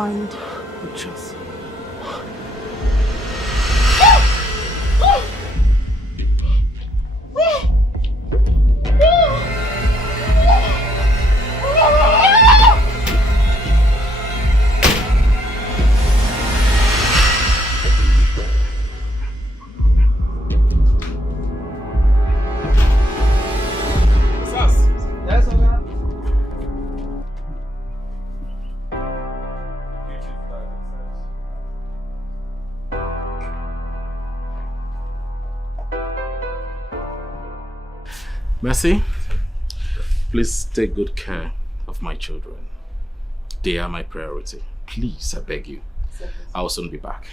find. Just... Mercy, please take good care of my children. They are my priority. Please, I beg you. I'll soon be back.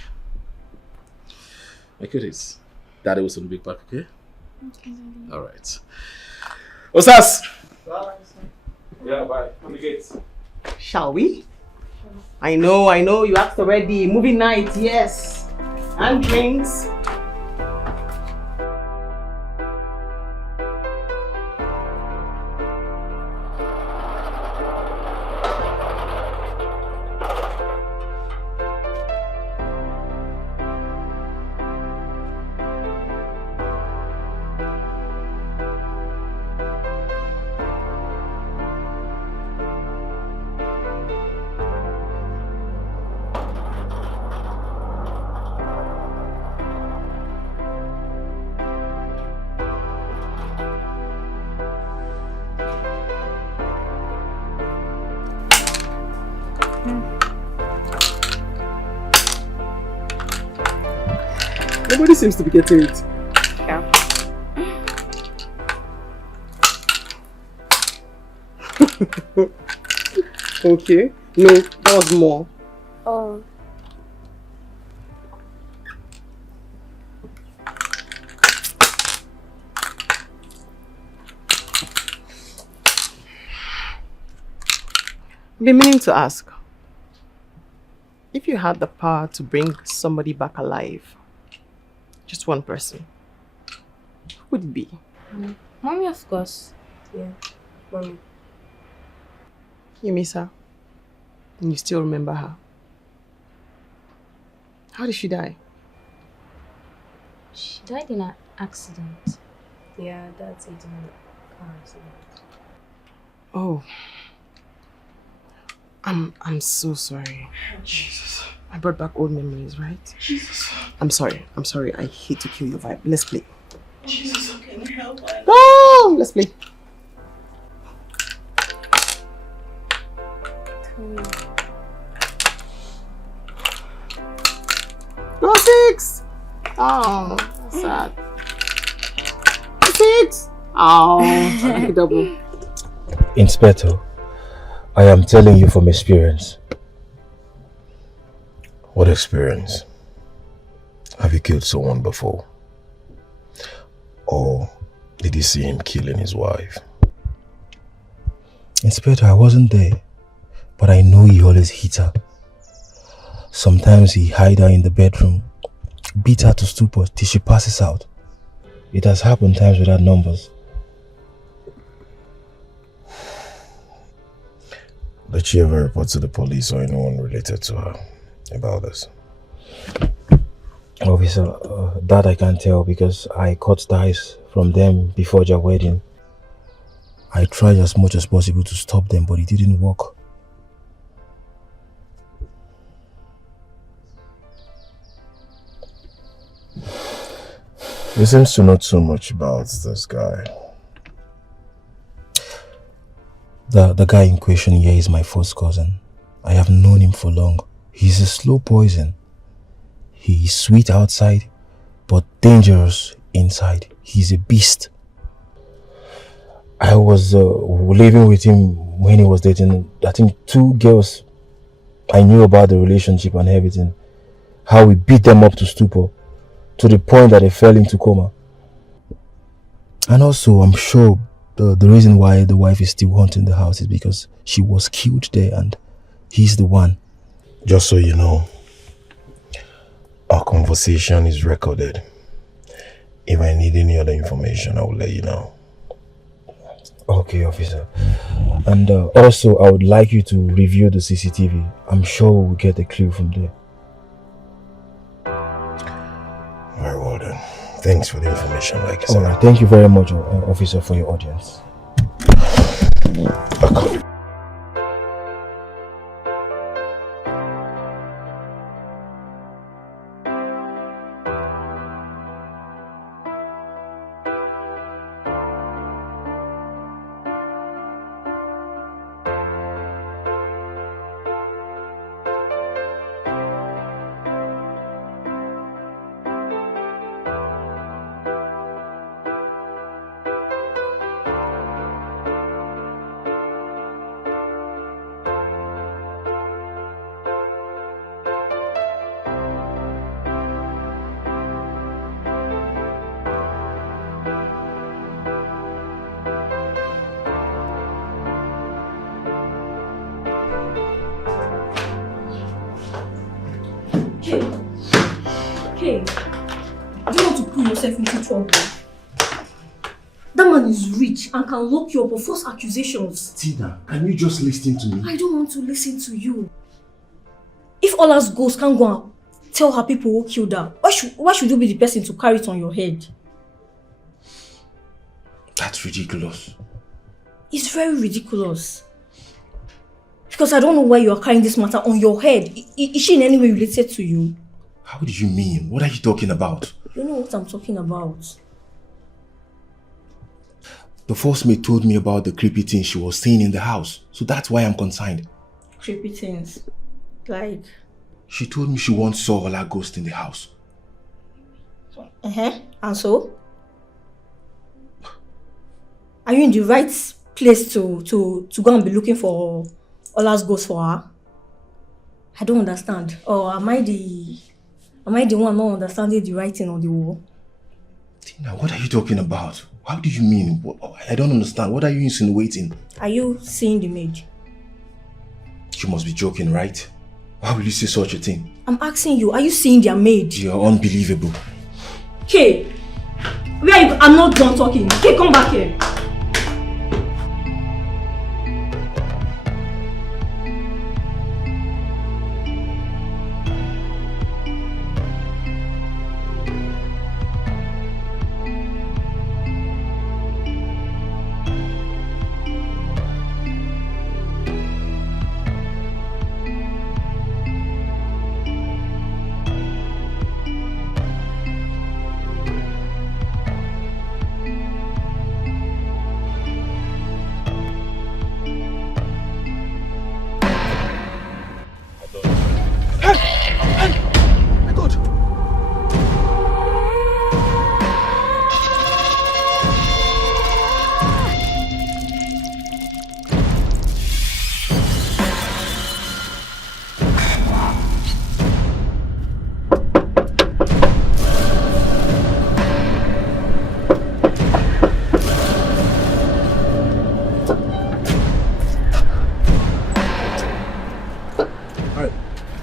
My goodies, Daddy will soon be back, okay? Okay, Daddy. All right. Osas! Yeah, bye. On the gates. Shall we? I know, you asked already. Movie night, yes. And drinks. Nobody seems to be getting it. Yeah. Okay. No, that was more. Oh. Been meaning to ask. If you had the power to bring somebody back alive, just one person, who would it be? Mommy, of course. Yeah, Mommy. You miss her? And you still remember her? How did she die? She died in an accident. Yeah, that's it, in a car accident. Oh. I'm so sorry. Jesus. I brought back old memories, right? Jesus. I'm sorry. I hate to kill your vibe. Let's play. Jesus. Can you help? Oh, let's play. No, 6. Oh, that's sad. 6. Oh, double. Inspector, I am telling you from experience. What experience? Have you killed someone before? Or did you see him killing his wife? Inspector, I wasn't there, but I know he always hit her. Sometimes he hide her in the bedroom, beat her to stupor till she passes out. It has happened times without numbers. Did she ever report to the police or anyone related to her about this? Officer, that I can't tell because I cut ties from them before their wedding. I tried as much as possible to stop them, but it didn't work. He seems to know too much about this guy. The guy in question here is my first cousin. I have known him for long. He's a slow poison. He is sweet outside, but dangerous inside. He's a beast. I was living with him when he was dating, I think, 2 girls. I knew about the relationship and everything. How we beat them up to stupor, to the point that they fell into coma. And also, I'm sure the reason why the wife is still haunting the house is because she was killed there and he's the one. Just so you know, our conversation is recorded. If I need any other information, I will let you know. Okay, officer. And also, I would like you to review the CCTV. I'm sure we'll get a clue from there. Very well then. Thanks for the information, like I said. Alright, thank you very much, officer, for your audience. Hey, do you want to put yourself into trouble? That man is rich and can lock you up for false accusations. Tina, can you just listen to me? I don't want to listen to you. If Ola's ghost can't go and tell her people who killed her, why should you be the person to carry it on your head? That's ridiculous. It's very ridiculous. Because I don't know why you are carrying this matter on your head. Is she in any way related to you? How do you mean? What are you talking about? You know what I'm talking about. The first maid told me about the creepy things she was seeing in the house. So that's why I'm concerned. Creepy things? Like? She told me she once saw Ola ghost in the house. And so? Are you in the right place to go and be looking for Ola's ghost for her? I don't understand. Or am I the one not understanding the writing on the wall? Tina, what are you talking about? How do you mean? I don't understand. What are you insinuating? Are you seeing the maid? You must be joking, right? Why will you say such a thing? I'm asking you, are you seeing their maid? You're unbelievable. Okay. Where are you? I'm not done talking. Okay, come back here.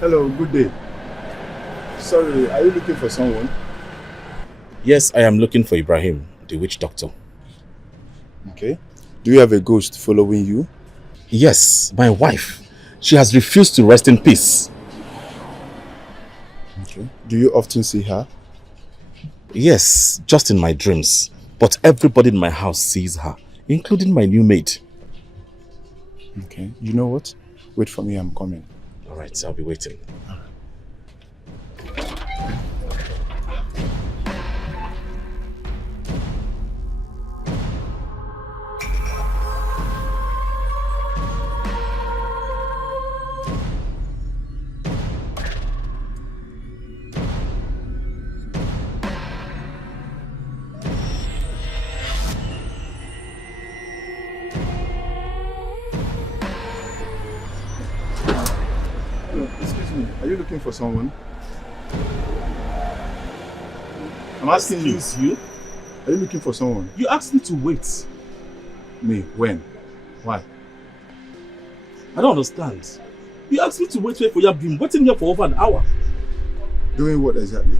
Hello, good day. Sorry, are you looking for someone? Yes, I am looking for Ibrahim, the witch doctor. Okay. Do you have a ghost following you? Yes, my wife. She has refused to rest in peace. Okay. Do you often see her? Yes, just in my dreams. But everybody in my house sees her, including my new maid. Okay. You know what? Wait for me, I'm coming. Alright, I'll be waiting. Are you looking for someone? I'm asking you. Excuse you? Are you looking for someone? You asked me to wait. Me? When? Why? I don't understand. You asked me to wait for you. I've been waiting here for over an hour. Doing what exactly?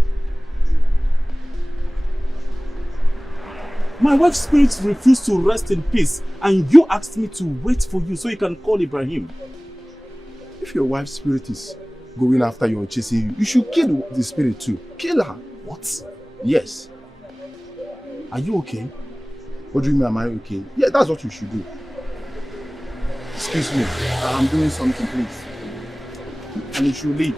My wife's spirit refused to rest in peace, and you asked me to wait for you so you can call Ibrahim. If your wife's spirit is going after you and chasing you, you should kill the spirit too. Kill her. What? Yes. Are you okay? What do you mean, am I okay? Yeah, that's what you should do. Excuse me, I'm doing something, please. And you should leave.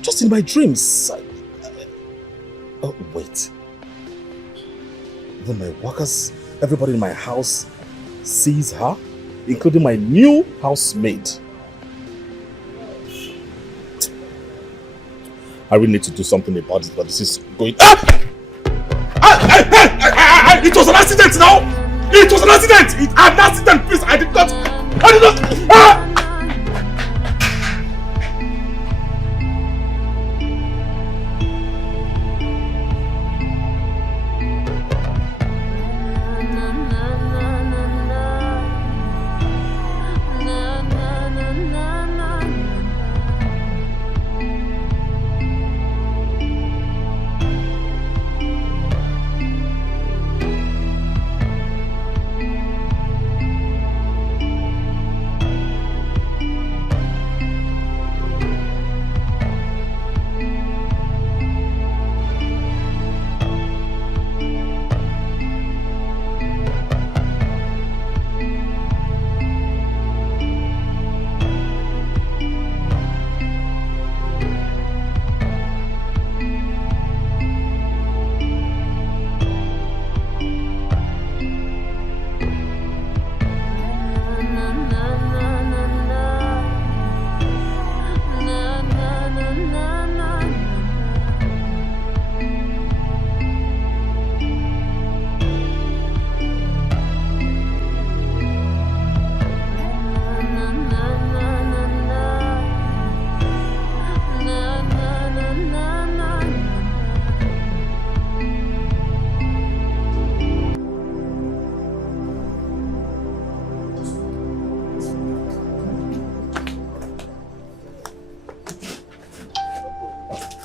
Just in my dreams. Oh, wait. When my workers, everybody in my house sees her, including my new housemate. I really need to do something about it, but this is going... It was an accident now! It was an accident! An accident, please! I did not...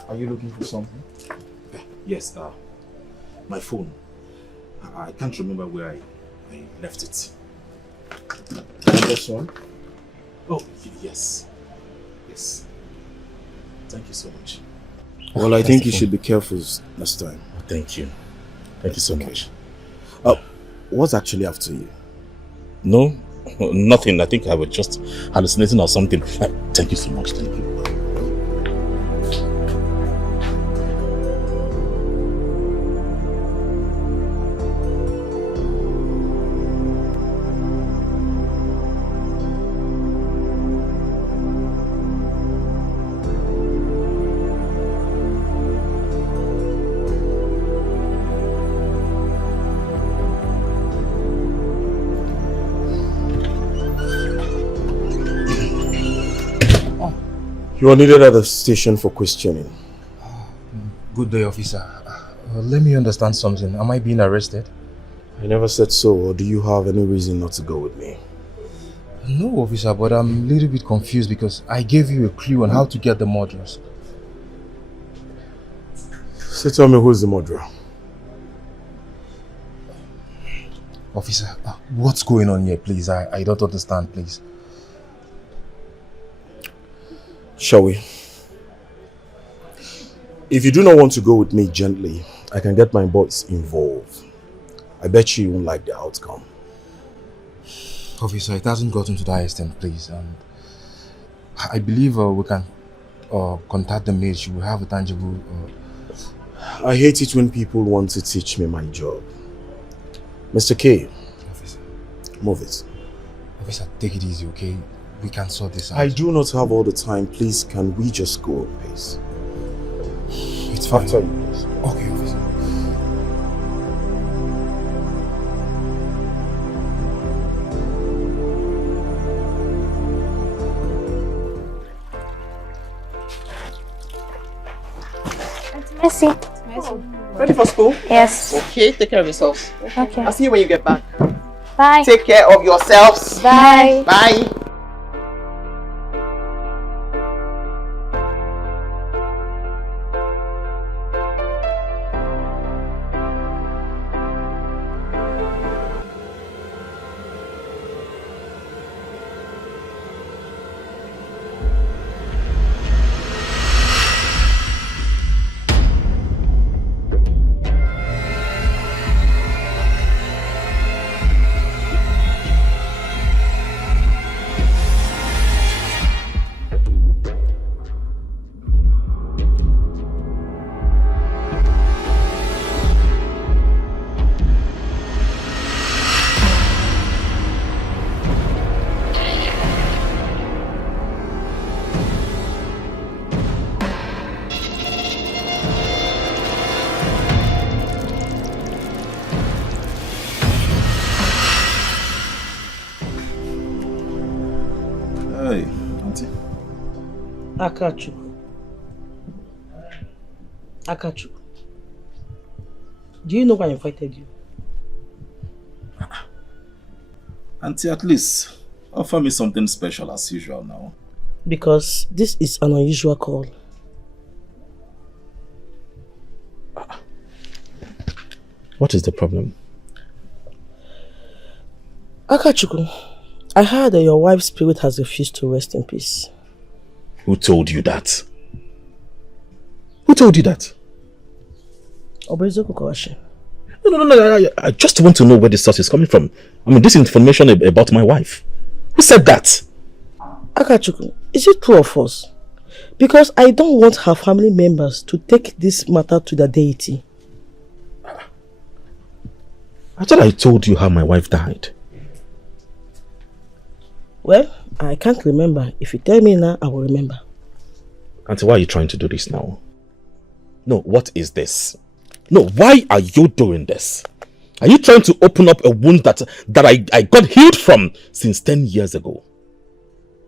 Are you looking for something? Yes, my phone. I can't remember where I left it. This one? Oh, yes. Yes. Thank you so much. Well, I think you should be careful next time. Thank you. Thank you so much. What's actually after you? No, nothing. I think I was just hallucinating or something. Thank you so much. Thank you. You are needed at the station for questioning. Good day, officer. Let me understand something. Am I being arrested? I never said so, or do you have any reason not to go with me? No, officer, but I'm a little bit confused because I gave you a clue on how to get the murderers. So tell me, who's the murderer? Officer, what's going on here, please? I don't understand, please. Shall we? If you do not want to go with me gently, I can get my boys involved. I bet you won't like the outcome. Officer, it hasn't gotten to that extent, please. I believe we can contact the maid. She will have a tangible... I hate it when people want to teach me my job. Mr. K, Officer. Move it. Officer, take it easy, okay? We can sort this out. I do not have all the time. Please, can we just go, please? It's fine. After you, please. Okay, officer. Mercy. Ready for school? Yes. Okay, take care of yourselves. Okay. I'll see you when you get back. Bye. Take care of yourselves. Bye. Bye. Hey, auntie. Akachu. Do you know why I invited you? Auntie, at least offer me something special as usual now. Because this is an unusual call. What is the problem? Akachuku, I heard that your wife's spirit has refused to rest in peace. Who told you that? Who told you that? Wazico Kawashi. No. I just want to know where this source is coming from. I mean, this information about my wife. Who said that? Akachuku, is it true or false? Because I don't want her family members to take this matter to the deity. I thought I told you how my wife died. Well, I can't remember. If you tell me now, I will remember. Auntie, why are you trying to do this now? No, what is this? No, why are you doing this? Are you trying to open up a wound that I got healed from since 10 years ago?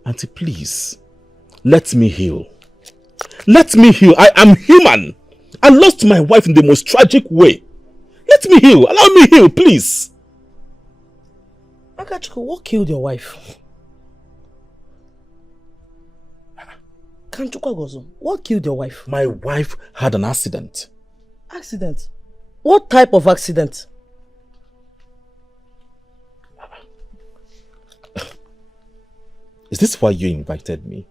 Auntie, please, let me heal. Let me heal. I am human. I lost my wife in the most tragic way. Let me heal. Allow me heal, please. Akachuku, what killed your wife? Kanchukwagozo, what killed your wife? My wife had an accident. Accident? What type of accident? Is this why you invited me?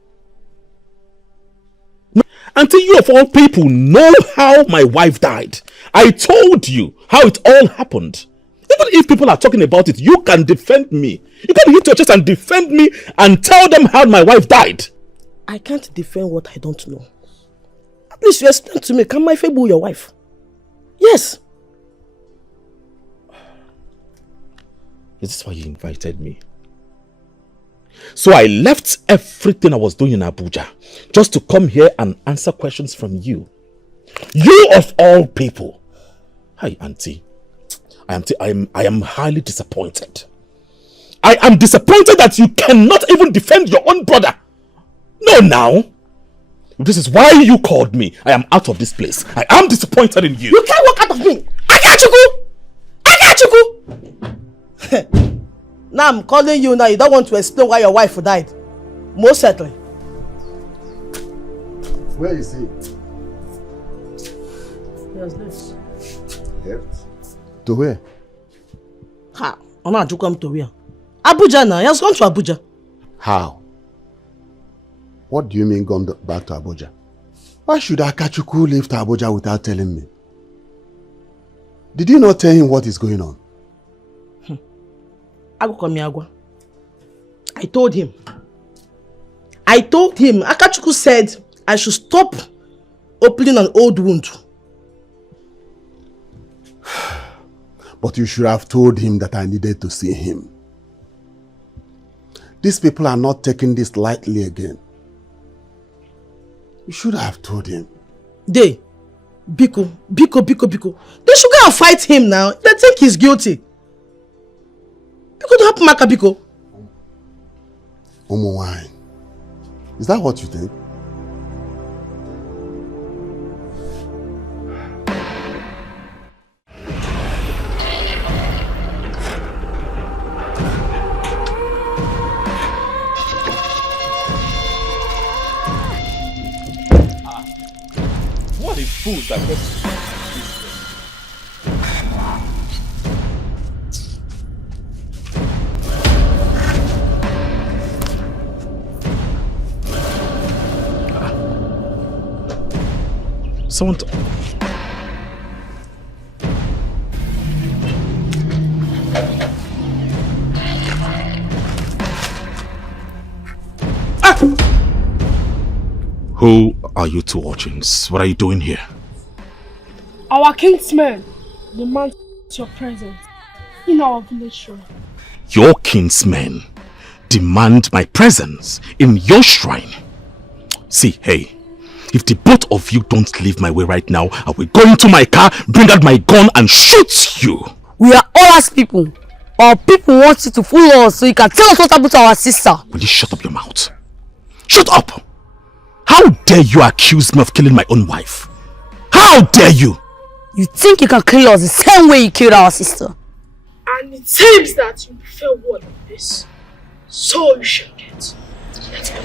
No, until you of all people know how my wife died. I told you how it all happened. Even if people are talking about it, you can defend me. You can hit your chest and defend me and tell them how my wife died. I can't defend what I don't know. At least you explain to me, can my Febu your wife? Yes. Is this why you invited me? So I left everything I was doing in Abuja just to come here and answer questions from you. You of all people. Hi, Auntie. I am highly disappointed. I am disappointed that you cannot even defend your own brother. No, now. This is why you called me. I am out of this place. I am disappointed in you. You can't walk out of me. Akachuku! Now I'm calling you now. You don't want to explain why your wife died. Most certainly. Where is he? Yes, this. Left. To where? Ha! I'm not to come to where? Abuja now. He has gone to Abuja. How? What do you mean gone back to Abuja? Why should Akachuku leave to Abuja without telling me? Did you not tell him what is going on? Agwa. I told him. Akachuku said I should stop opening an old wound. But you should have told him that I needed to see him. These people are not taking this lightly again. You should have told him. Biko. They should go and fight him now. They think he's guilty. Biko, do happen, Maka Biko. Omo wine. Is that what you think? What a fool that gets to someone Who are you two urchins? What are you doing here? Our kinsmen demand your presence in our village shrine. Your kinsmen demand my presence in your shrine? See, hey, if the both of you don't leave my way right now, I will go into my car, bring out my gun and shoot you. We are all as people. Our people want you to fool us so you can tell us what happened to our sister. Will you shut up your mouth? Shut up! How dare you accuse me of killing my own wife? How dare you? You think you can kill us the same way you killed our sister? And it seems that you prefer war than this. So you shall get. Let's go.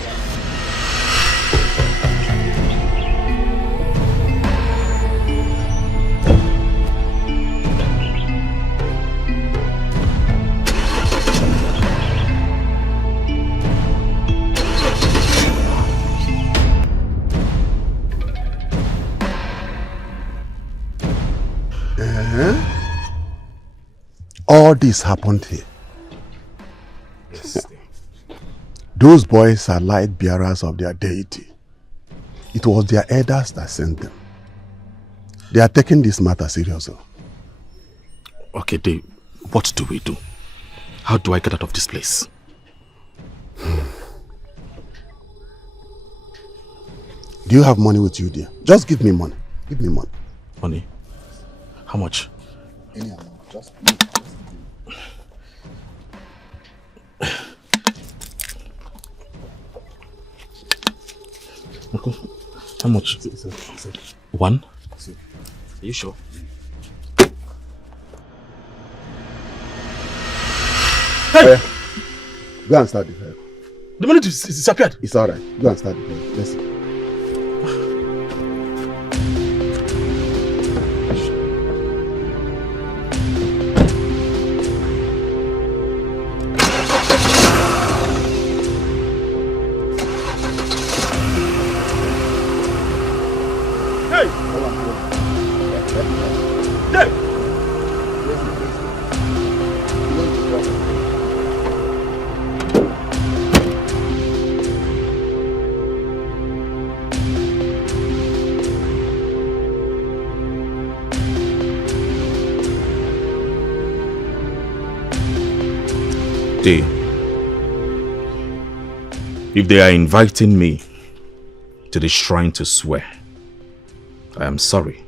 All this happened here. Those boys are light bearers of their deity. It was their elders that sent them. They are taking this matter seriously. Okay, Dave, what do we do? How do I get out of this place? Do you have money with you, dear? Just give me money. Give me money. Money? How much? Any amount. Just Uncle, how much? One? Are you sure? Hey! Go and start the fire. The money disappeared. It's alright. Go and start the fire. Let's see. If they are inviting me to the shrine to swear, I am sorry.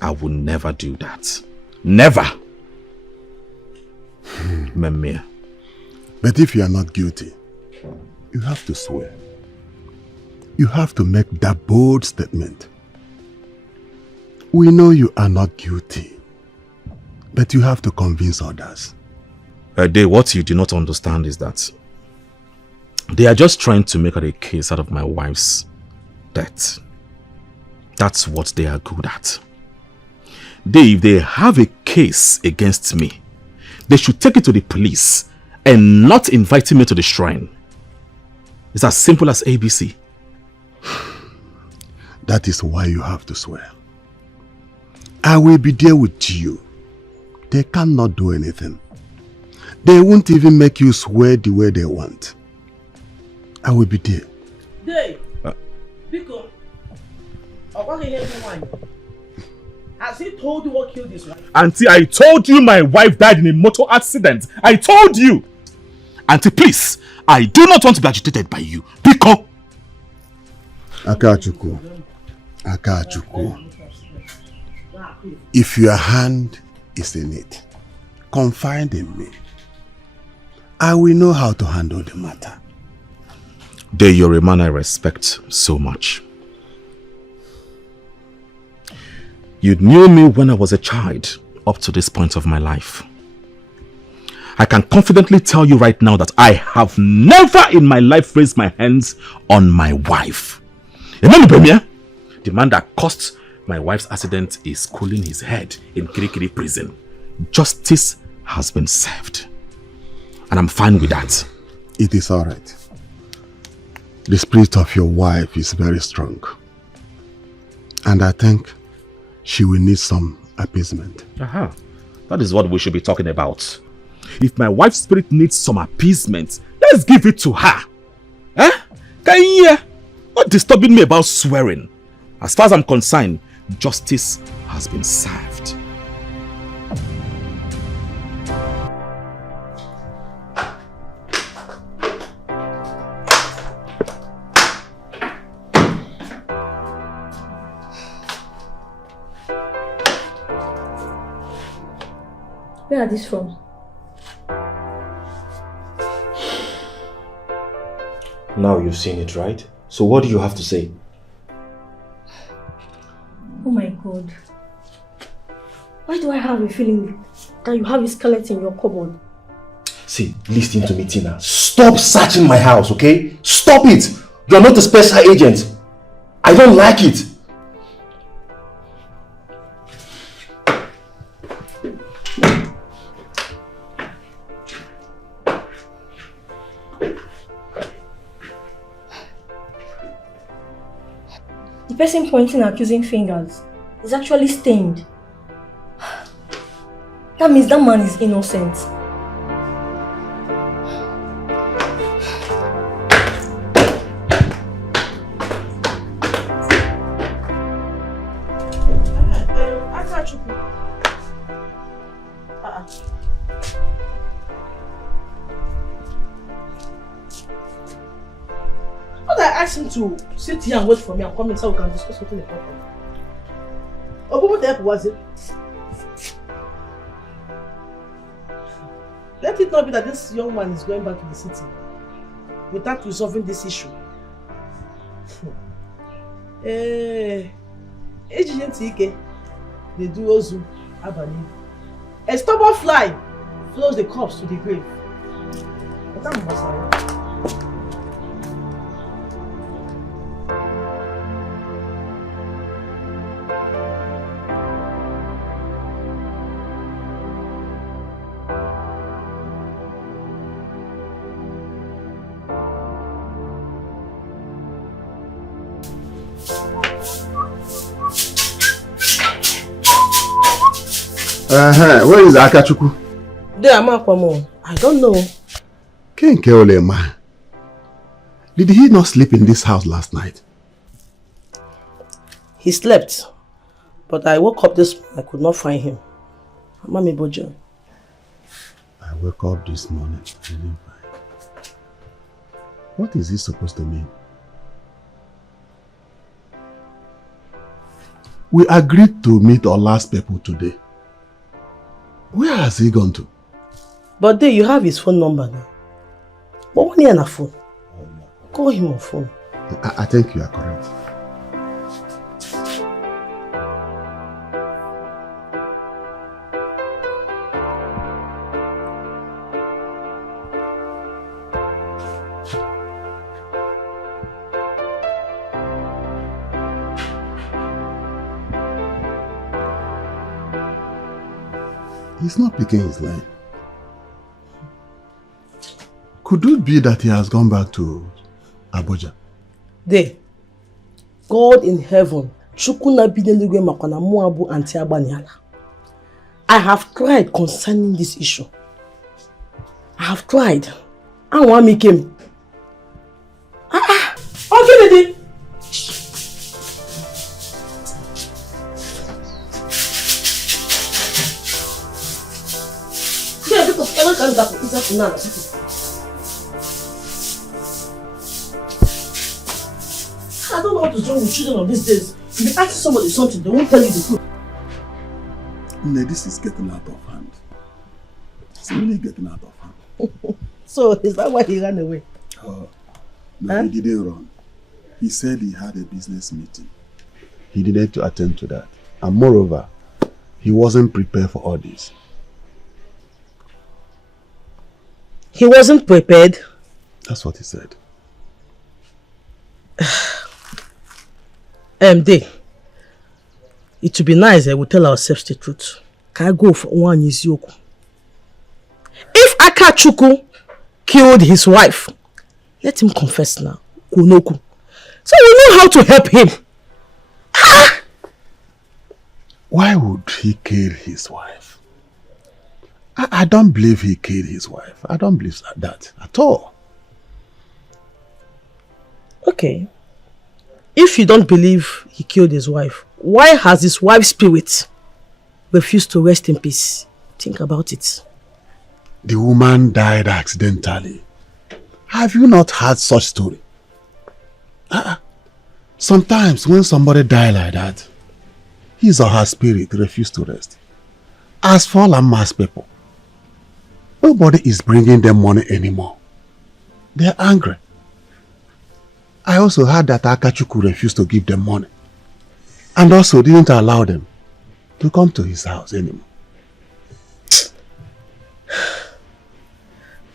I will never do that. Never! Memir. But if you are not guilty, you have to swear. You have to make that bold statement. We know you are not guilty, but you have to convince others. What you do not understand is that they are just trying to make out a case out of my wife's death. That's what they are good at. If they have a case against me, they should take it to the police and not inviting me to the shrine. It's as simple as ABC. That is why you have to swear. I will be there with you. They cannot do anything. They won't even make you swear the way they want. I will be there. Hey, Biko, has he told you what killed his wife? Auntie, I told you my wife died in a motor accident. I told you. Auntie, please, I do not want to be agitated by you. Biko. Akachuku. If your hand is in it, confide in me. I will know how to handle the matter. You're a man I respect so much. You knew me when I was a child, up to this point of my life. I can confidently tell you right now that I have never in my life raised my hands on my wife. The man that caused my wife's accident is cooling his head in Kirikiri prison. Justice has been served. And I'm fine with that. It is alright. The spirit of your wife is very strong. And I think she will need some appeasement. That is what we should be talking about. If my wife's spirit needs some appeasement, let's give it to her. Can you hear? Not disturbing me about swearing. As far as I'm concerned, justice has been served. Where are these from? Now you've seen it, right? So what do you have to say? Oh my God. Why do I have a feeling that you have a skeleton in your cupboard? See, listen to me, Tina. Stop searching my house, okay? Stop it! You're not a special agent. I don't like it. The person pointing accusing fingers is actually stained. That means that man is innocent. I asked him to sit here and wait for me and come in so we can discuss something important. Oh, what the help was it? Let it not be that this young man is going back to the city without resolving this issue. They do Ozu Abani. A stubborn fly flows the corpse to the grave. But that was Where is Akachuku? I don't know. Kenkeolema. Did he not sleep in this house last night? He slept, but I woke up this morning, I could not find him. Mami Bojo. I woke up this morning, I didn't find. What is this supposed to mean? We agreed to meet our last people today. Where has he gone to? But there you have his phone number now. But when he on a phone, call him on phone. I think you are correct. He's not picking his line. Could it be that he has gone back to Abuja? God in heaven Chukuna bineligwe makwana muabu anti abanyala. I have tried concerning this issue. I have tried. I want me came. Okay, lady. Yeah, because everyone can that is that now. I don't know what is wrong with children of these days. If you ask somebody something, they won't tell you the truth. No, this is getting out of hand. It's really getting out of hand. So, is that why he ran away? No, he didn't run. He said he had a business meeting. He needed to attend to that. And moreover, he wasn't prepared for all this. He wasn't prepared? That's what he said. MD, it would be nice I would tell ourselves the truth. Can I go for one Izioku? If Akachuku killed his wife, let him confess now. Kunoku. So we know how to help him. Why would he kill his wife? I don't believe he killed his wife. I don't believe that at all. Okay. If you don't believe he killed his wife, why has his wife's spirit refused to rest in peace? Think about it. The woman died accidentally. Have you not heard such story? Sometimes when somebody dies like that, his or her spirit refuses to rest. As for Lama's people, nobody is bringing them money anymore. They are angry. I also heard that Akachuku refused to give them money and also didn't allow them to come to his house anymore.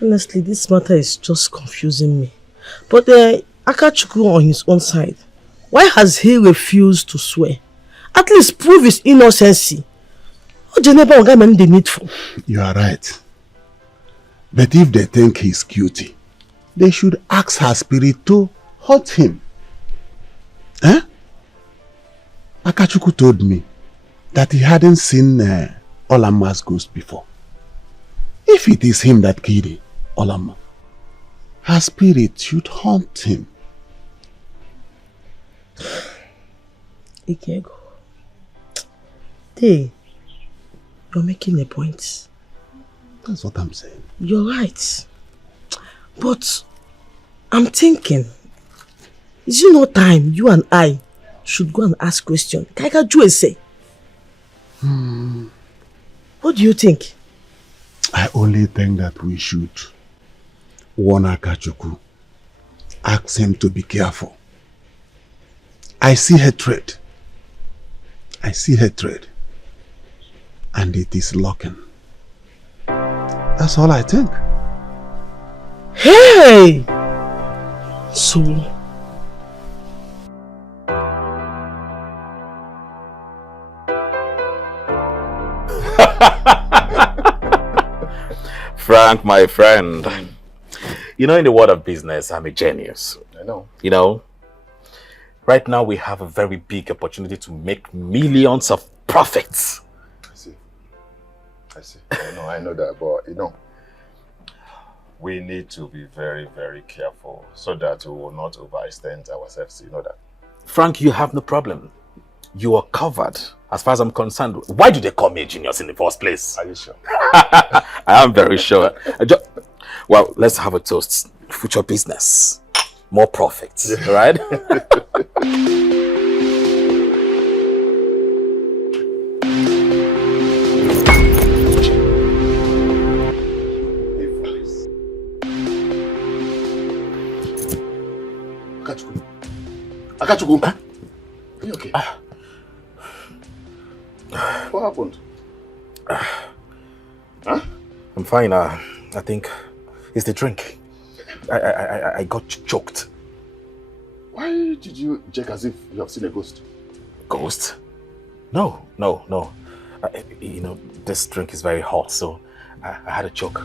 Honestly, this matter is just confusing me. But Akachuku on his own side, why has he refused to swear? At least prove his innocency. You are right. But if they think he's guilty, they should ask her spirit to hurt him. Akachuku told me that he hadn't seen Olama's ghost before. If it is him that killed Olama, her spirit should haunt him. Ikego. Hey, you're making a point. That's what I'm saying. You're right. But I'm thinking, is it not time you and I should go and ask questions? Kaika Jue say. What do you think? I only think that we should warn Akachuku. Ask him to be careful. I see hatred. I see hatred. And it is lurking. That's all I think. Hey! So... Frank, my friend. You know, in the world of business, I'm a genius. I know. You know, right now we have a very big opportunity to make millions of profits. I see. I know that, but you know, we need to be very, very careful so that we will not overextend ourselves. You know that. Frank, you have no problem. You are covered. As far as I'm concerned, why do they call me a genius in the first place? Are you sure? I am very sure. Well, let's have a toast. Future business. More profits, right? Akachuku. Huh? Are you okay? What happened? Huh? I'm fine. I think it's the drink. I got choked. Why did you check as if you have seen a ghost? Ghost? No. You know, this drink is very hot, so I had a choke.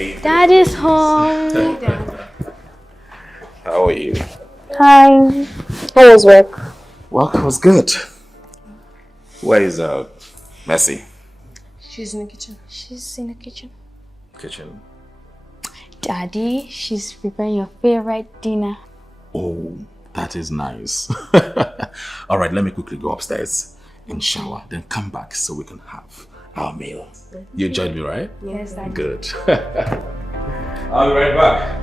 Hey. Daddy's home. How are you? Hi. How was work? Work was good. Where is Messi? She's in the kitchen. She's in the kitchen. Kitchen. Daddy, she's preparing your favorite dinner. Oh, that is nice. All right, let me quickly go upstairs and shower, then come back so we can have our meal. You joined me, right? Yes, Daddy. Good. I'll be right back.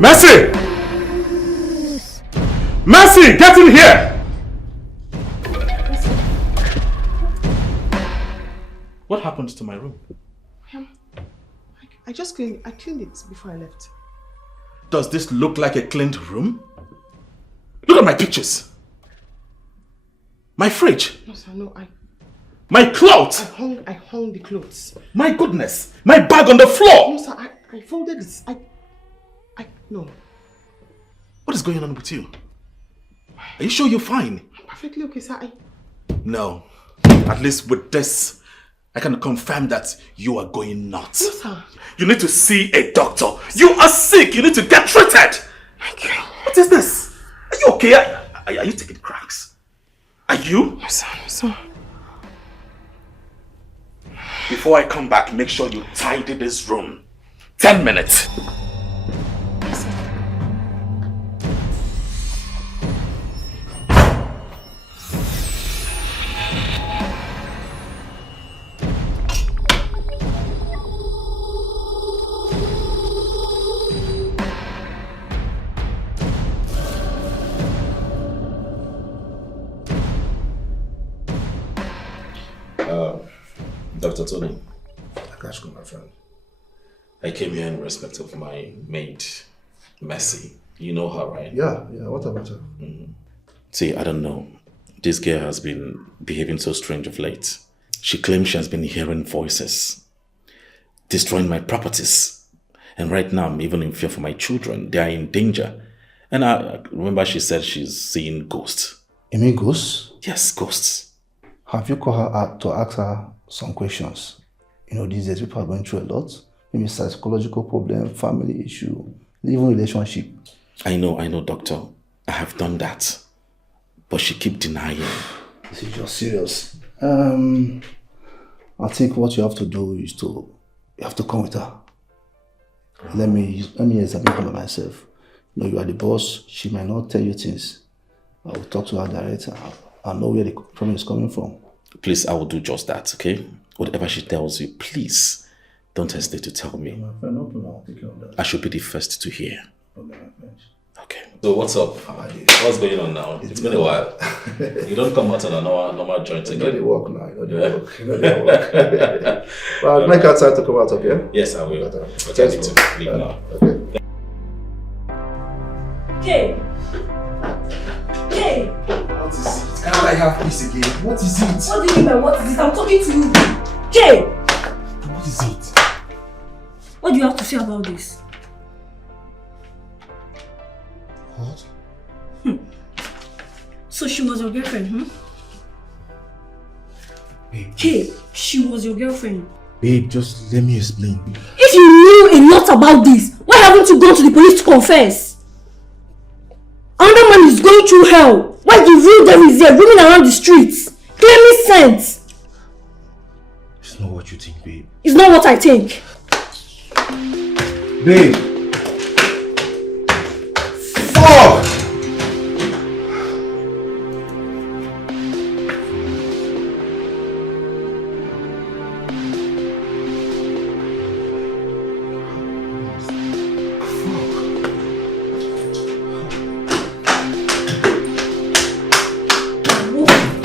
Mercy! Mercy, get in here! What happened to my room? I just cleaned it before I left. Does this look like a cleaned room? Look at my pictures. My fridge. No, sir, no, my clothes. I hung the clothes. My goodness. My bag on the floor. No, sir, I folded it. No. What is going on with you? Are you sure you're fine? I'm perfectly okay, sir. No. At least with this, I can confirm that you are going nuts. No, sir. You need to see a doctor. You are sick. You need to get treated. Okay. What is this? Are you okay? Are you taking cracks? Are you? No, sir. No, sir. Before I come back, make sure you tidy this room. 10 minutes. Dr. Tony, Akashko, my friend. I came here in respect of my maid, Messi. You know her, right? Yeah, what about her? See, I don't know. This girl has been behaving so strange of late. She claims she has been hearing voices, destroying my properties. And right now, I'm even in fear for my children. They are in danger. And I remember she said she's seeing ghosts. You mean ghosts? Yes, ghosts. Have you called her out to ask her some questions? You know, these days people are going through a lot. Maybe psychological problem, family issue, even relationship. I know, doctor. I have done that. But she keeps denying. This is just serious. I think what you have to do is you have to come with her. Let me examine her by myself. You know, you are the boss. She might not tell you things. I will talk to her directly. I know where the problem is coming from. Please, I will do just that, okay? Whatever she tells you, please don't hesitate to tell me. No problem, I'll take care of that. I should be the first to hear. Okay, my friend. Okay. So what's up? What's going on now? It's been a while. You don't come out on a normal joint again. You know the work now. You know the work. Well, make our time to come out, okay? Yes, I will. But I need to leave now. Okay. Hey! What is it? Can't I have peace again? What is it? What do you mean by what is it? I'm talking to you. Hey! What is it? What do you have to say about this? What? So she was your girlfriend, Babe. Hey, she was your girlfriend. Babe, just let me explain. If you knew a lot about this, why haven't you gone to the police to confess? Another man is going through hell. Why Why the real devil is here roaming around the streets? Claiming sense. It's not what you think, babe. It's not what I think. Babe! Fuck!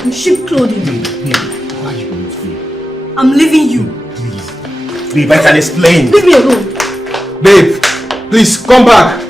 In sheep clothing. Babe, why are you going to me? I'm leaving you. Please. Babe, I can explain. Leave me alone. Babe, please come back.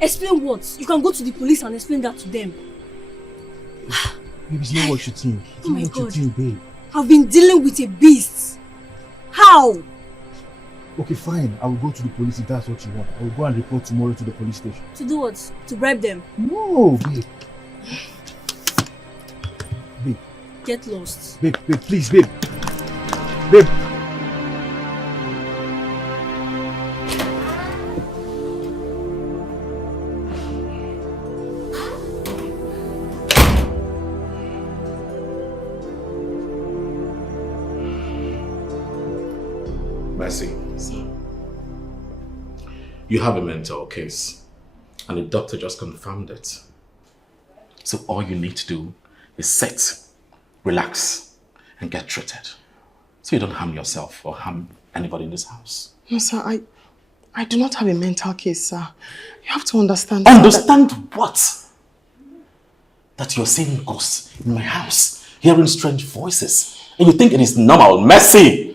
Explain what? You can go to the police and explain that to them. Babe, it's not what you think. It's Oh my not what God. you think, babe. I've been dealing with a beast. How? Okay, fine. I will go to the police if that's what you want. I will go and report tomorrow to the police station. To do what? To bribe them? No, babe. Babe. Get lost. Babe, please, babe. Babe. Mercy. You have a mental case, and the doctor just confirmed it. So all you need to do is sit, relax, and get treated. So you don't harm yourself or harm anybody in this house. No, sir, I do not have a mental case, sir. You have to understand. Understand what? That you're seeing ghosts in my house, hearing strange voices, and you think it is normal. Mercy!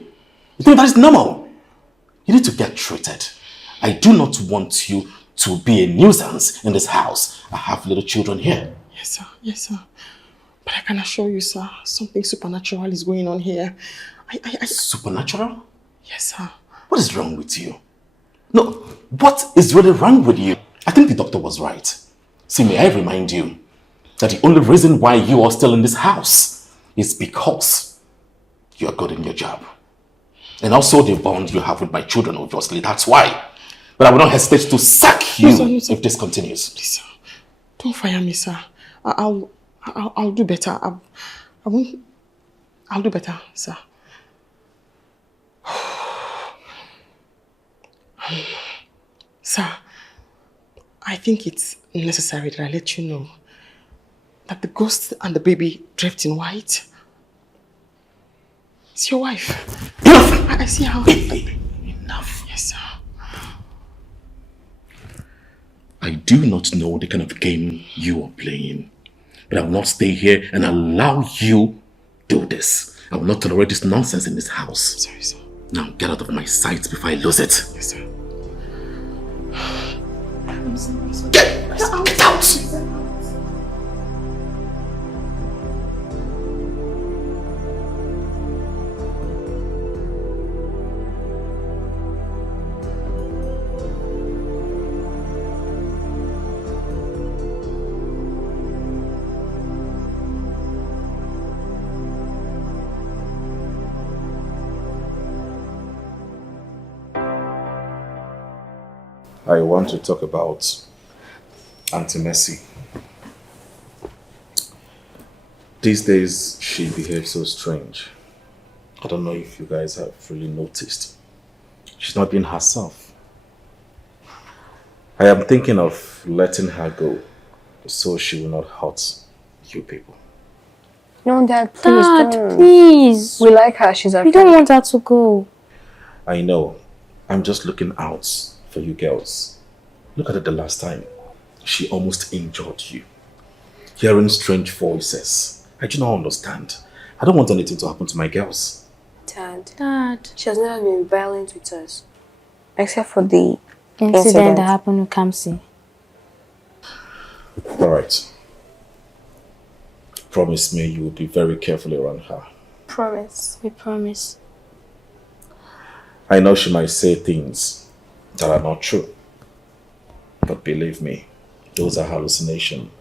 You think that is normal? You need to get treated. I do not want you to be a nuisance in this house. I have little children here. Yes, sir. Yes, sir. But I can assure you, sir, something supernatural is going on here. Supernatural? Yes, sir. What is wrong with you? No, what is really wrong with you? I think the doctor was right. See, may I remind you that the only reason why you are still in this house is because you are good in your job. And also the bond you have with my children, obviously. That's why. But I will not hesitate to sack you if this continues. Please, sir. Don't fire me, sir. I'll do better. I'll do better, sir. Sir, I think it's necessary that I let you know that the ghost and the baby draped in white, it's your wife. I see how... Enough. Yes, sir. I do not know the kind of game you are playing, but I will not stay here and allow you do this. I will not tolerate this nonsense in this house. Sorry, sir. Now get out of my sight before I lose it. Yes, sir. I'm sorry. Get out! I want to talk about Auntie Mercy. These days, she behaves so strange. I don't know if you guys have really noticed. She's not being herself. I am thinking of letting her go so she will not hurt you people. No, Dad, please Dad, don't. please. We like her. She's our We don't want her to go. I know. I'm just looking out for you girls. Look at it the last time. She almost injured you. Hearing strange voices. I do not understand. I don't want anything to happen to my girls. Dad. She has never been violent with us. Except for the Incident that happened with Kamsi. Alright. Promise me you will be very careful around her. Promise. We promise. I know she might say things that are not true. But believe me, those are hallucinations.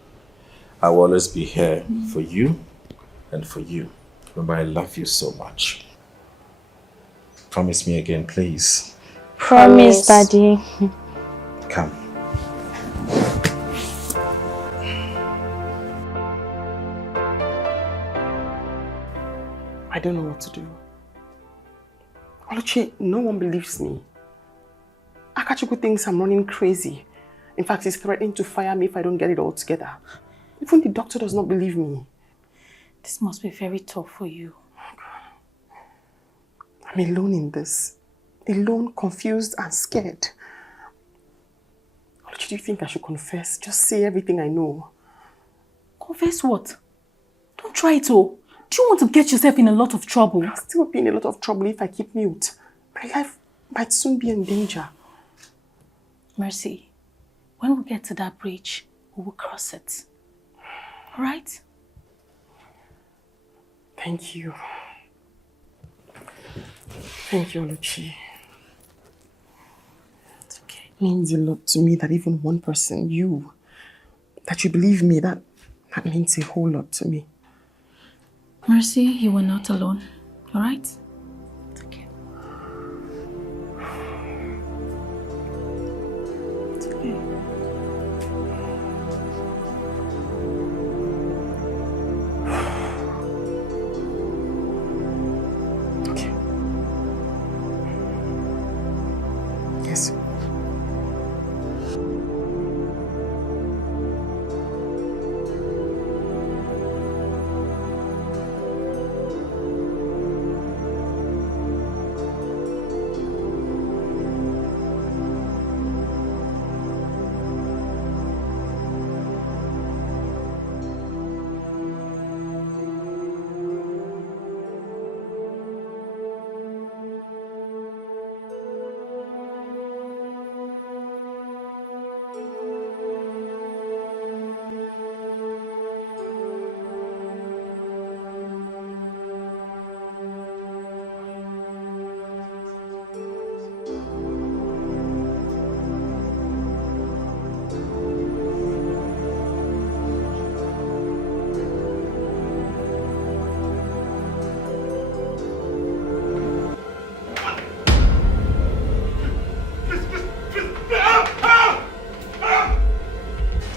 I will always be here for you and for you. Remember, I love you so much. Promise me again, please. Promise, Daddy. Come. I don't know what to do. Oluchi, no one believes me. Akachuku thinks I'm running crazy. In fact, he's threatening to fire me if I don't get it all together. Even the doctor does not believe me. This must be very tough for you. I'm alone in this. Alone, confused and scared. Oluchi, do you think I should confess? Just say everything I know. Confess what? Don't try it, oh. Do you want to get yourself in a lot of trouble? I'll still be in a lot of trouble if I keep mute. My life might soon be in danger. Mercy, when we get to that bridge, we will cross it. Alright? Thank you. Thank you, Oluchi. It's okay. It means a lot to me that even one person, you, that you believe me, that means a whole lot to me. Mercy, you were not alone. Alright? It's okay. It's okay. Okay. Yes.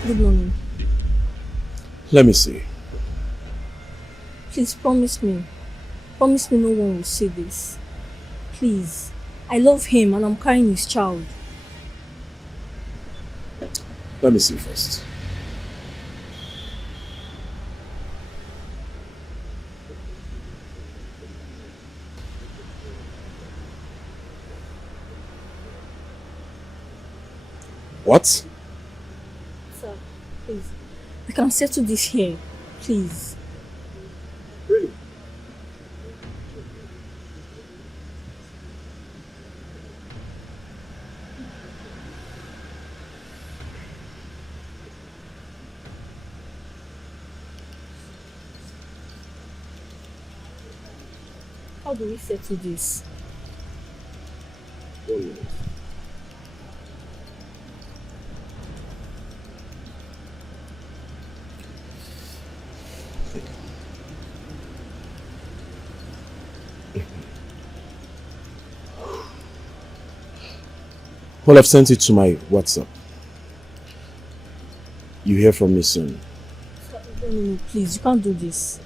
Good morning. Let me see. Please promise me. Promise me no one will see this. Please. I love him and I'm carrying his child. Let me see first. What? Sir, please. We can settle this here. Please. Really? How do we settle this? 1 minute. Well, I've sent it to my WhatsApp. You hear from me soon. No, please, you can't do this.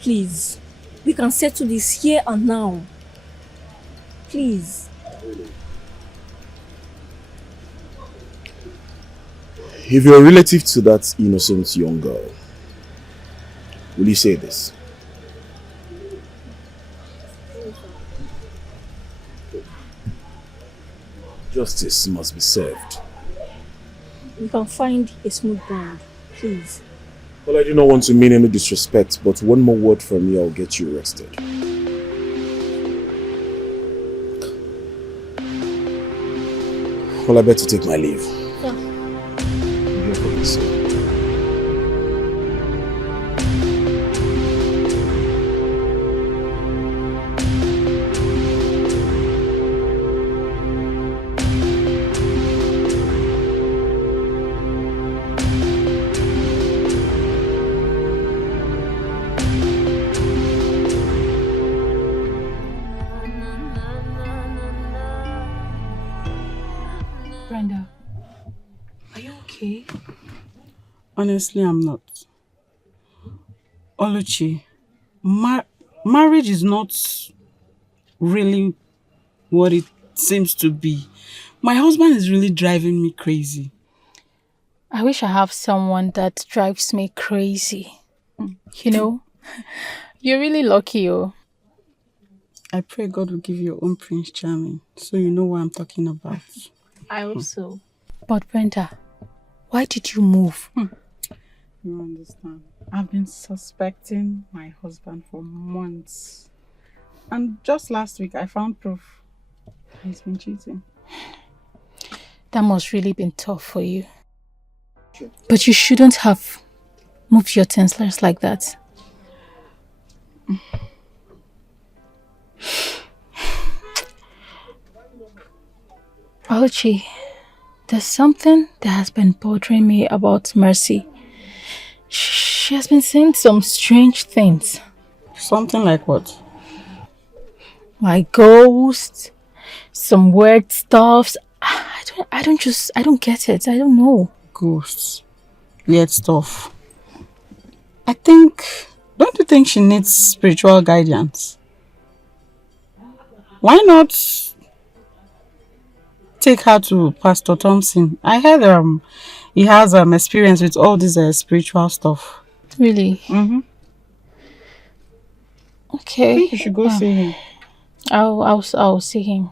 Please. We can settle this here and now. Please. If you're a relative to that innocent young girl, will you say this? Justice must be served. We can find a smooth ground. Please. Well, I do not want to mean any disrespect, but one more word from me, I'll get you arrested. Well, I better take my leave. Sir. You're going to say. Honestly, I'm not. Oluchi, marriage is not really what it seems to be. My husband is really driving me crazy. I wish I have someone that drives me crazy. You know, you're really lucky, oh. I pray God will give you your own Prince Charming, so you know what I'm talking about. I hope so. But Brenda, why did you move? You understand? I've been suspecting my husband for months. And just last week, I found proof he's been cheating. That must really been tough for you. But you shouldn't have moved your tenslers like that. Oluchi, there's something that has been bothering me about Mercy. She has been saying some strange things. Something like what? Like ghosts, some weird stuffs. I don't get it. I don't know. Ghosts. Weird stuff. Don't you think she needs spiritual guidance? Why not take her to Pastor Thompson? I heard he has experience with all this spiritual stuff. Really? Mm-hmm. Okay. I think you should go see him. I'll see him.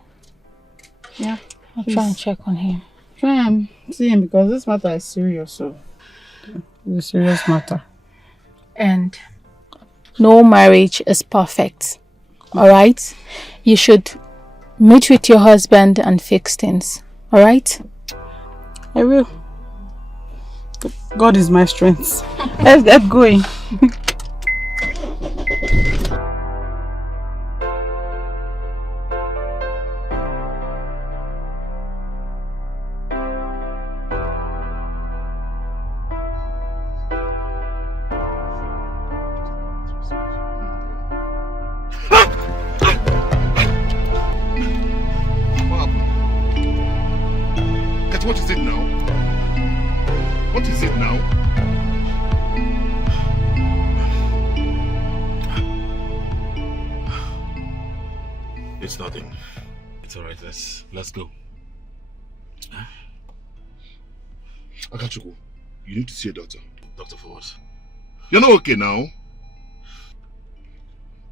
Yeah. I'll try and check on him. Try and see him because this matter is serious. So it's a serious matter. And no marriage is perfect. Alright? You should meet with your husband and fix things. Alright? I will. God is my strength. Let's get going. What is it now? What is it now? It's nothing. It's alright, let's go. Akachuku, you need to see a doctor. Doctor for what? You're not okay now.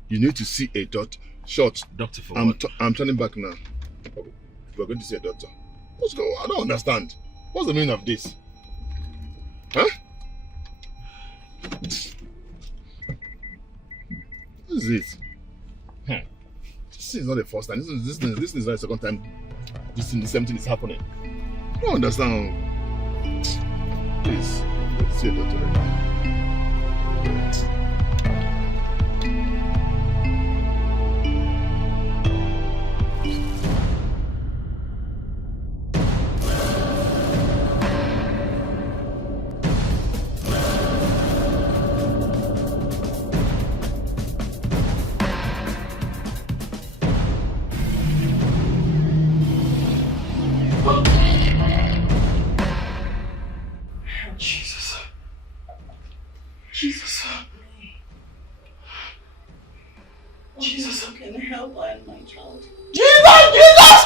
You need to see a doctor. Short. Doctor for what? I'm turning back now. You are going to see a doctor. What's going on? I don't understand. What's the meaning of this? Huh? What is it? This is not the first time. This is not the second time the same thing is happening. I don't understand. Please, let's see a doctor right now. Jesus, how can I help her and my child? Jesus!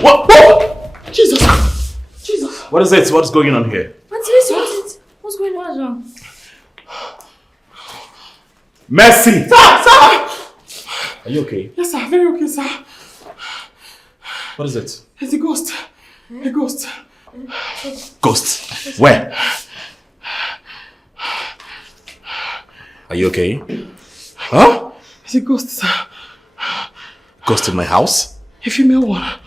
What? Jesus! What is it? What's going on here? What's going on? What's wrong? Mercy! Sir! Are you okay? Yes, sir. Very okay, sir. What is it? It's a ghost. A ghost. Ghost? Where? Are you okay? Huh? It's a ghost, sir. Ghost in my house? A female one.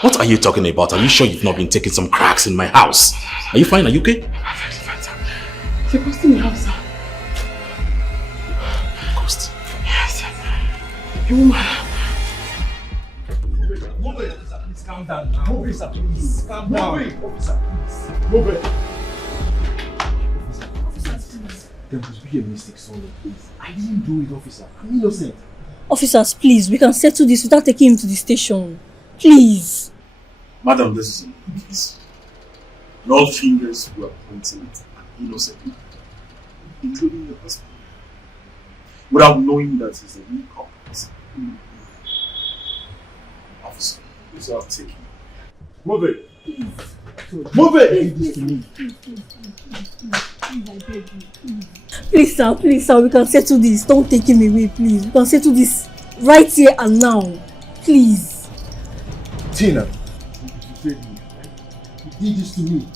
What are you talking about? Are you sure you've not been taking some cracks in my house? Are you fine? Are you okay? I'm very fine, sir. It's a ghost in the house, sir. Ghost? Yes. A woman. Move it, officer, please calm down. Move it, sir, please. Calm down. Move it, officer, please. Move it. There must be a mistake somewhere, please. I didn't do it, officer. I'm innocent. Officers, please, we can settle this without taking him to the station. Please. Madam, listen, please. No fingers were pointing at innocent people, including your husband, without knowing that he's a real culprit. Officer, please I'll take him. Move it! Please. Move it! Please, sir, we can settle this. Don't take him away, please. We can settle this right here and now. Please. Tina, you did this to me.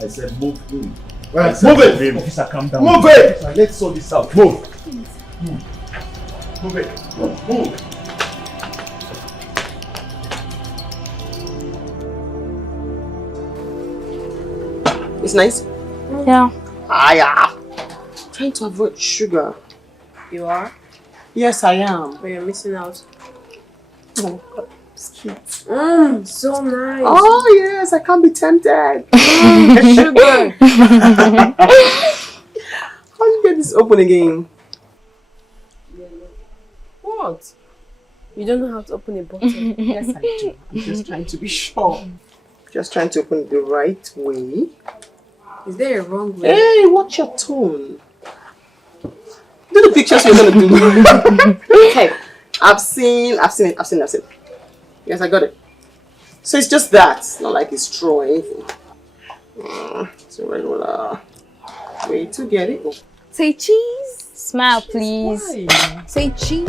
I said move him. Right, move it! Officer, calm down. Move it! Officer, let's sort this out. Move. Move. Move it. Move. It's nice? Yeah. I'm trying to avoid sugar. You are? Yes, I am. But you're missing out. Oh, sweet. So nice. Oh, yes, I can't be tempted. Sugar. How do you get this open again? What? You don't know how to open a bottle. Yes, I do. I'm just trying to be sure. Just trying to open it the right way. Is there a wrong way? Hey, watch your tone. Do the pictures you're gonna do. Okay, I've seen it. Yes, I got it. So it's just that. It's not like it's straw or anything. It's a regular way to get it. Oh. Say cheese. Smile, please. Why? Say cheese.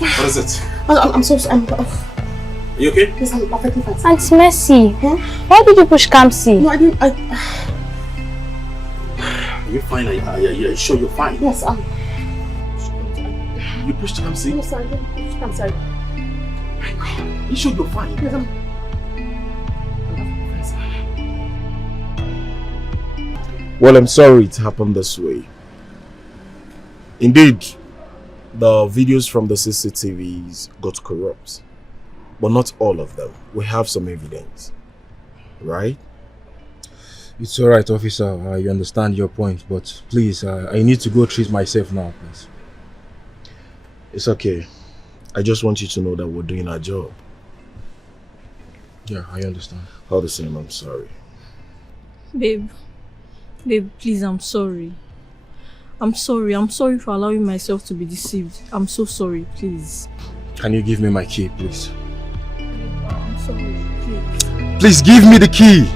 What is it? I'm so sorry. Are you okay? Yes, I'm perfectly fine. Auntie Mercy, why did you push Kamsi? No, I didn't. Are you fine? Are you sure you're fine? Yes, You pushed Kamsi? Yes, I didn't push Kamsi. Are you sure you're fine? Yes, Well, I'm sorry it happened this way. Indeed, the videos from the CCTVs got corrupt. But not all of them. We have some evidence. Right? It's alright, officer. I understand your point, but please, I need to go treat myself now, please. It's okay. I just want you to know that we're doing our job. Yeah, I understand. All the same, I'm sorry. Babe, please, I'm sorry. I'm sorry for allowing myself to be deceived. I'm so sorry, please. Can you give me my key, please? I'm sorry, please. Please give me the key!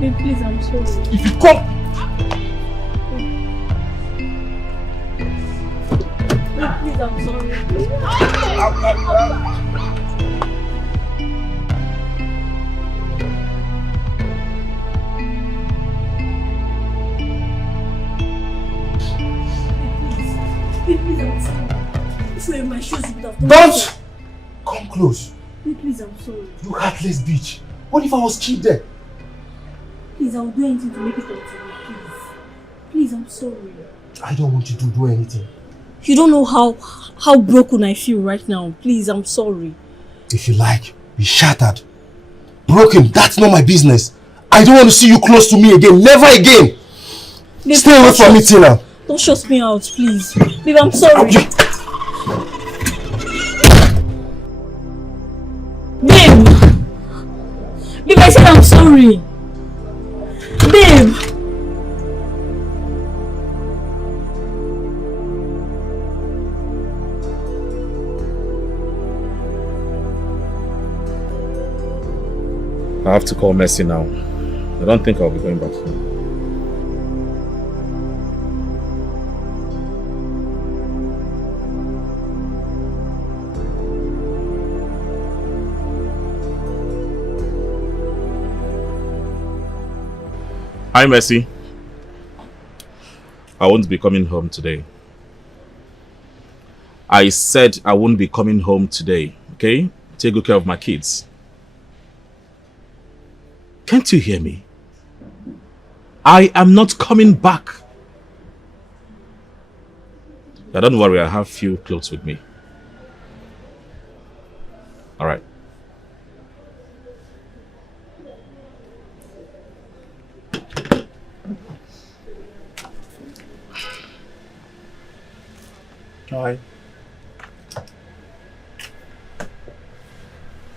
Babe, please, I'm sorry. If you come! Babe, please, I'm sorry. Please, I'm sorry. If you were in my shoes, you would have done Don't so. come close. Please, I'm sorry. You heartless bitch. What if I was killed there? Please, I'll do anything to make it up to you, please. Please, I'm sorry. I don't want you to do anything. You don't know how broken I feel right now. Please, I'm sorry. If you like, be shattered. Broken, that's not my business. I don't want to see you close to me again. Never again. Babe, stay away from me, Tina. Don't shut me out, please. Babe, I'm sorry. Babe! Babe, I said I'm sorry. Babe! I have to call Mercy now. I don't think I'll be going back home. Hi, Mercy. I won't be coming home today. I said I won't be coming home today, okay? take good care of my kids. Can't you hear me? I am not coming back. Now don't worry, I have few clothes with me. All right. Hi.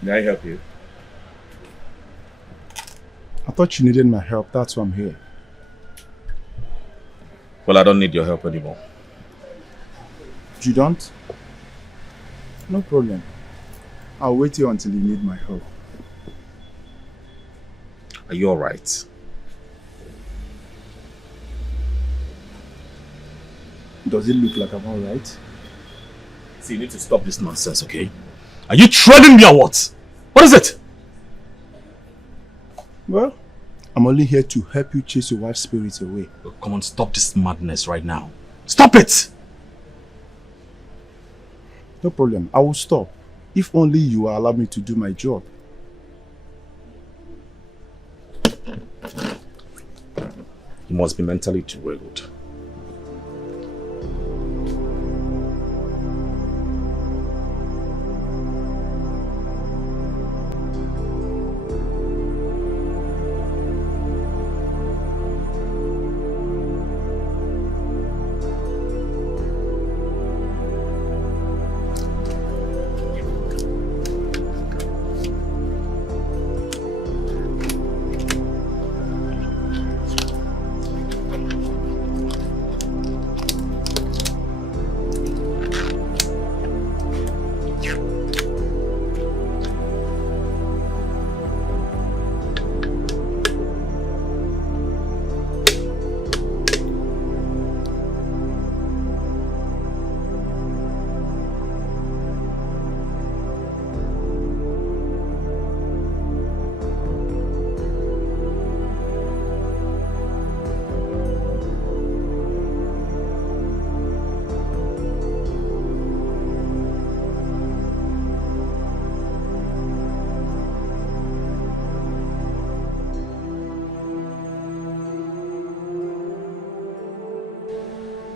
May I help you? I thought you needed my help. That's why I'm here. Well, I don't need your help anymore. You don't? No problem. I'll wait here until you need my help. Are you alright? Does it look like I'm alright? See, you need to stop this nonsense, okay? Are you trolling me or what? What is it? Well, I'm only here to help you chase your wife's spirits away. Oh, come on, stop this madness right now. Stop it! No problem. I will stop. If only you will allow me to do my job. You must be mentally derailed.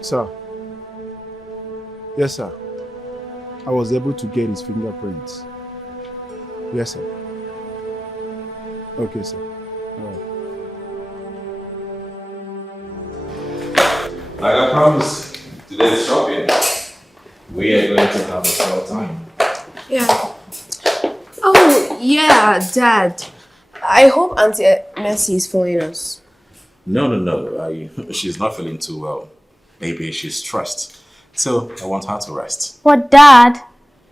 Sir. Yes, sir. I was able to get his fingerprints. Yes, sir. Okay, sir. Alright. Like I promised, today's shopping, we are going to have a swell time. Yeah. Oh, yeah, Dad. I hope Auntie Mercy is following us. No. She's not feeling too well. Maybe she's stressed. So, I want her to rest. But Dad,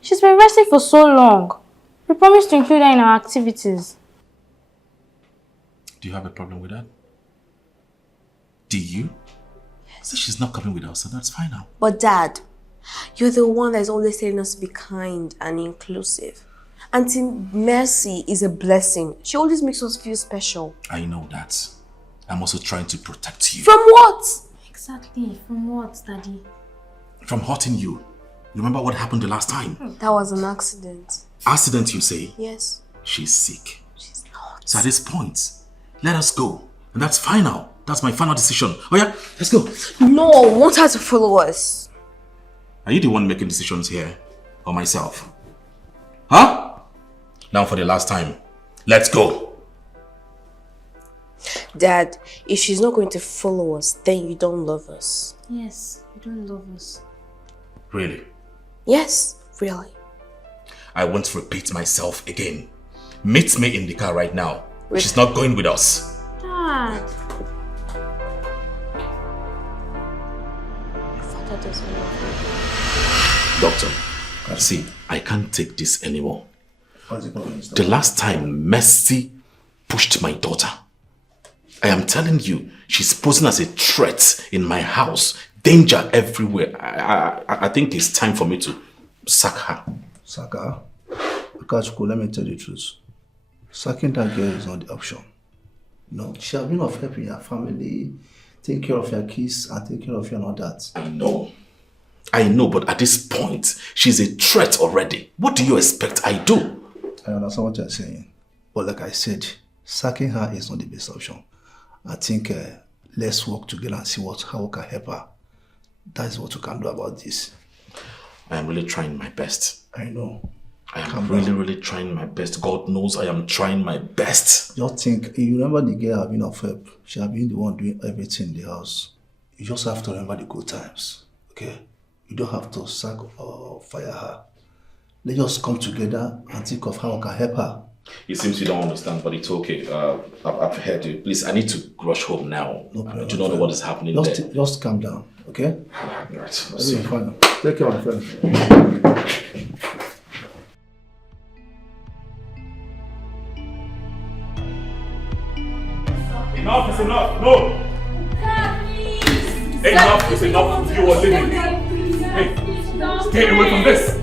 she's been resting for so long. We promised to include her in our activities. Do you have a problem with that? Do you? So she's not coming with us, so that's fine now. But Dad, you're the one that's always telling us to be kind and inclusive. Auntie Mercy is a blessing. She always makes us feel special. I know that. I'm also trying to protect you. From what? Exactly. From what, Daddy? From hurting you. Remember what happened the last time? That was an accident. Accident, you say? Yes. She's sick. She's not. So at this point, let us go. And that's final. That's my final decision. Oh yeah, let's go. No, I want her to follow us. Are you the one making decisions here? Or myself? Huh? Now for the last time. Let's go. Dad, if she's not going to follow us, then you don't love us. Yes, you don't love us. Really? Yes, really. I won't repeat myself again. Meet me in the car right now. She's not going with us. Dad. Your father doesn't love you. Doctor, see, I can't take this anymore. The last time Mercy pushed my daughter, I am telling you, she's posing as a threat in my house. Danger everywhere. I think it's time for me to sack her. Sack her? Akachukwu, let me tell you the truth. Sacking that girl is not the option. No, she has been of help in your family, take care of your kids, and take care of you and all that. I know, but at this point, she's a threat already. What do you expect I do? I understand what you're saying. But like I said, sacking her is not the best option. I think let's work together and see how we can help her. That is what we can do about this. I am really trying my best. I know. I am really trying my best. God knows I am trying my best. Just think, you remember the girl have been of help. She have been the one doing everything in the house. You just have to remember the good times, okay? You don't have to sack or fire her. Let's just come together and think of how I can help her. It seems you don't understand, but it's okay. I've heard you. Please, I need to rush home now. No problem. I do not know what is happening there. Just calm down, okay? All right. Fine. Take care, my friend. Enough is enough. No. Enough is enough. You are leaving. Hey, stay away from this.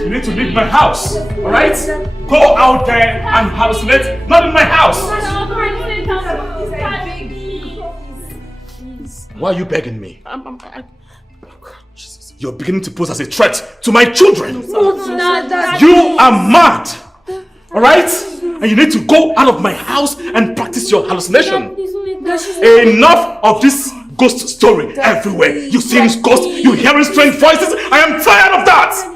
You need to leave my house. All right? Go out there and hallucinate. Not in my house. Why are you begging me? You're beginning to pose as a threat to my children. You are mad. All right? And you need to go out of my house and practice your hallucination. Enough of this ghost story everywhere. You seeing ghosts, you hearing strange voices. I am tired of that.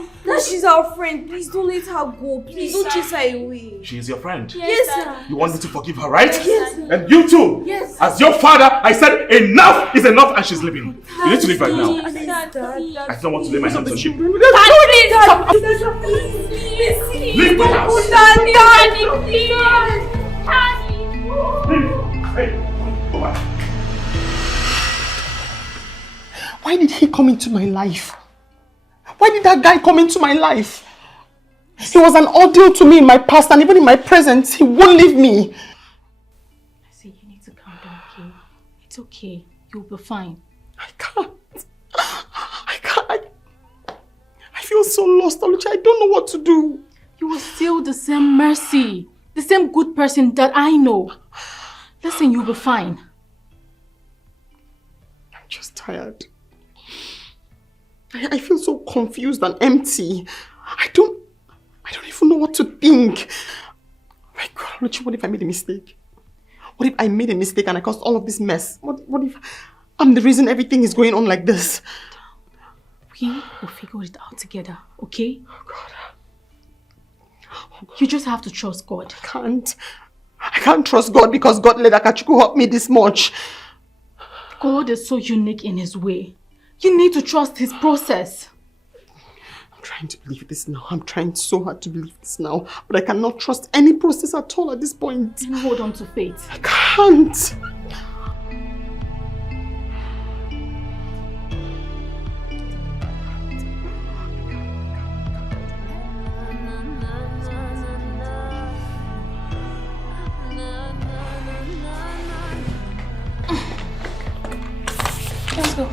She's our friend. Please don't let her go. Please don't chase her away. She is your friend. Yes, sir. You want me to forgive her, right? Yes. And you too. Yes. As your father, I said enough is enough and she's leaving. You need to leave right now. I don't want to lay my hands on you. Leave my house. Daddy, please. Hey, go back. Why did he come into my life? Why did that guy come into my life? He was an ordeal to me in my past and even in my present. He won't leave me. I see, you need to calm down, okay? It's okay. You'll be fine. I can't. I feel so lost, Oluchi. I don't know what to do. You are still the same Mercy. The same good person that I know. Listen, you'll be fine. I'm just tired. I feel so confused and empty. I don't even know what to think. My God, Oluchi, what if I made a mistake? What if I made a mistake and I caused all of this mess? What if I'm the reason everything is going on like this? We will figure it out together, okay? Oh God. You just have to trust God. I can't trust God because God let Akachukwu help me this much. God is so unique in his way. You need to trust his process. I'm trying to believe this now. I'm trying so hard to believe this now. But I cannot trust any process at all at this point. And hold on to faith. I can't. Let's go.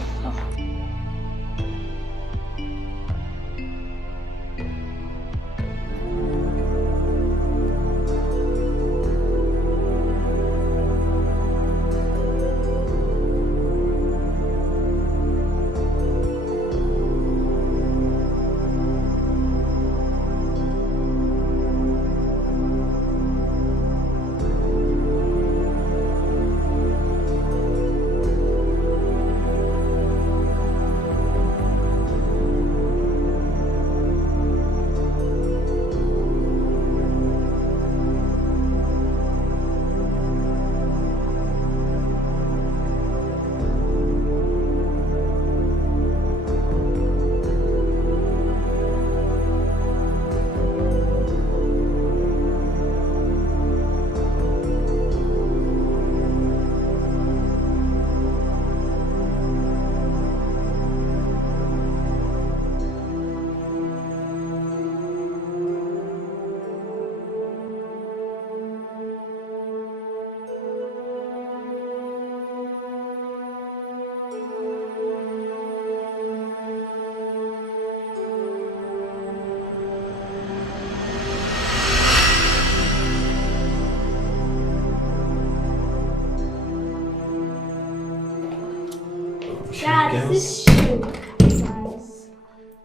Dad, this shoe.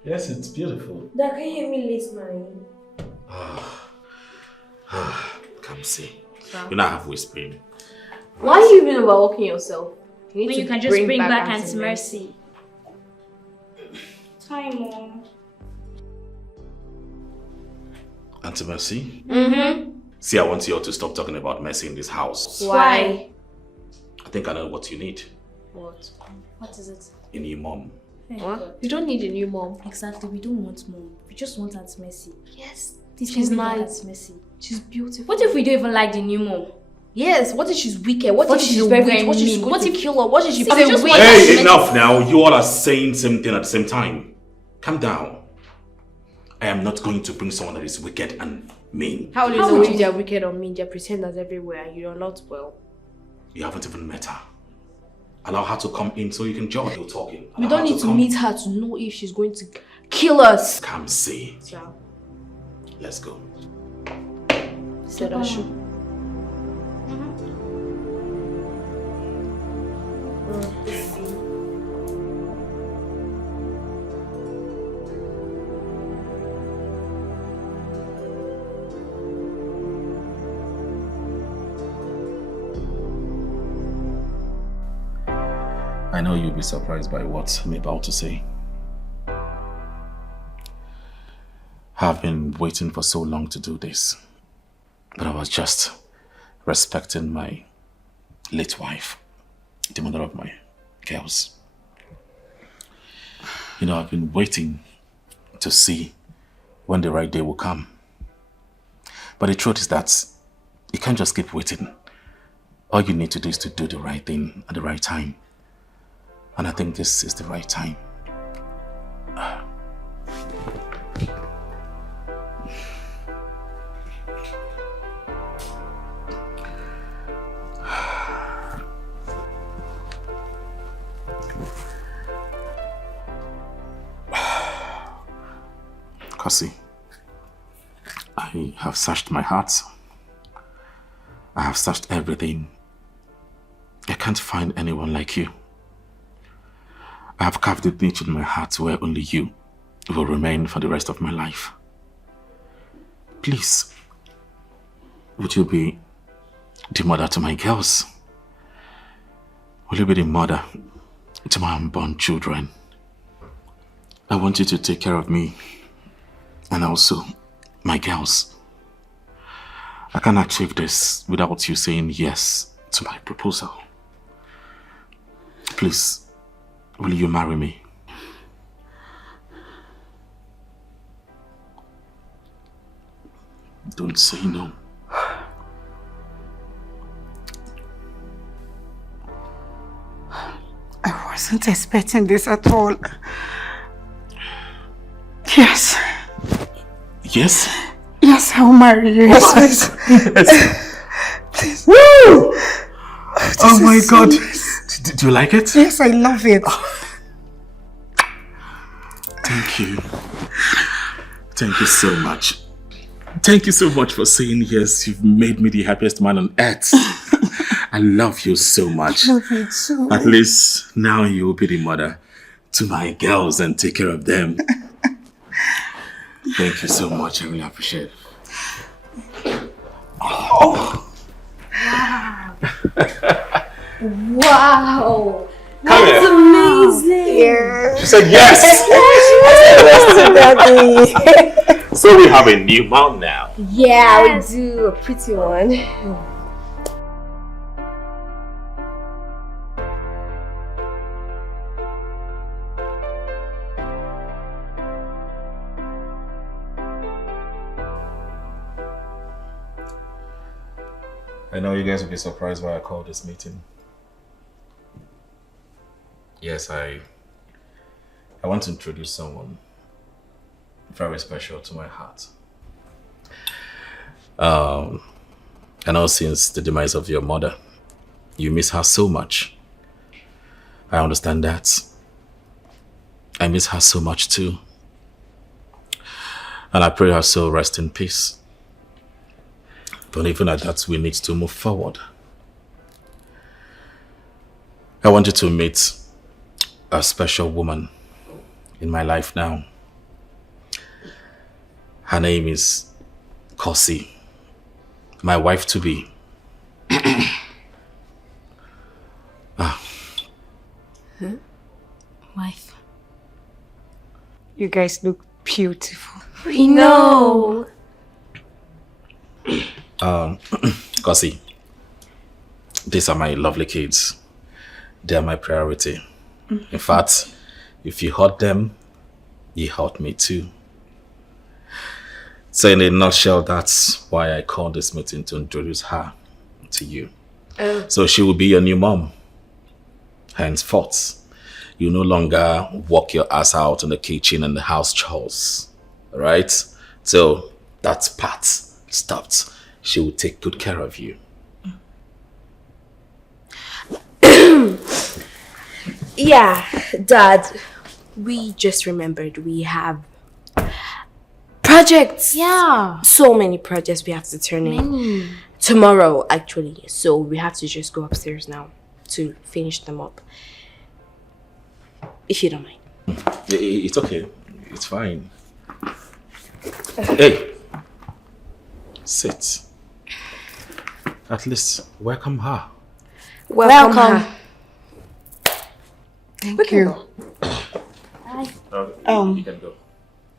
Yes, it's beautiful. Dad, can you help me lace mine? Come see. You now have whispering. Why are you even overworking yourself? When you can just bring back Auntie Mercy. Hi, Mom. Auntie Mercy? Mm-hmm. See, I want you all to stop talking about Mercy in this house. Why? I think I know what you need. What? What is it? A new mom. What? You don't need a new mom. Exactly, we don't want mom. We just want Auntie Mercy. Yes. She's nice. Auntie Mercy. She's beautiful. What if we don't even like the new mom? Yes, what if she's wicked? What if she's very, rich? very What if she's mean? going to kill her? What if she Hey, enough now. You all are saying same thing at the same time. Calm down. I am not going to bring someone that is wicked and mean. How will you know if they're wicked or mean? They're pretenders everywhere and you're not well. You haven't even met her. Allow her to come in so you can judge your talking. We don't need to meet her to know if she's going to kill us. Come see. Yeah. Let's go. Said I should. I know you'll be surprised by what I'm about to say. I've been waiting for so long to do this, but I was just respecting my late wife, the mother of my girls. You know, I've been waiting to see when the right day will come. But the truth is that you can't just keep waiting. All you need to do is to do the right thing at the right time. And I think this is the right time. Kasi, I have searched my heart. I have searched everything. I can't find anyone like you. I have carved a niche in my heart where only you will remain for the rest of my life. Please, would you be the mother to my girls? Will you be the mother to my unborn children? I want you to take care of me and also my girls. I can't achieve this without you saying yes to my proposal. Please, will you marry me? Don't say no. I wasn't expecting this at all. Yes. Yes? Yes, I'll marry you. Yes, please. Woo! Oh my God. Do you like it? Yes, I love it. Thank you. Thank you so much. Thank you so much for saying yes. You've made me the happiest man on earth. I love you so much. I love you too. At least now you will be the mother to my girls and take care of them. Thank you so much. I really appreciate it. Oh. Wow. That's amazing. Yeah. She said yes. Daddy. So we have a new mom now. Yeah, we do. A pretty one. I know you guys will be surprised why I called this meeting. Yes, I want to introduce someone very special to my heart. I know since the demise of your mother, you miss her so much. I understand that. I miss her so much too. And I pray her soul rest in peace. But even at that, we need to move forward. I want you to meet a special woman in my life now. Her name is Kosi. my wife to be. Wife. You guys look beautiful. We know. Gussie, these are my lovely kids. They are my priority. In fact, if you hurt them, you hurt me too. So in a nutshell, that's why I called this meeting to introduce her to you. So she will be your new mom. Henceforth, you no longer walk your ass out in the kitchen and the house chores. Alright? So that part stopped. She will take good care of you. Yeah, Dad, we just remembered we have projects. Yeah. So many projects we have to turn in. Tomorrow, actually. So we have to just go upstairs now to finish them up. If you don't mind. It's okay. It's fine. Hey. Sit. At least welcome her. Welcome her. Thank you. You can go.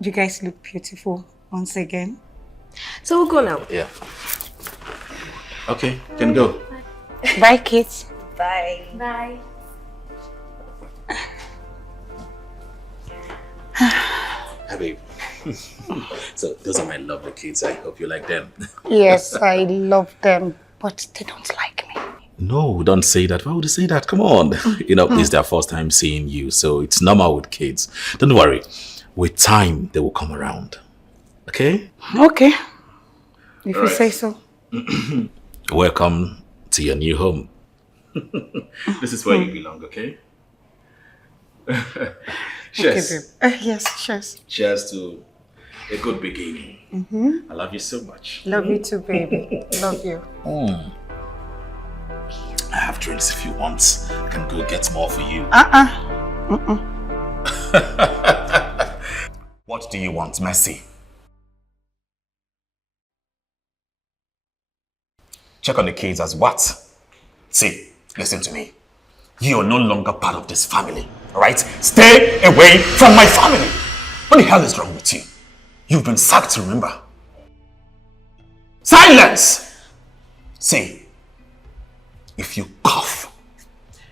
You guys look beautiful once again. So we'll go now. Yeah. Okay, you can go. Bye, kids. Bye. Bye. Hi, babe. So those are my lovely kids. I hope you like them. Yes, I love them, but they don't like me. No, don't say that. Why would you say that? Come on. You know, it's their first time seeing you, so it's normal with kids. Don't worry. With time, they will come around. Okay? Okay. If you say so. Welcome to your new home. This is where you belong, okay? Cheers. Okay, babe. Yes, cheers. Cheers to a good beginning. I love you so much. Love you too, baby. Love you. I have drinks if you want. I can go get more for you. What do you want, Mercy? Check on the kids as what? See, listen to me. You are no longer part of this family, alright? Stay away from my family! What the hell is wrong with you? You've been sacked, remember? Silence! See, if you cough,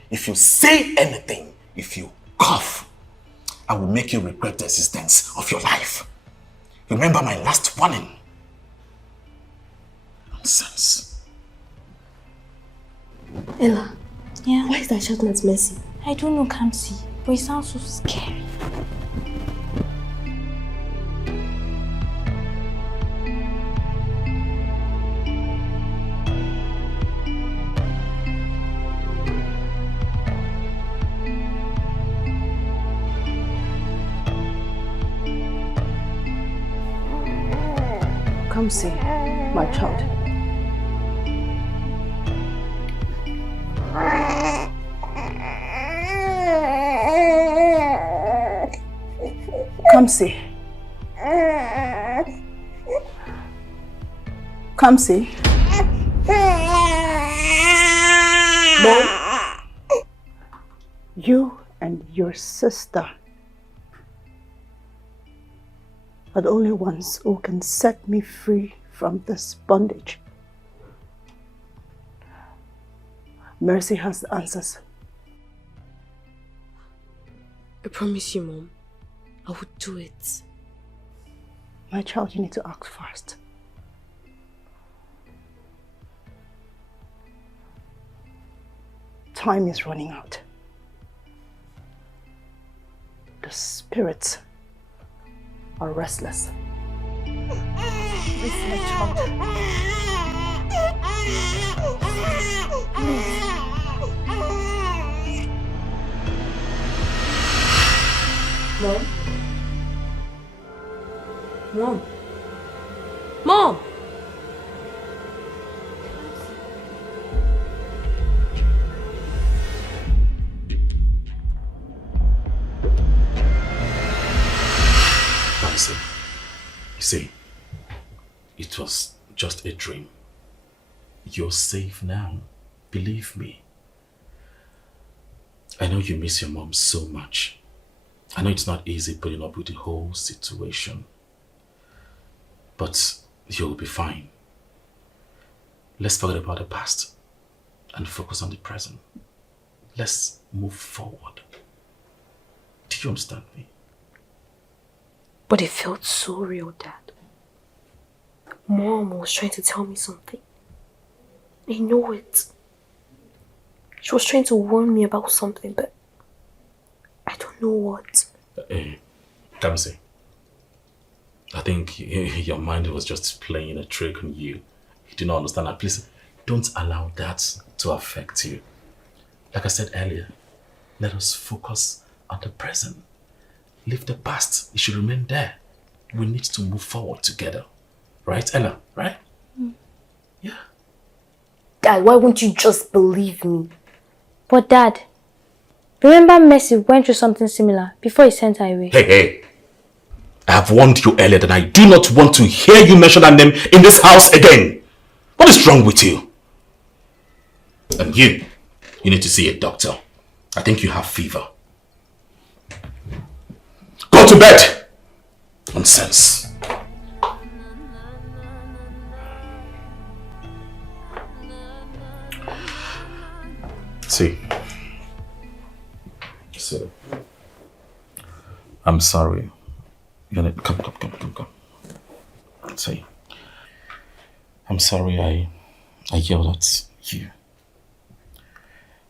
if you say anything, if you cough, I will make you regret the existence of your life. Remember my last warning. Nonsense. Ella. Yeah? Why is that shouting at Mercy? I don't know, can't see. But it sounds so scary. Come see, my child. Come see. Come see. Mom, you and your sister are the only ones who can set me free from this bondage. Mercy has the answers. I promise you, Mom. I would do it. My child, you need to act fast. Time is running out. The spirits are restless. Please, my child. Mom? Mom? Mom! Listen, you see, it was just a dream. You're safe now. Believe me. I know you miss your mom so much. I know it's not easy putting up with the whole situation. But you'll be fine. Let's forget about the past and focus on the present. Let's move forward. Do you understand me? But it felt so real, Dad. Mom was trying to tell me something. I know it. She was trying to warn me about something, but I don't know what. Hey, Kamsi. I think your mind was just playing a trick on you. You do not understand that. Please, don't allow that to affect you. Like I said earlier, let us focus on the present. Leave the past. It should remain there. We need to move forward together. Right, Ella? Right? Yeah. Dad, why won't you just believe me? But Dad, remember Mercy went through something similar before he sent her away. Hey. I have warned you earlier that I do not want to hear you mention that name in this house again. What is wrong with you? And you need to see a doctor. I think you have fever. Go to bed! Nonsense. See. So, I'm sorry. Come. See. I'm sorry I yelled at you.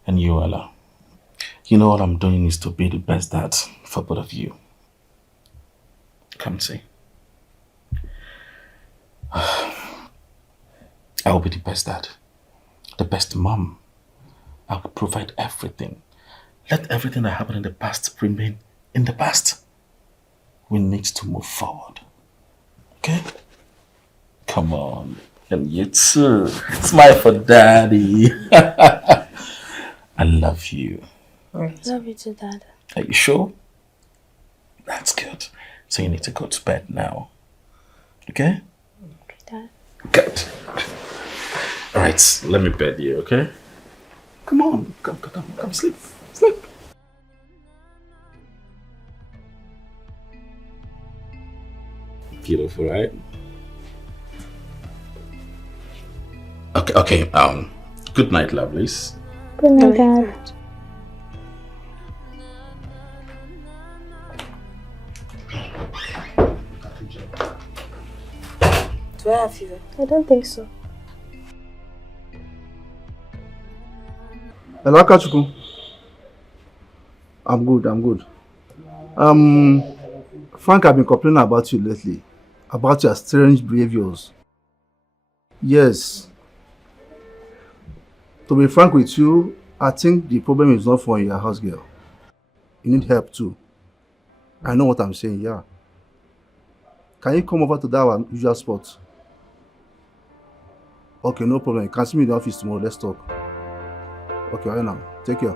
And you, Ella. You know all I'm doing is to be the best dad for both of you. Come see. I will be the best dad. The best mom. I will provide everything. Let everything that happened in the past remain in the past. We need to move forward. Okay? Come on. And you too. Smile for daddy. I love you. Love you too, Dad. Are you sure? That's good. So you need to go to bed now. Okay? Okay, Dad. Good. Alright, let me bed you, okay? Come on. Come sleep. Sleep. Beautiful, right? Okay, good night, lovelies. Good night, Dad. Do I have fever? I don't think so. Hello, Akachuku. I'm good. Frank, I've been complaining about you lately. About your strange behaviors. Yes. To be frank with you, I think the problem is not for your house girl. You need help too. I know what I'm saying, yeah. Can you come over to that usual spot? Okay, no problem. You can see me in the office tomorrow. Let's talk. Okay, right now. Take care.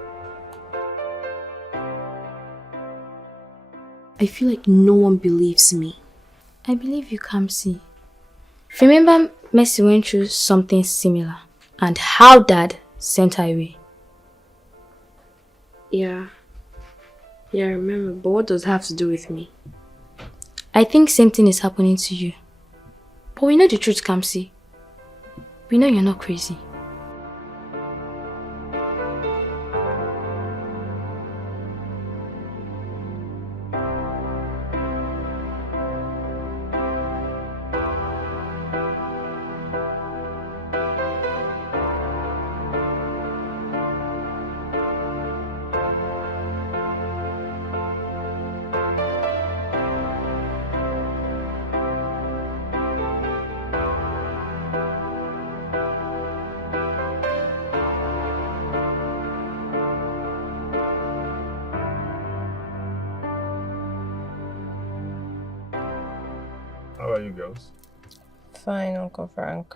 I feel like no one believes me. I believe you, Kamsi. Remember Mercy went through something similar and how Dad sent her away. Yeah, I remember, but what does it have to do with me? I think same thing is happening to you. But we know the truth, Kamsi. We know you're not crazy. How are you girls? Fine, Uncle Frank.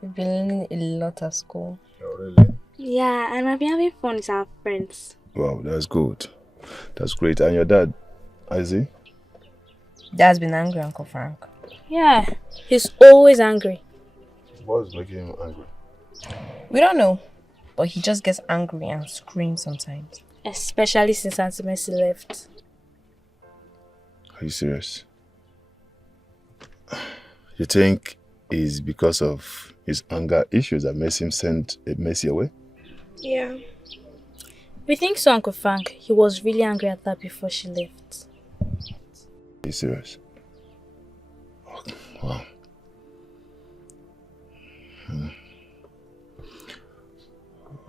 We've been learning a lot at school. Oh, really? Yeah, and I've been having fun with our friends. Wow, that's good. That's great. And your dad, is he? Dad's been angry, Uncle Frank. Yeah, he's always angry. What's making him angry? We don't know, but he just gets angry and screams sometimes. Especially since Auntie Mercy left. Are you serious? You think it's because of his anger issues that makes him send Mercy away? Yeah. We think so, Uncle Frank. He was really angry at her before she left. Are you serious? Oh, wow.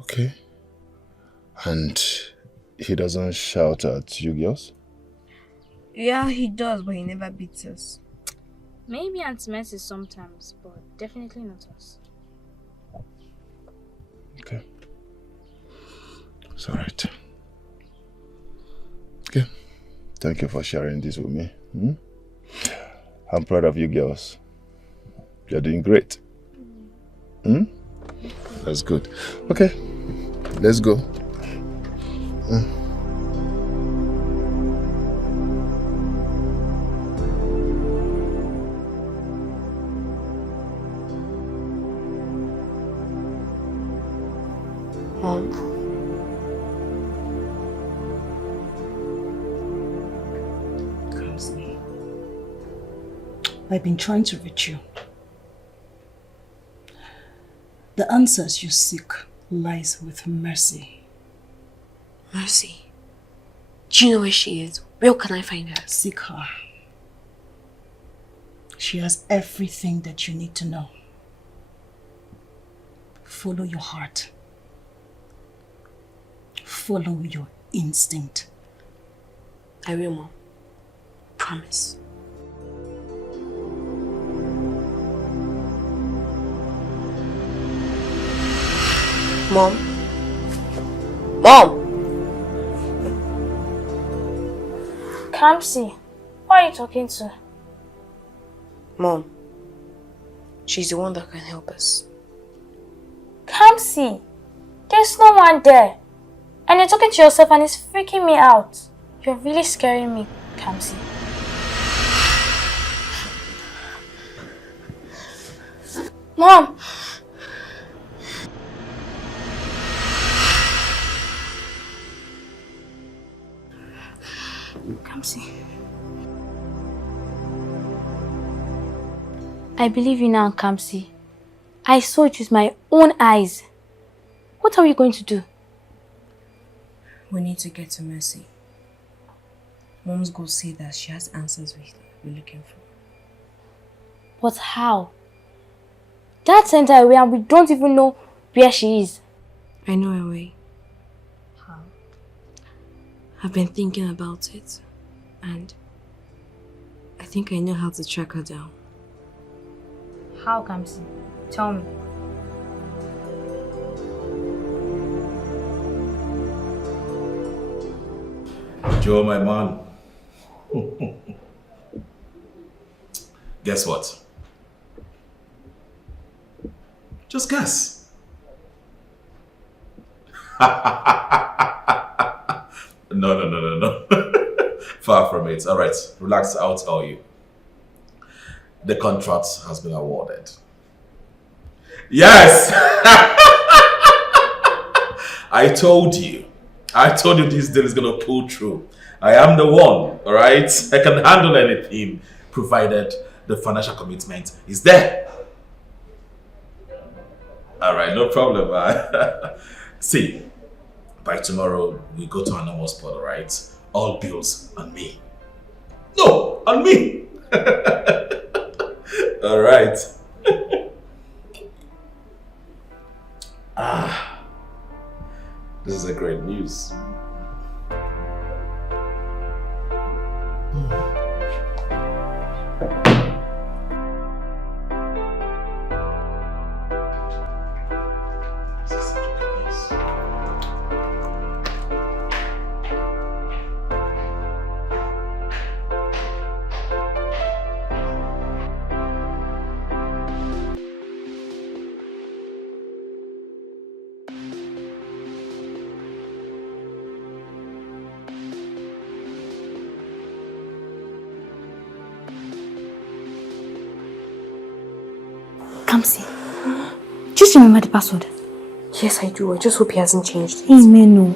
Okay. And he doesn't shout at you girls? Yeah, he does, but he never beats us. Maybe Auntie Mercy sometimes, but definitely not us. Okay. It's alright. Okay. Thank you for sharing this with me. I'm proud of you girls. You're doing great. That's good. Okay. Let's go. Mom? Kamsi, I've been trying to reach you. The answers you seek lies with Mercy. Mercy? Do you know where she is? Where can I find her? Seek her. She has everything that you need to know. Follow your heart. Follow your instinct. I will, Mom. Promise. Mom? Mom! Kamsi, who are you talking to? Mom. She's the one that can help us. Kamsi, there's no one there. And you're talking to yourself and it's freaking me out. You're really scaring me, Kamsi. Mom! Kamsi. I believe you now, Kamsi. I saw it with my own eyes. What are we going to do? We need to get to Mercy. Mom's go say that she has answers we're looking for. But how? Dad sent her away and we don't even know where she is. I know a way. How? I've been thinking about it. And I think I know how to track her down. How, Kamsi? Tell me. Joe, my man. Guess what? Just guess. No. Far from it. All right, relax, I'll tell you. The contract has been awarded. Yes! I told you this deal is gonna pull through. I am the one, all right? I can handle anything, provided the financial commitment is there. All right, no problem. See, by tomorrow, we go to our normal spot, all right? All bills on me. No, on me. All right. This is a great news. Kamsi, just remember the password. Yes, I do. I just hope he hasn't changed it. Amen. No.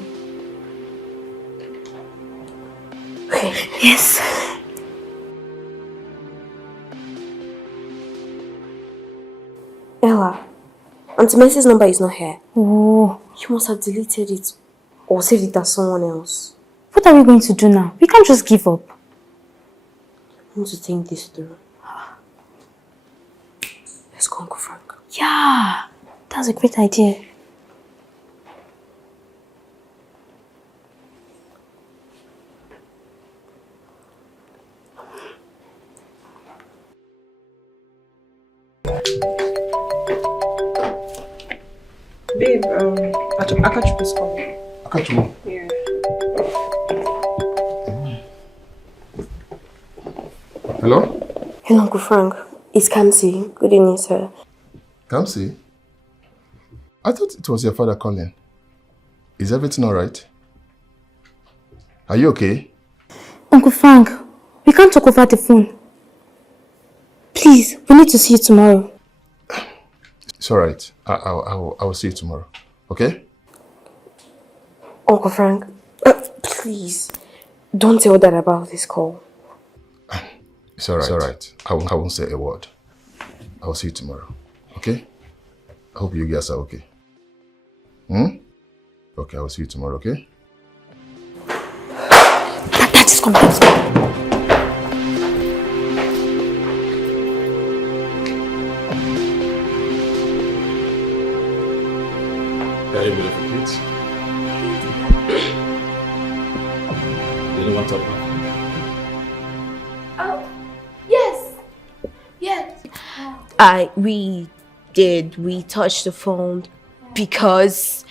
Okay. Yes. Ella, Auntie Mercy's number is not here. Oh. You must have deleted it or saved it as someone else. What are we going to do now? We can't just give up. I want to think this through. Let's go, Uncle Frank. Yeah, that's a great idea. Babe, Akachuku is calling. Akachuku? Yeah. Hello? Hello, Uncle Frank. It's Kamsi. Good evening, sir. Kamsi? I thought it was your father calling. Is everything alright? Are you okay? Uncle Frank, we can't talk over the phone. Please, we need to see you tomorrow. It's alright. I will see you tomorrow. Okay? Uncle Frank, please, don't tell Dad about this call. It's alright. It's alright. I won't say a word. I will see you tomorrow. Okay? I hope you guys are okay. Okay, I will see you tomorrow, okay? That is coming. Let's go. Very beautiful kids. They don't want to talk about it. Oh, yes. Yes. We touched the phone because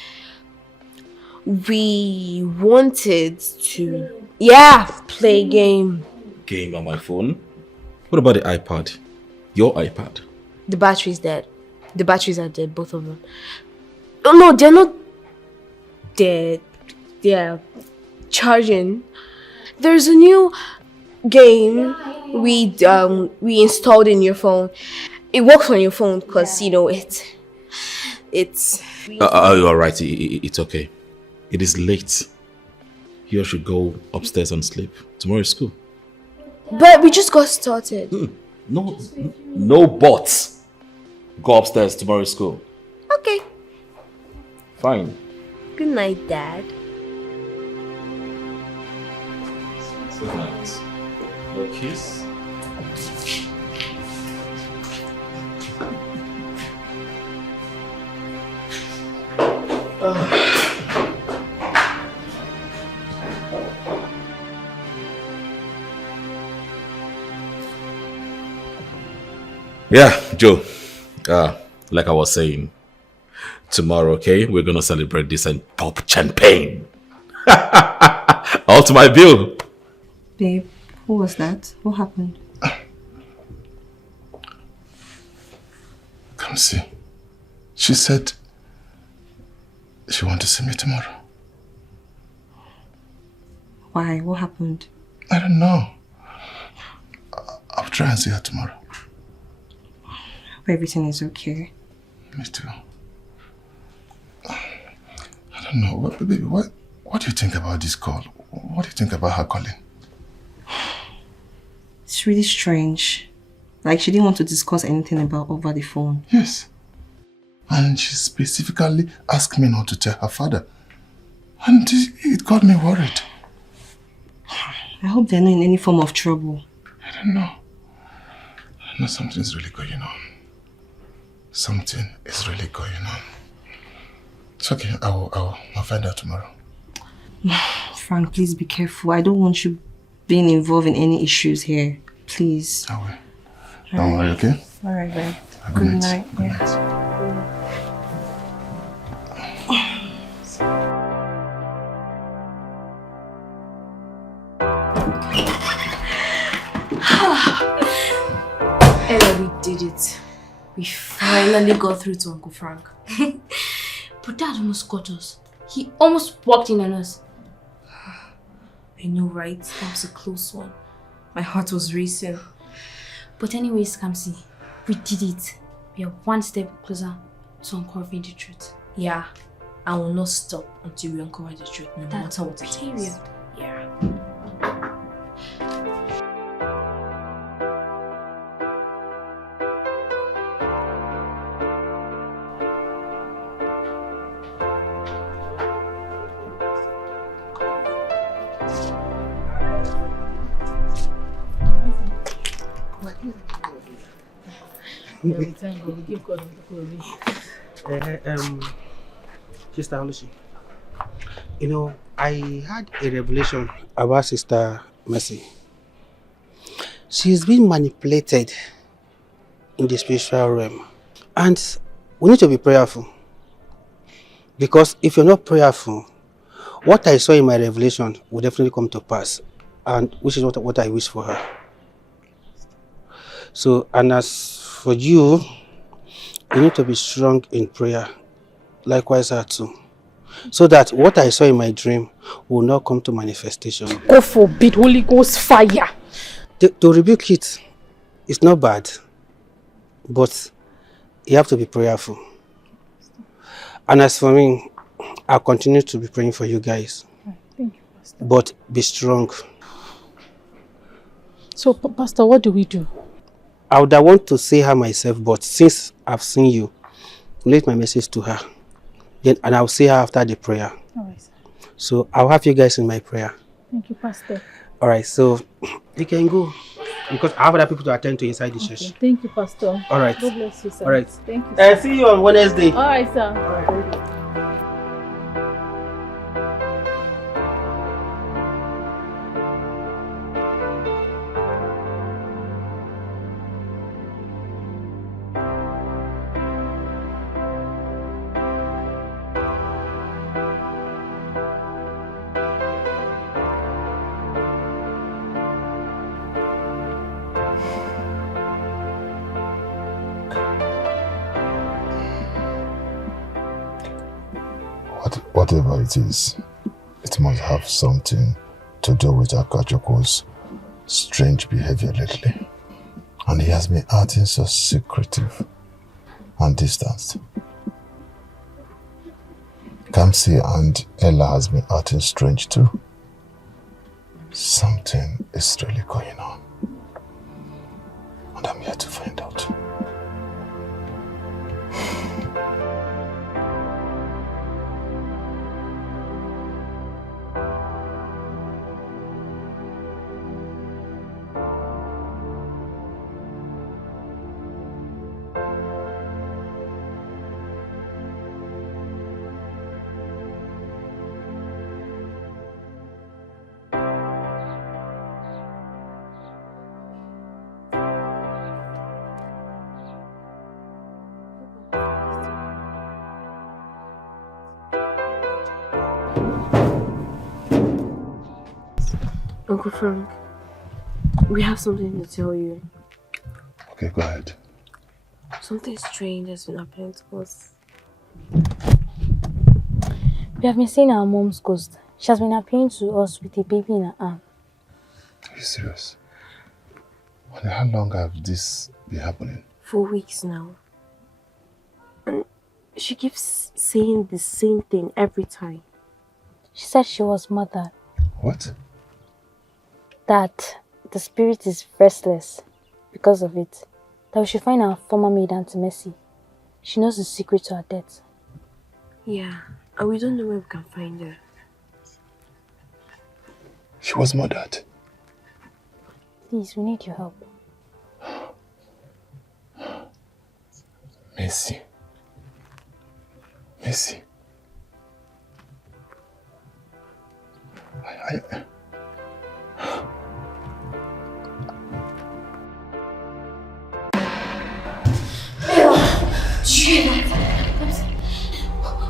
we wanted to, play a game. Game on my phone? What about the iPad? Your iPad? The battery's dead. The batteries are dead, both of them. Oh no, they're not dead. They're charging. There's a new game we installed in your phone. It works on your phone because it's. You are right. It's okay. It is late. You should go upstairs and sleep. Tomorrow is school. But we just got started. No buts. Go upstairs. Tomorrow is school. Okay. Fine. Good night, Dad. Good night. No kiss. Yeah, Joe. Like I was saying, tomorrow, okay, we're gonna celebrate this and pop champagne. All to my bill. Babe, who was that? What happened? Come see. She said she wants to see me tomorrow. Why? What happened? I don't know. I'll try and see her tomorrow. Hope everything is okay. Me too. I don't know. Baby, what do you think about this call? What do you think about her calling? It's really strange. Like she didn't want to discuss anything about over the phone. Yes. And she specifically asked me not to tell her father. And it got me worried. I hope they're not in any form of trouble. I don't know. I know something's really going on. Something is really going on. It's okay. I'll find out tomorrow. Frank, please be careful. I don't want you being involved in any issues here. Please. I will. Don't worry, okay? Alright, babe. Good night. Good night. Ella, we did it. We finally got through to Uncle Frank. But Dad almost got us. He almost walked in on us. I know, right? That was a close one. My heart was racing. But anyways, Kamsi, we did it. We are one step closer to uncovering the truth. Yeah, I will not stop until we uncover the truth, no matter what it is. Yeah. Sister Lucy, you know, I had a revelation about Sister Mercy. She's been manipulated in the spiritual realm. And we need to be prayerful. Because if you're not prayerful, what I saw in my revelation will definitely come to pass. And which is what I wish for her. So, and as for you, you need to be strong in prayer. Likewise her too. So that what I saw in my dream will not come to manifestation. God forbid, Holy Ghost fire. To rebuke it, it's not bad. But you have to be prayerful. And as for me, I'll continue to be praying for you guys. Thank you, Pastor. But be strong. So, Pastor, what do we do? I would want to see her myself, but since I've seen you, relate my message to her. Then, and I'll see her after the prayer. All right, sir. So I'll have you guys in my prayer. Thank you, Pastor. All right, so you can go because I have other people to attend to inside the church. Thank you, Pastor. All right. God bless you, sir. All right. Thank you, sir. See you on Wednesday. All right, sir. All right. Whatever it is, it must have something to do with Akajoko's strange behavior lately. And he has been acting so secretive and distanced. Kamsi and Ella has been acting strange too. Something is really going on. And I'm here to find out. Uncle Frank, we have something to tell you. Okay, go ahead. Something strange has been happening to us. We have been seeing our mom's ghost. She has been appearing to us with a baby in her arm. Are you serious? And how long have this been happening? 4 weeks now. And she keeps saying the same thing every time. She said she was murdered. What? That the spirit is restless because of it. That we should find our former maid, Auntie Mercy. She knows the secret to her death. Yeah, and we don't know where we can find her. She was murdered. Please, we need your help. Mercy. Mercy. Did you hear that?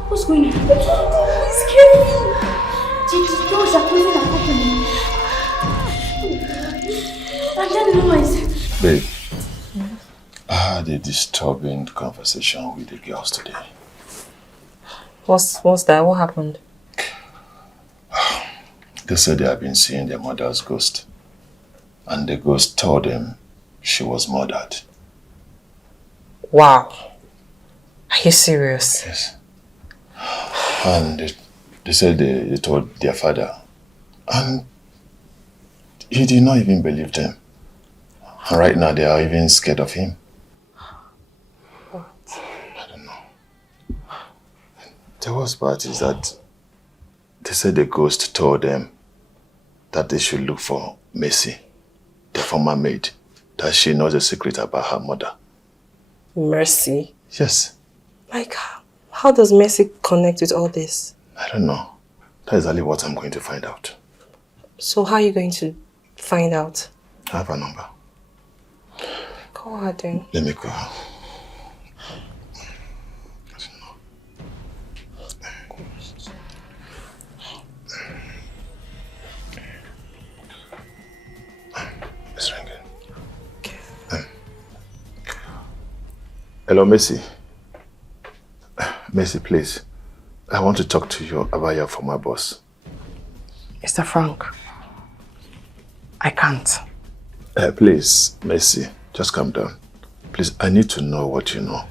What's going on? It's scary. The doors are closing and opening. I don't know myself. Babe, I had a disturbing conversation with the girls today. What's that? What happened? They said they have been seeing their mother's ghost. And the ghost told them she was murdered. Wow. Are you serious? Yes. And they said they told their father. And he did not even believe them. And right now they are even scared of him. I don't know. The worst part is that they said the ghost told them that they should look for Mercy, the former maid, that she knows a secret about her mother. Mercy? Yes. Like, how does Mercy connect with all this? I don't know. That is exactly what I'm going to find out. So how are you going to find out? I have her number. Call her then. Let me call her. It's ringing. Okay. Hello, Mercy. Mercy, please. I want to talk to you about your former boss. Mr. Frank, I can't. Please, Mercy, just calm down. Please, I need to know what you know.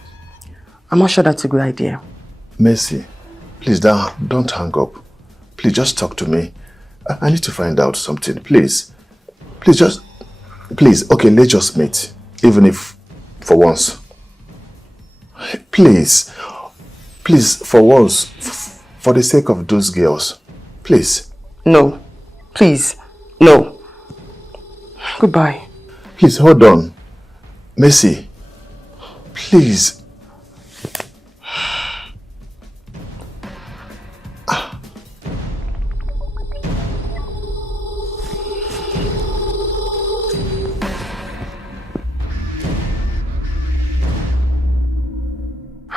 I'm not sure that's a good idea. Mercy, please don't hang up. Please just talk to me. I need to find out something. Please. Please, okay, let's just meet. Even if for once. Please, for once, for the sake of those girls, please. No, please, no. Goodbye. Please, hold on. Mercy, please.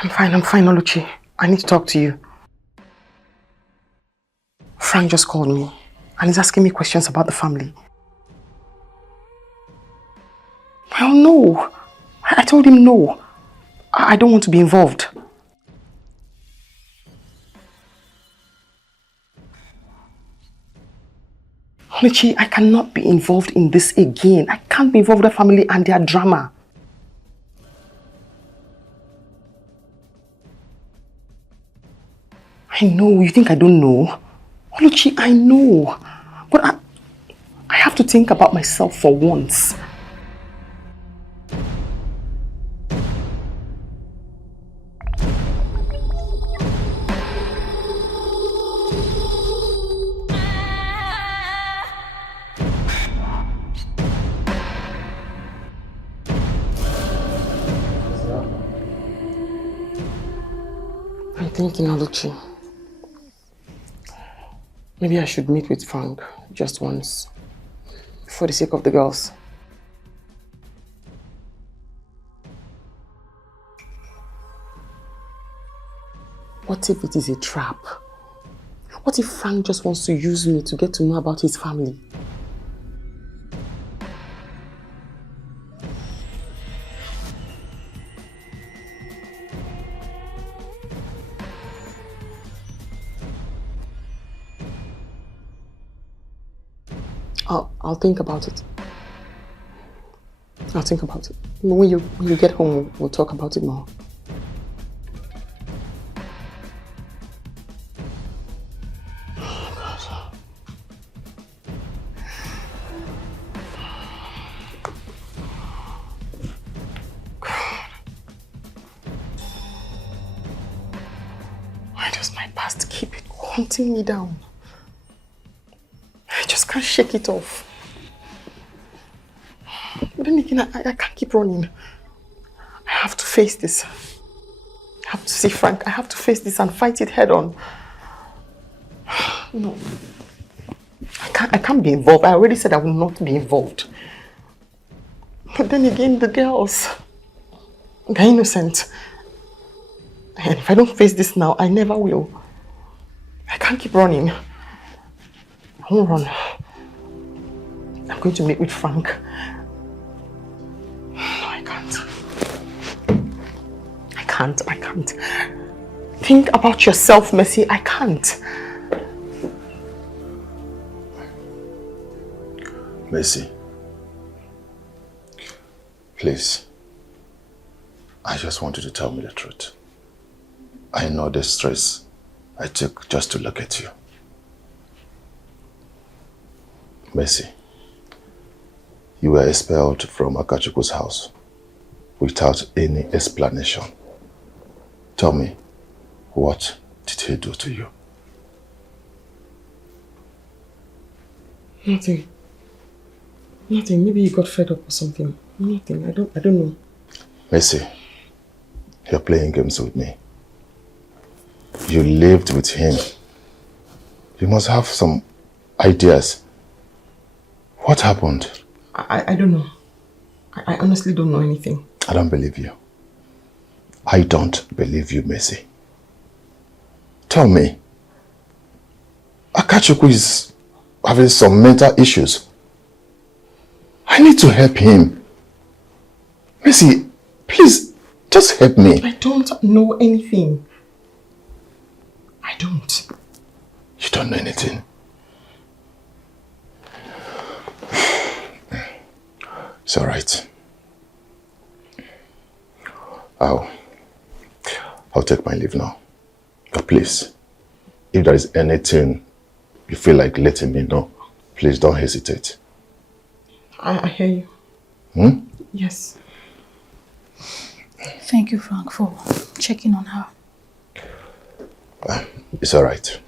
I'm fine, Oluchi. I need to talk to you. Frank just called me and he's asking me questions about the family. Well, no. I told him no. I don't want to be involved. Oluchi, I cannot be involved in this again. I can't be involved with the family and their drama. I know, you think I don't know? Oluchi, I know. But I have to think about myself for once. I'm thinking, Oluchi. Maybe I should meet with Frank just once, for the sake of the girls. What if it is a trap? What if Frank just wants to use me to get to know about his family? I'll think about it. I'll think about it. When you get home, we'll talk about it more. Why does my past keep it hunting me down? I just can't shake it off. But then again, I can't keep running. I have to face this. I have to see Frank. I have to face this and fight it head on. No. I can't be involved. I already said I will not be involved. But then again, the girls, they're innocent. And if I don't face this now, I never will. I can't keep running. I won't run. I'm going to meet with Frank. No, I can't. I can't. Think about yourself, Mercy. I can't. Mercy, please. I just want you to tell me the truth. I know the stress I took just to look at you. Mercy, you were expelled from Akachukwu's house without any explanation. Tell me, what did he do to you? Nothing. Nothing. Maybe you got fed up or something. Nothing. I don't know. Mercy, you're playing games with me. You lived with him. You must have some ideas. What happened? I don't know. I honestly don't know anything. I don't believe you. I don't believe you, Mercy. Tell me, Akachukwu is having some mental issues. I need to help him. Mercy, please, just help me. I don't know anything. I don't. You don't know anything? It's all right. I'll take my leave now. But please, if there is anything you feel like letting me know, please don't hesitate. I hear you. Hmm? Yes. Thank you, Frank, for checking on her. It's all right.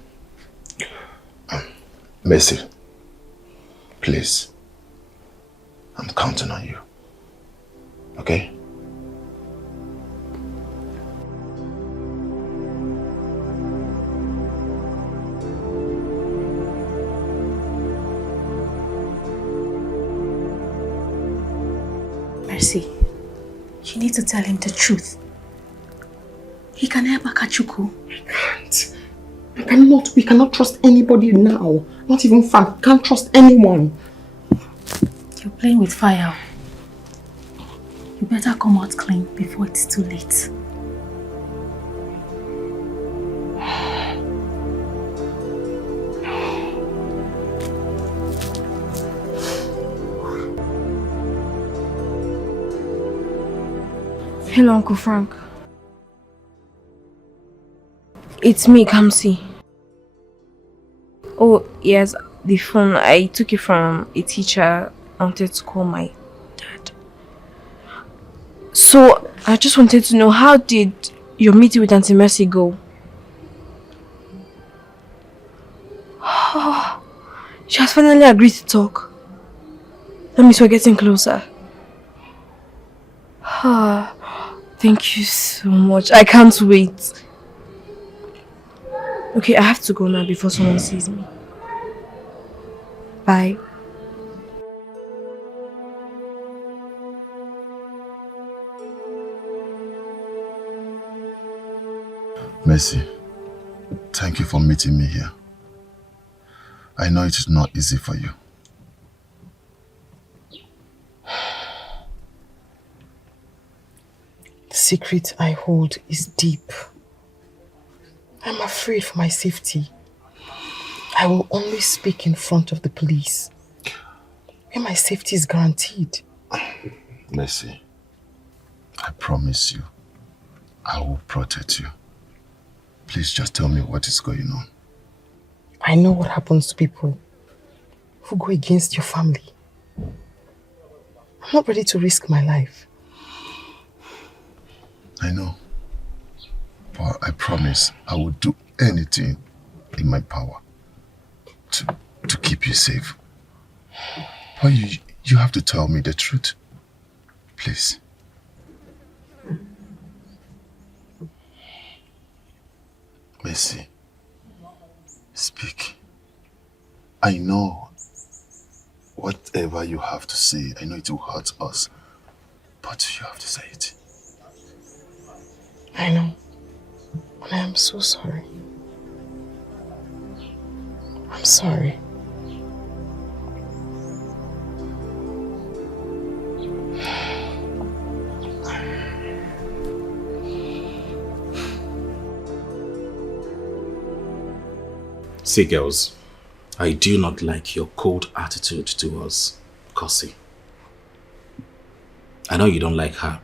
Mercy, please, I'm counting on you. Okay? Mercy, you need to tell him the truth. He can help Akachukwu. I can't. We cannot trust anybody now. Not even Frank. Can't trust anyone. You're playing with fire. You better come out clean before it's too late. Hello, Uncle Frank. It's me, Kamsi. Oh, yes, the phone. I took it from a teacher. I wanted to call my dad. So, I just wanted to know, how did your meeting with Auntie Mercy go? Oh, she has finally agreed to talk. That means we're getting closer. Thank you so much. I can't wait. Okay, I have to go now before someone sees me. Bye. Mercy, thank you for meeting me here. I know it is not easy for you. The secret I hold is deep. I'm afraid for my safety. I will only speak in front of the police, where my safety is guaranteed. Mercy, I promise you, I will protect you. Please just tell me what is going on. I know what happens to people who go against your family. I'm not ready to risk my life. I know. But I promise I will do anything in my power to keep you safe. But you have to tell me the truth. Please. Mercy, speak. I know whatever you have to say, I know it will hurt us, but you have to say it. I know. And I am so sorry. I'm sorry. See, girls, I do not like your cold attitude towards Kosi. I know you don't like her,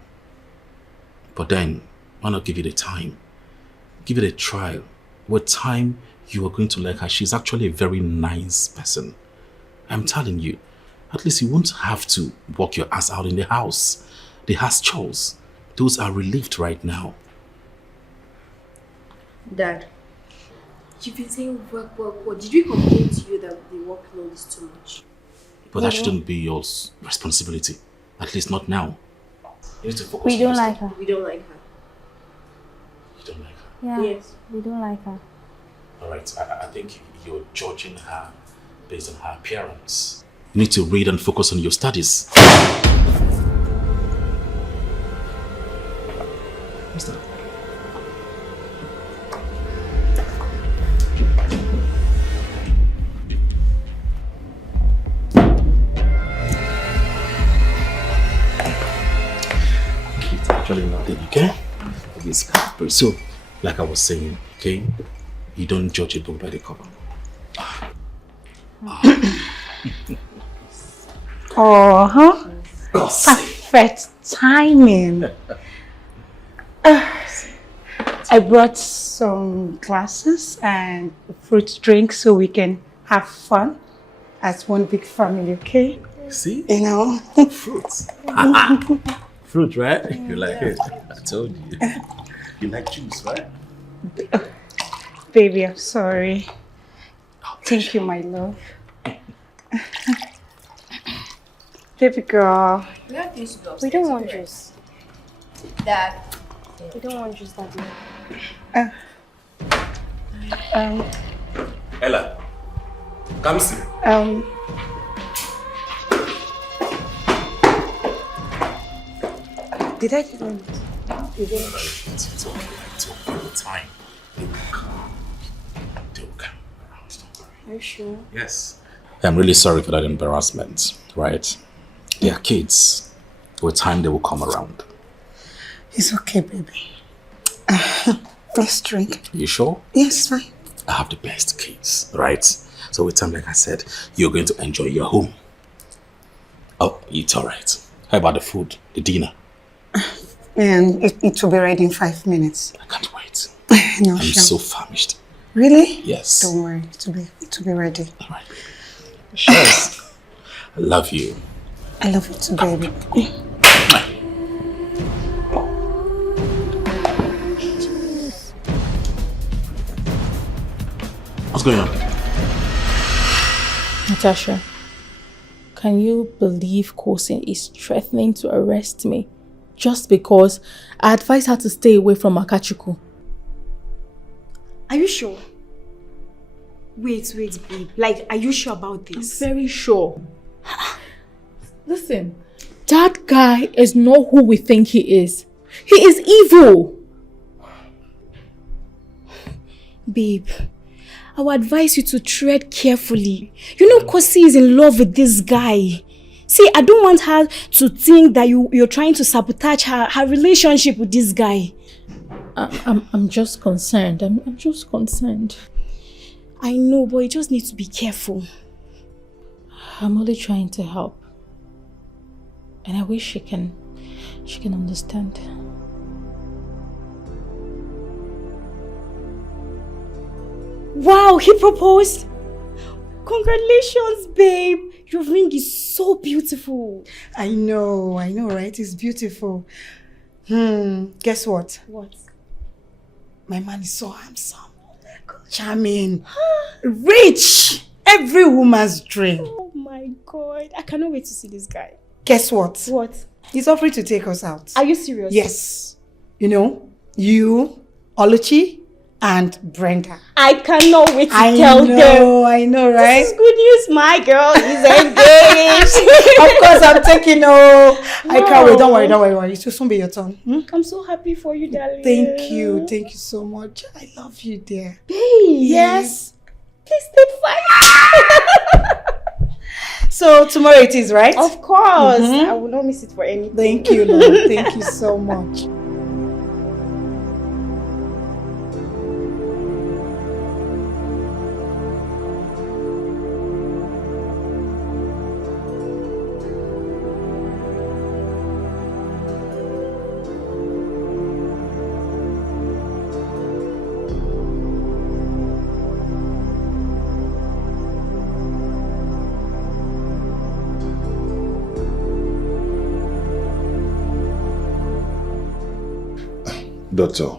but then why not give it a time? Give it a trial. with time, you are going to like her. She's actually a very nice person. I'm telling you. At least you won't have to work your ass out in the house. The house chores. Those are relieved right now. Dad, you've been saying work. Did we complain to you that the workload is too much? But that shouldn't be your responsibility. At least not now. You need to focus We on don't your like stuff. her. We don't like her. You don't like her? Yeah, Yes. we don't like her. Alright, I think you're judging her based on her appearance. You need to read and focus on your studies. What's that? It's actually nothing, okay? It's Cadbury. So, like I was saying, okay? You don't judge a book by the cover. Perfect timing. I brought some glasses and fruit drinks so we can have fun as one big family, okay? See? You know? Fruits. Fruit, right? You like it? I told you. You like juice, right? Baby, I'm sorry. Thank you, my love. Baby girl. We have things to do. We don't want juice. Dad. We don't want juice, Daddy. Ella, come see. Did I tell you? It's okay. It's okay. With time. They will come. They will come around. Don't worry. Are you sure? Yes. I'm really sorry for that embarrassment, right? They are kids. With time, they will come around. It's okay, baby. Let's drink. You sure? Yes, fine. I have the best kids, right? So with time, like I said, you're going to enjoy your home. Oh, it's alright. How about the food, the dinner? And it will be ready in 5 minutes. I can't wait. No, I'm sure. so famished. Really? Yes. Don't worry, it will be ready. Alright. Cheers. I love you. I love you too, baby. What's going on? Natasha, can you believe Kosin is threatening to arrest me just because I advised her to stay away from Akachuku? Are you sure? Wait, babe. Like, are you sure about this? I'm very sure. Listen, that guy is not who we think he is. He is evil. Babe, I would advise you to tread carefully. You know Kosi is in love with this guy. See, I don't want her to think that you're trying to sabotage her relationship with this guy. I'm just concerned. I'm just concerned. I know, but you just need to be careful. I'm only trying to help. And I wish she can understand. Wow, he proposed! Congratulations, babe! Your ring is so beautiful. I know, right? It's beautiful. Guess what? What? My man is so handsome. Charming. Rich! Every woman's dream. Oh my god. I cannot wait to see this guy. Guess what? What? He's offering to take us out. Are you serious? Yes. You know, you, Oluchi, and Brenda. I cannot wait to tell them. I know, right? This is good news. My girl is engaged. Of course, I'm taking I can't wait. Don't worry. It will soon be your turn. I'm so happy for you, darling. Thank you so much. I love you, dear. Babe. Yes. Please stay fine. So tomorrow it is, right? Of course. I will not miss it for anything. Thank you, Lord. Thank you so much. Doctor,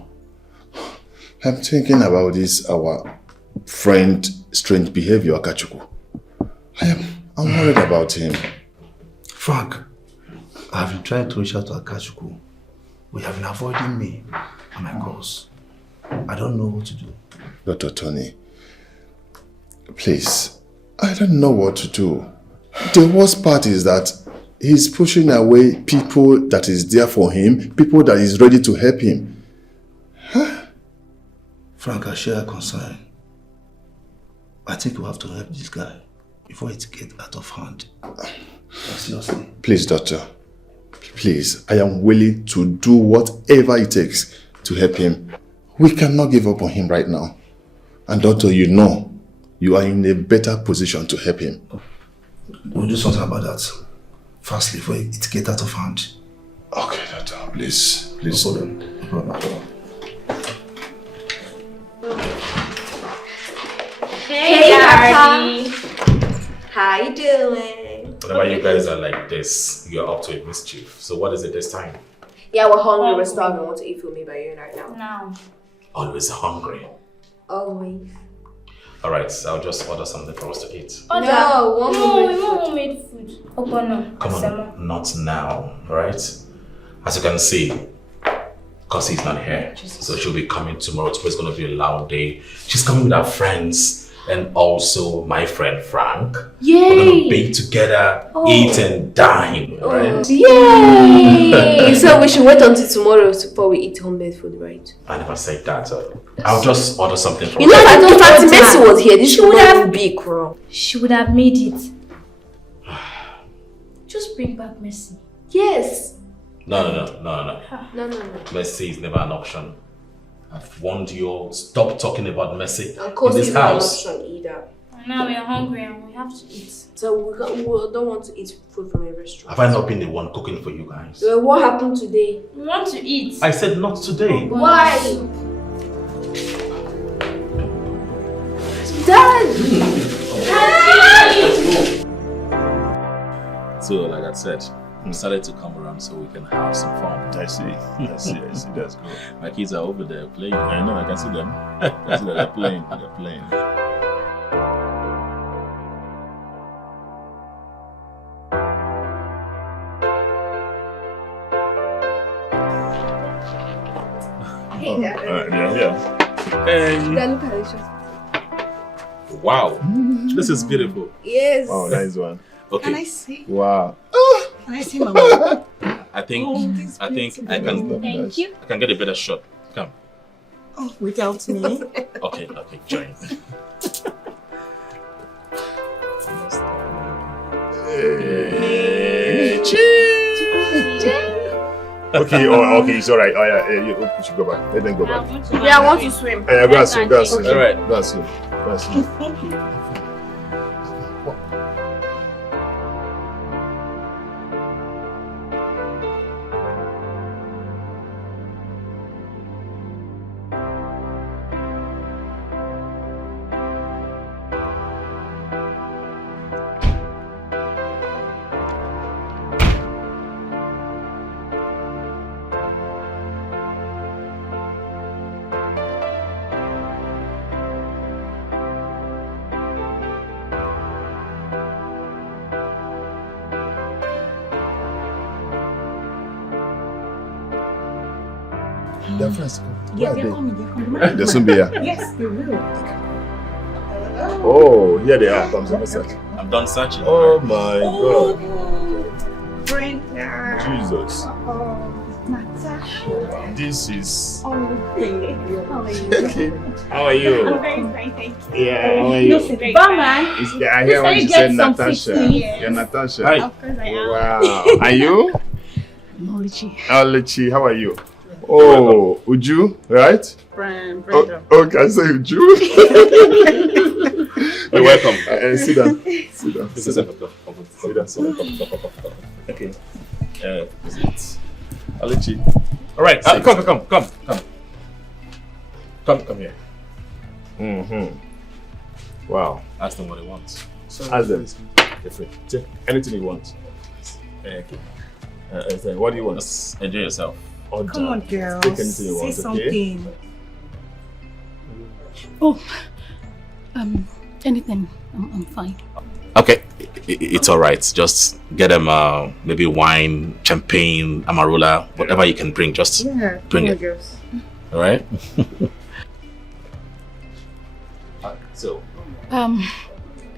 I'm thinking about this, our friend strange behavior, Akachuku. I'm worried about him. Frank, I've been trying to reach out to Akachuku. We have been avoiding me and my calls. I don't know what to do. Dr. Tony, please, I don't know what to do. The worst part is that he's pushing away people that is there for him, people that is ready to help him. Huh? Frank, I share a concern. I think we have to help this guy before it gets out of hand. Seriously. Please, doctor. Please, I am willing to do whatever it takes to help him. We cannot give up on him right now. And doctor, you know, you are in a better position to help him. We'll do something about that. Firstly, before it gets out of hand. Okay, doctor, please. Please. No problem. No problem. Hey, Daddy. How you doing? Whenever you guys are like this, you're up to a mischief. So what is it this time? Yeah, we're hungry. We're starving. Want to eat with me by you right now? No. Always hungry. Always. Alright, so I'll just order something for us to eat. No, we want homemade food. Come on, not now, alright? As you can see, because he's not here, so she'll be coming tomorrow. Tomorrow's going to be a loud day. She's coming with her friends and also my friend Frank. Yay! We're going to bake together, eat and dine, right? Yay! So we should wait until tomorrow before we eat homemade food, right? I never said that. I'll just order something for you. You know that if Auntie Mercy was here, this would have been big. She would have made it. Just bring back Mercy. Yes. No. Mercy is never an option. I've warned you, stop talking about Mercy in this house. Not an option either. Now we are hungry and we have to eat. So we don't want to eat food from a restaurant. Have I not been the one cooking for you guys? What happened today? We want to eat. I said not today. Why? Dad! So, like I said, we decided to come around so we can have some fun. I see. That's good. My kids are over there playing. I know, I can see them. I see that they're playing. Hey, Dad. Yeah. Hey. Dad, look at this. Wow. This is beautiful. Yes. Oh, nice one. Okay. Can I see? Wow. Can I see Mama? I think I can. Thank you. I can get a better shot. Come. Oh, without me. Okay, join. Hey, cheers. Okay, it's alright. Oh yeah, you should go back. Let them go back. Yeah, I want to swim. Yeah, go and swim. Alright. Go and swim. Their friends. Yeah, they're coming. They'll soon be here. Yes, they will. Oh, here they are. I'm done searching. Oh my God. Brenda. Jesus. Natasha. This is. Oh, how are you? How are you? I'm very fine, thank you. Yeah, how are you? Bye, I hear when you said Natasha. You're Natasha. Hi. Of course I am. Wow. Are you? Molichi. Olichi, how are you? Oh, Uju, right? Brenda. Okay, I say Uju. You're welcome. Sit down. Sit down. Okay. Is it Olichi? Alright, come here. Wow. Ask them what they want. Ask them. Anything you want. Okay. What do you want? Just enjoy yourself. Order. Come on, girls. Speak anything you Say want, something. okay? Oh, anything. I'm fine. Okay, it's all right. Just get them maybe wine, champagne, amarula, whatever you can bring. Just bring it. Girls. All right. So,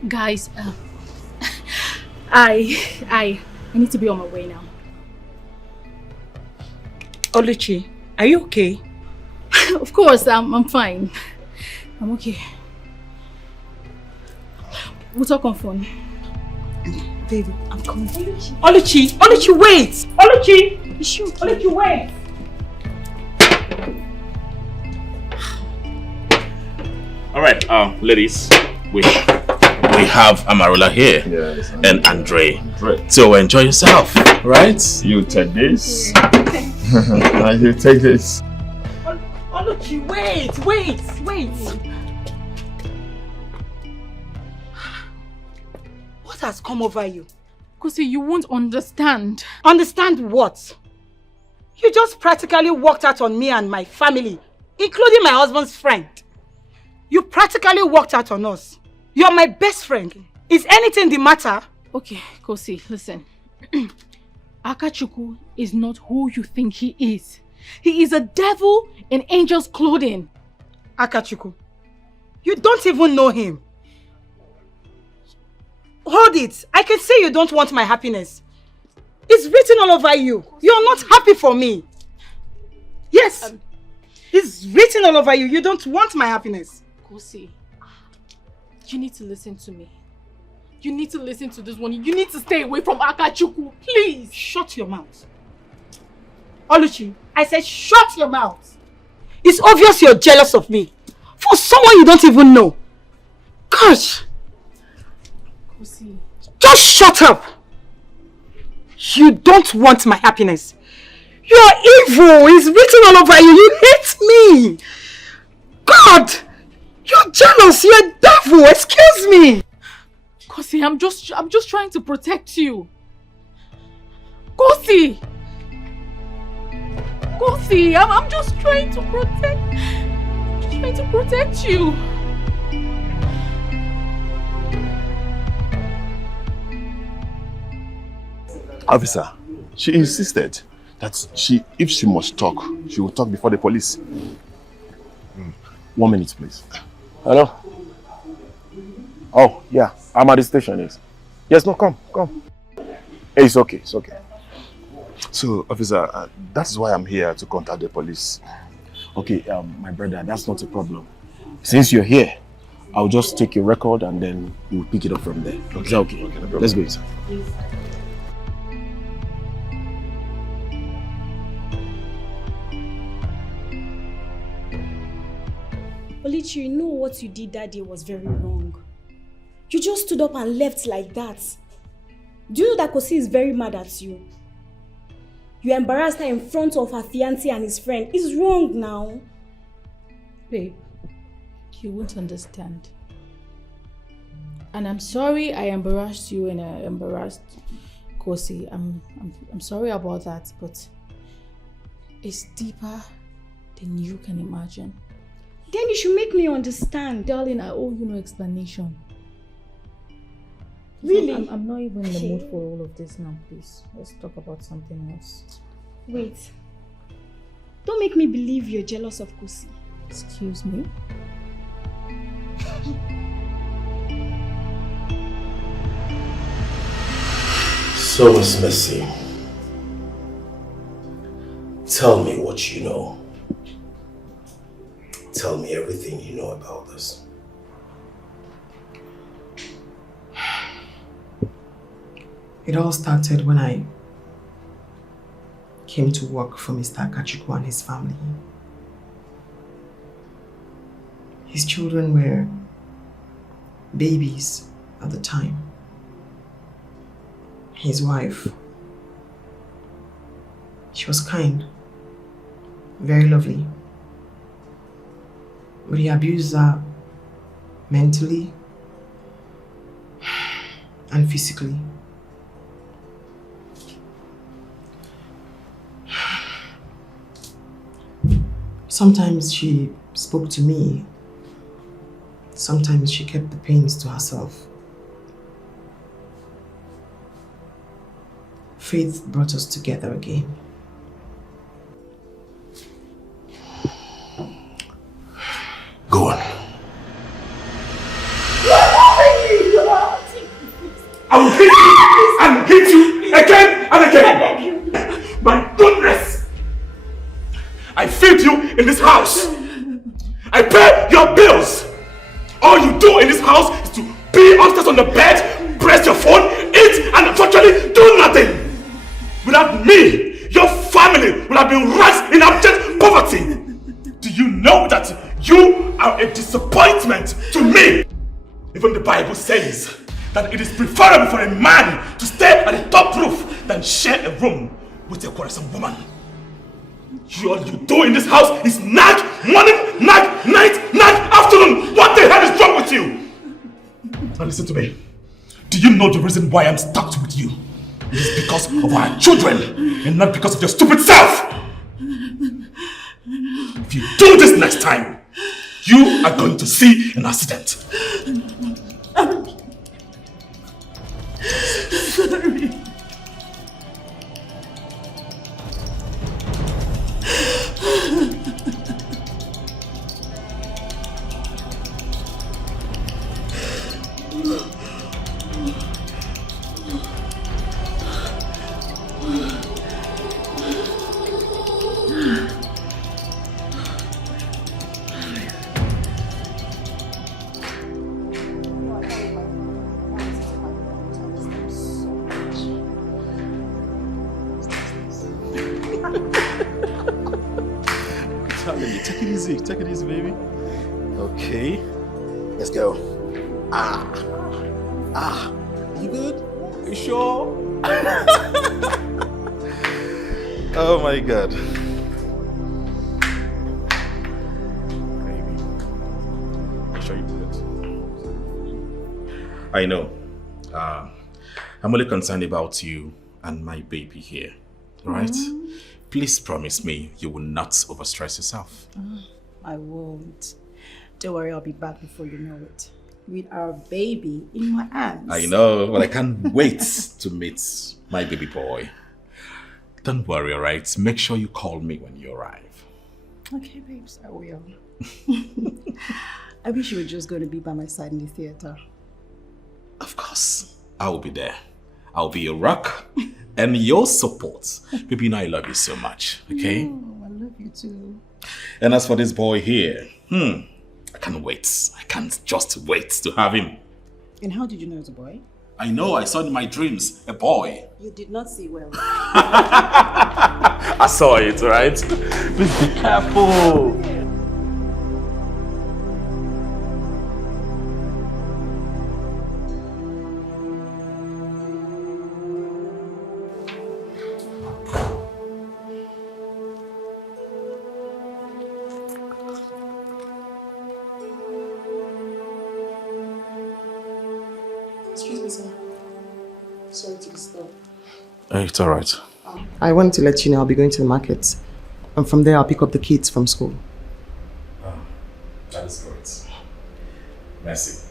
guys, I need to be on my way now. Oluchi, are you okay? Of course, I'm fine. I'm okay. We'll talk on phone. Baby, I'm coming. Oluchi, wait! Oluchi! Oluchi, wait! all right, ladies, we have Amarula here and Andre. So enjoy yourself, right? You take this. And you take this. Oluchi, wait! What has come over you? Kosi, you won't understand. Understand what? You just practically walked out on me and my family, including my husband's friend. You practically walked out on us. You're my best friend. Is anything the matter? Okay, Kosi, listen. Akachuku is not who you think he is. He is a devil in angel's clothing. Akachuku, you don't even know him. Hold it. I can say you don't want my happiness. It's written all over you. You're not happy for me. Yes. It's written all over you. You don't want my happiness. Kosi, you need to listen to me. You need to listen to this one. You need to stay away from Akachuku. Please. Shut your mouth. Oluchi, I said shut your mouth. It's obvious you're jealous of me. For someone you don't even know. Gosh. Kosi. Just shut up. You don't want my happiness. You're evil. It's written all over you. You hate me. God. You're jealous. You're a devil. Excuse me. Kosi, I'm just trying to protect you. Kosi! Kosi, I'm just trying to protect you. Officer, she insisted that if she must talk, she will talk before the police. 1 minute, please. Hello? Oh, yeah. I'm at the station. Yes, no, come. It's okay. So, officer, that's why I'm here to contact the police. Okay, my brother, that's not a problem. Since you're here, I'll just take your record and then we'll pick it up from there. Okay. Is that okay? Okay, no problem. Let's go inside. Olichi, you know what you did that day was very wrong. You just stood up and left like that. Do you know that Kosi is very mad at you? You embarrassed her in front of her fiancé and his friend. It's wrong now. Babe, you won't understand. And I'm sorry I embarrassed you and I embarrassed Kosi. I'm sorry about that, but it's deeper than you can imagine. Then you should make me understand. Darling, I owe you no explanation. Really? I'm not even in the mood for all of this now, please. Let's talk about something else. Wait. Don't make me believe you're jealous of Kosi. Excuse me? So, Miss Mercy, tell me what you know. Tell me everything you know about this. It all started when I came to work for Mr. Akachuku and his family. His children were babies at the time. His wife, she was kind, very lovely. But he abused her mentally and physically. Sometimes she spoke to me. Sometimes she kept the pains to herself. Faith brought us together again. Go on. I will hit you and hit you again and again. My goodness! I feed you in this house. I pay your bills. All you do in this house is to be upstairs on the bed, press your phone, eat, and unfortunately do nothing. Without me, your family would have been raised in abject poverty. Do you know that you are a disappointment to me? Even the Bible says that it is preferable for a man to stay at the top roof than share a room with a quarrelsome woman. All you do in this house is nag morning, nag night, nag afternoon. What the hell is wrong with you? Now listen to me. Do you know the reason why I'm stuck with you? It is because of our children and not because of your stupid self. If you do this next time, you are going to see an accident. Sorry. Take it easy, baby. Okay. Let's go. You good? You sure? Oh my God. Baby. You sure you good? I know. I'm only concerned about you and my baby here. Right? Please promise me you will not overstress yourself. I won't. Don't worry, I'll be back before you know it. With our baby in my arms. I know, but I can't wait to meet my baby boy. Don't worry, alright? Make sure you call me when you arrive. Okay, babes, I will. I wish you were just going to be by my side in the theater. Of course, I will be there. I'll be your rock and your support. Baby, you know I love you so much, okay? Oh, I love you too. And as for this boy here, I can't wait. I can't just wait to have him. And how did you know it's a boy? I know, I saw in my dreams, a boy. You did not see well. I saw it, right? Please be careful. It's alright. I wanted to let you know I'll be going to the market. And from there I'll pick up the kids from school. Oh, that is great. Merci.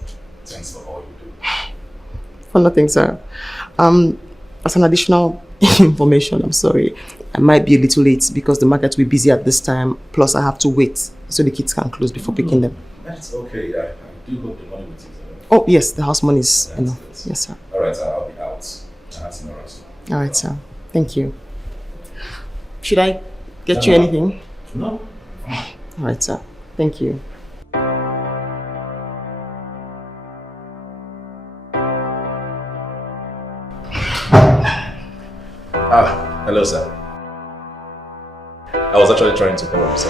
Thanks for all you do. For nothing, sir. As an additional information, I'm sorry. I might be a little late because the market will be busy at this time. Plus I have to wait so the kids can close before picking them. That's okay. I do hope the money will take them. Oh yes, the house money is enough. Yes, sir. Alright, I'll be out. That's no rush. Alright, sir. Thank you. Should I get you anything? No. Alright, sir. Thank you. Hello, sir. I was actually trying to call him, sir.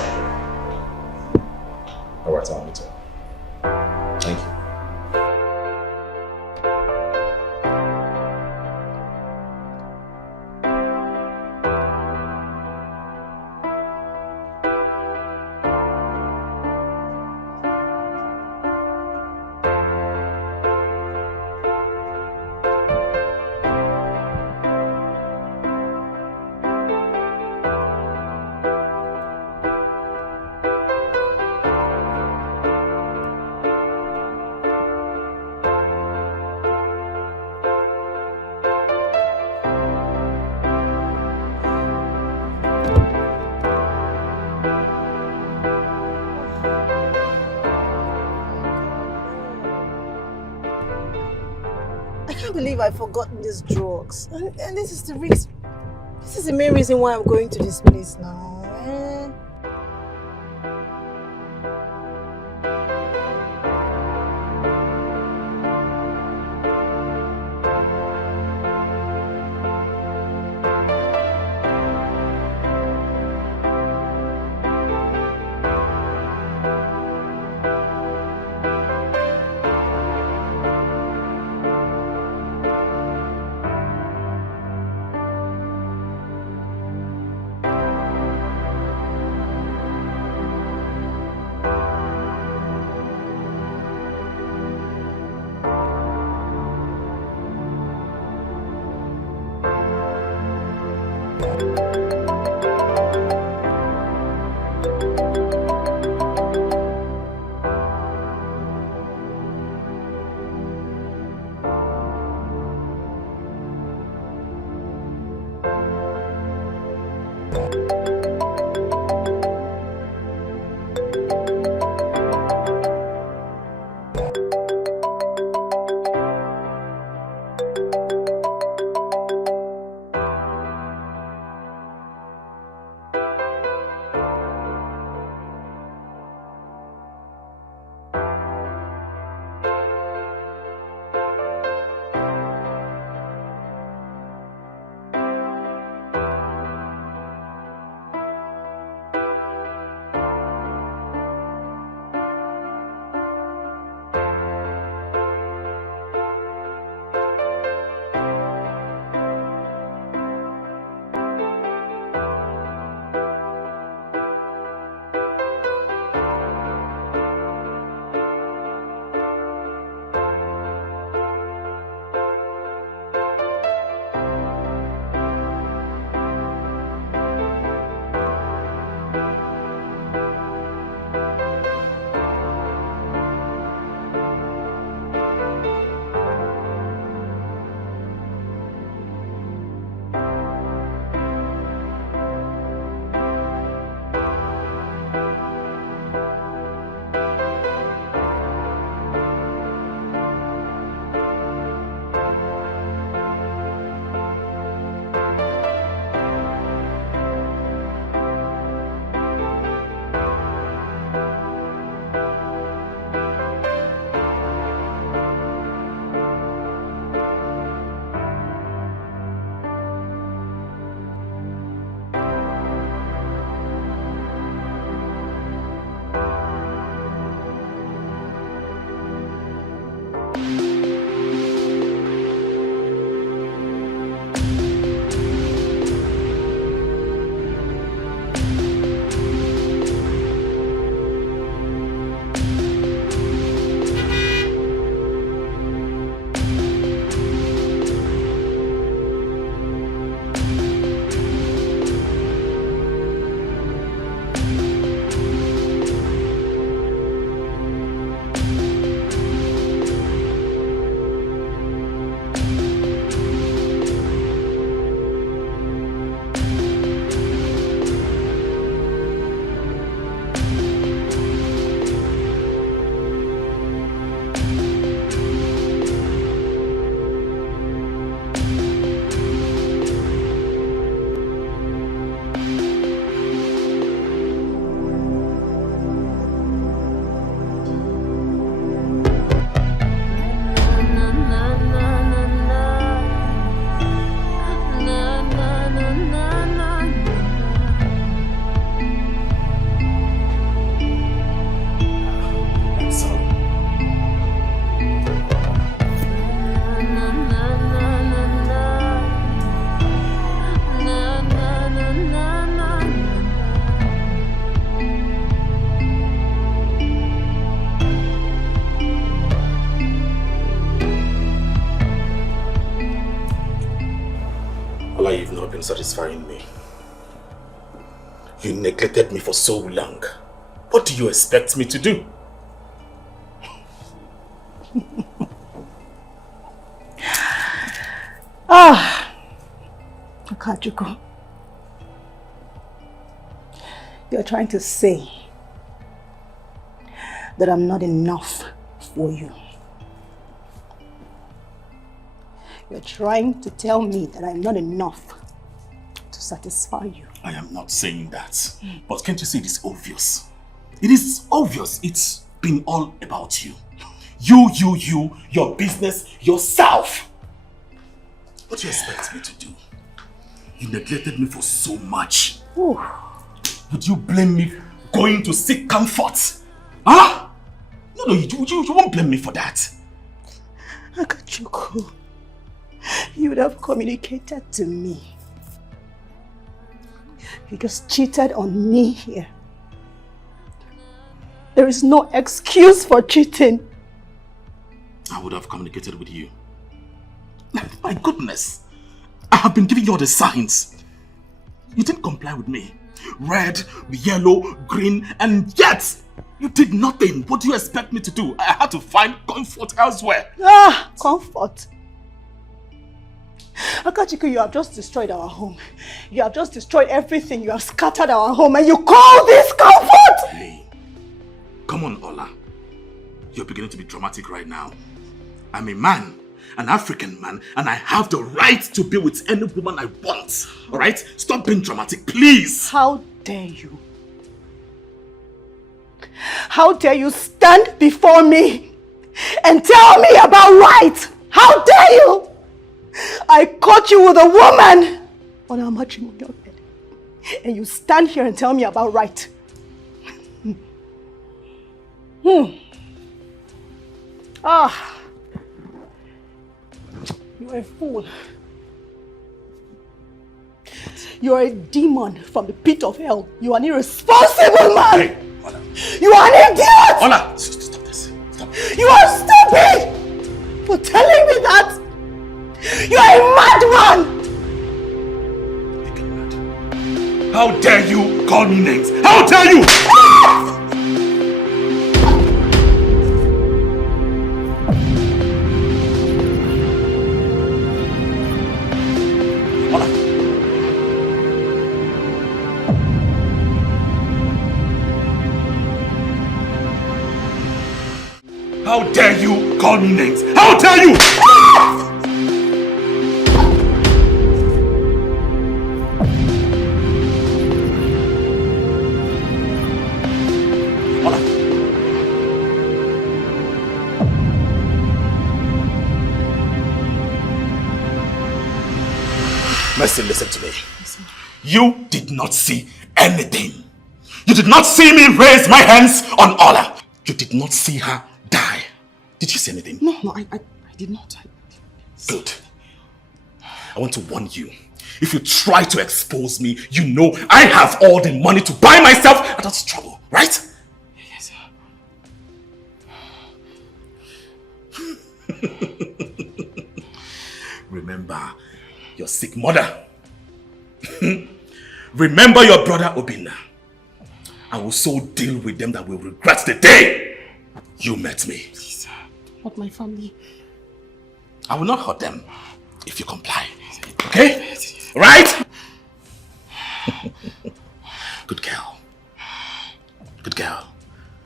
Alright, I'll meet you. Thank you. can't believe I've forgotten these drugs. And this is the reason. This is the main reason why I'm going to this place now. You've not been satisfying me. You neglected me for so long. What do you expect me to do? Okajuko. You're trying to say that I'm not enough for you. You're trying to tell me that I'm not enough to satisfy you. I am not saying that. But can't you see it is obvious? It is obvious. It's been all about you. You, your business, yourself. What do you expect me to do? You neglected me for so much. Ooh. Would you blame me going to seek comfort? Huh? No, you won't blame me for that. Akachuku, you would have communicated to me. You just cheated on me here. There is no excuse for cheating. I would have communicated with you. My goodness. I have been giving you all the signs. You didn't comply with me. Red, yellow, green, and yet you did nothing. What do you expect me to do? I had to find comfort elsewhere. Ah, comfort. Akachuku, you have just destroyed our home. You have just destroyed everything. You have scattered our home and you call this comfort? Hey, come on, Ola. You're beginning to be dramatic right now. I'm a man, an African man, and I have the right to be with any woman I want. Alright? Stop being dramatic, please. How dare you? How dare you stand before me and tell me about right? How dare you? I caught you with a woman on our matrimonial bed, and you stand here and tell me about right. Ah, you're a fool. You're a demon from the pit of hell. You are an irresponsible man. Hey, Ola. You are an idiot. Ola, stop this. Stop. You are stupid for telling me that. You are a madman. How dare you call me names? How dare you? How dare you call me names? How dare you? Mercy, listen to me. You did not see anything. You did not see me raise my hands on Ola. You did not see her die. Did you see anything? No, I did not. Good. I want to warn you. If you try to expose me, you know I have all the money to buy myself out of trouble, right? Yes, sir. Remember your sick mother. Remember your brother Obinna. I will so deal with them that will regret the day you met me. Please, not my family. I will not hurt them if you comply. Okay? Right? Good girl. Good girl.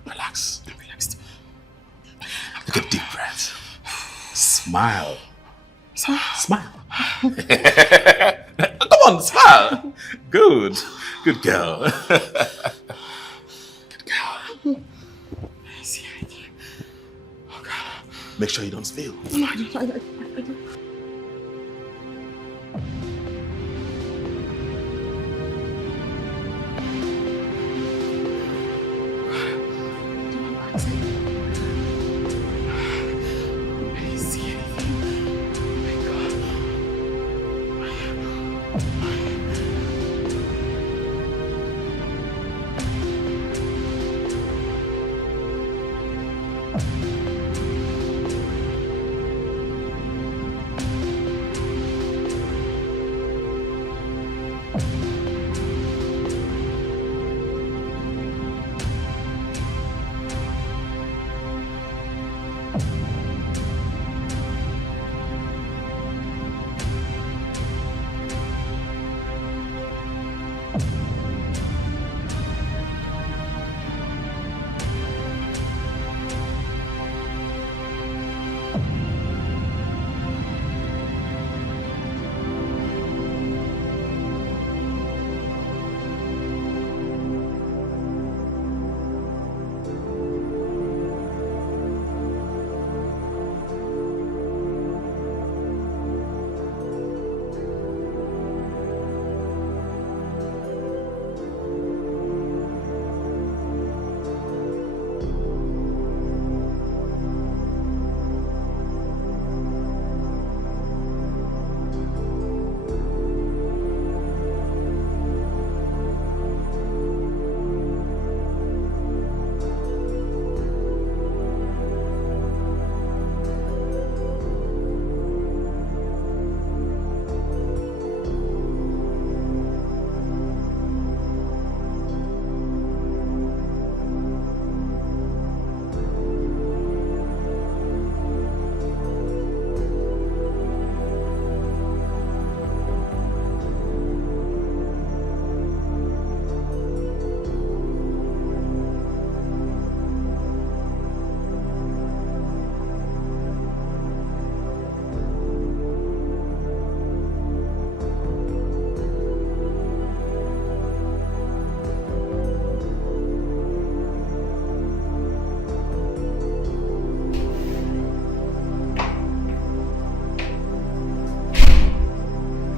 Relax. I'm relaxed. Take a deep breath. Smile. Smile. Come on, smile. Good. Good girl. Good girl. Make sure you don't spill. No, I don't.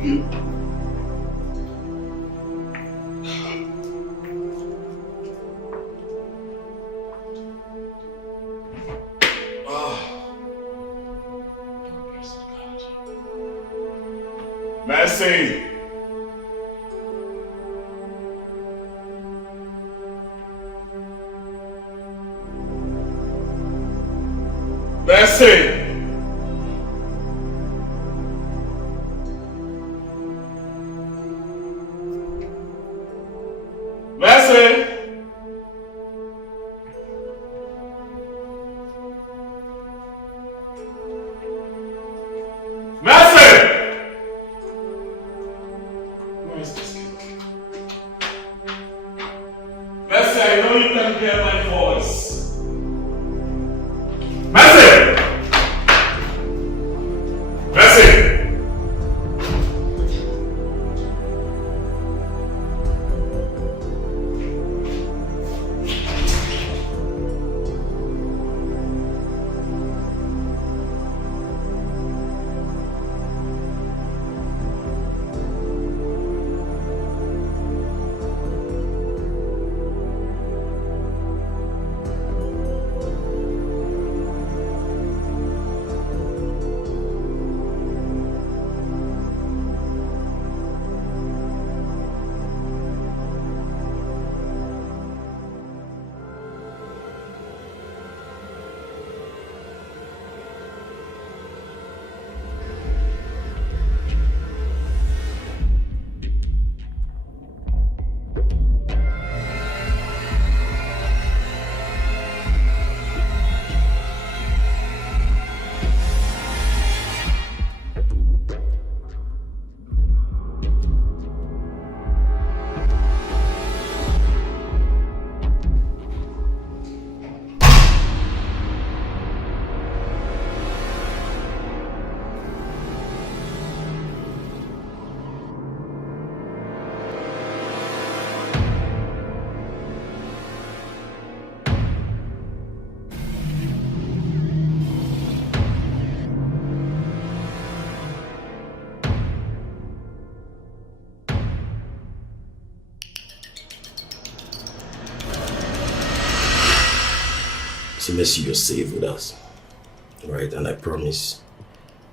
Mercy! Mercy! Mercy! Mercy! Where is this kid? Mercy, I know you can hear my voice. Mercy! Mercy! So Mercy, you're safe with us, right? And I promise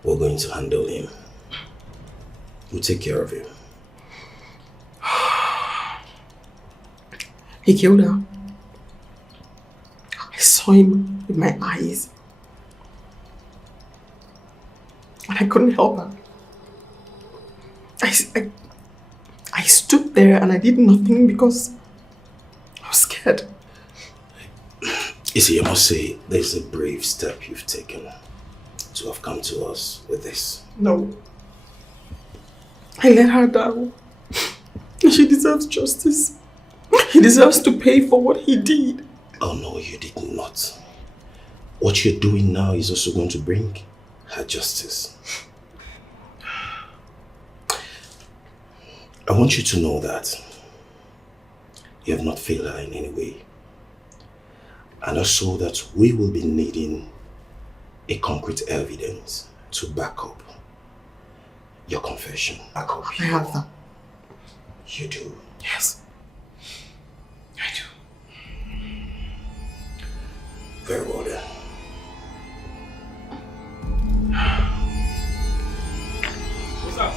we're going to handle him. We'll take care of him. He killed her. I saw him with my eyes. And I couldn't help her. I stood there and I did nothing because I was scared. You see, I must say, there's a brave step you've taken to have come to us with this. No. I let her down. She deserves justice. He deserves to pay for what he did. Oh no, you did not. What you're doing now is also going to bring her justice. I want you to know that you have not failed her in any way. And also that we will be needing a concrete evidence to back up your confession. I have that. You do? Yes. I do. Very well then. What's up?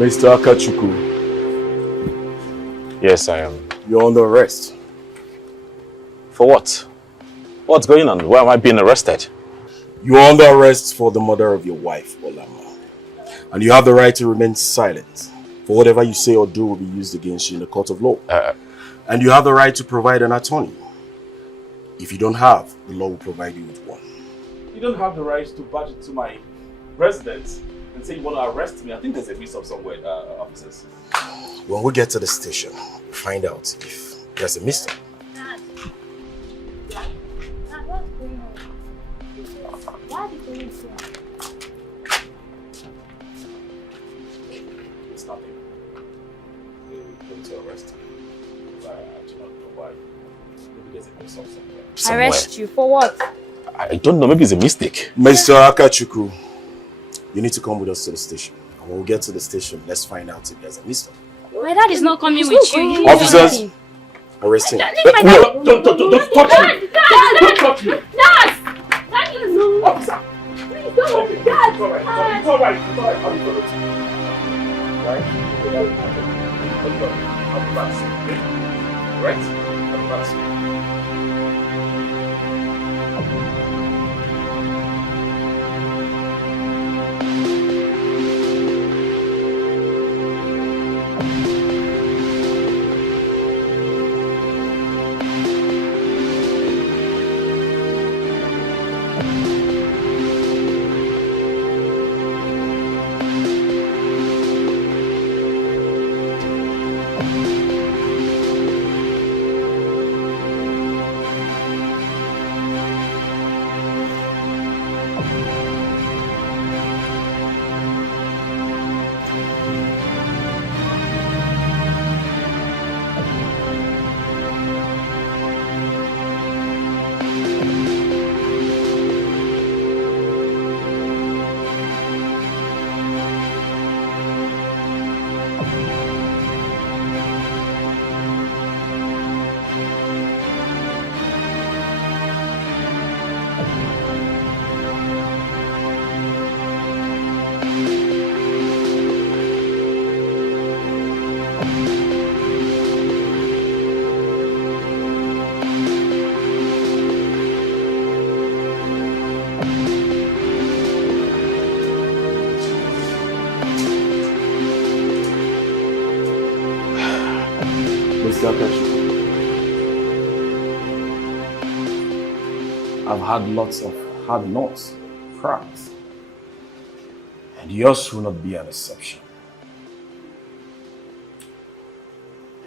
Mr. Akachuku. Yes, I am. You're under arrest. For what? What's going on? Why am I being arrested? You are under arrest for the murder of your wife, Olama. And you have the right to remain silent. For whatever you say or do will be used against you in the court of law. And you have the right to provide an attorney. If you don't have, the law will provide you with one. You don't have the right to barge into my residence and say you want to arrest me. I think there's a mix-up somewhere, officers. When we get to the station, we'll find out if there's a mistake. Dad, what's going do not know why. Maybe there's a mix-up somewhere. Arrest you for what? I don't know, maybe it's a mistake. Mr. Akachukwu, you need to come with us to the station. And when we get to the station, let's find out if there's a mistake. My dad is not coming with you. Officers, arrest him. Don't touch me! Don't touch me! Dad! Officer! Please don't! Okay, Dad! it's alright. It's alright. I'll be followed. Right? I'll be back soon. Okay? Right? I'll be back soon. I've had lots of hard knocks, cracks, and yours will not be an exception.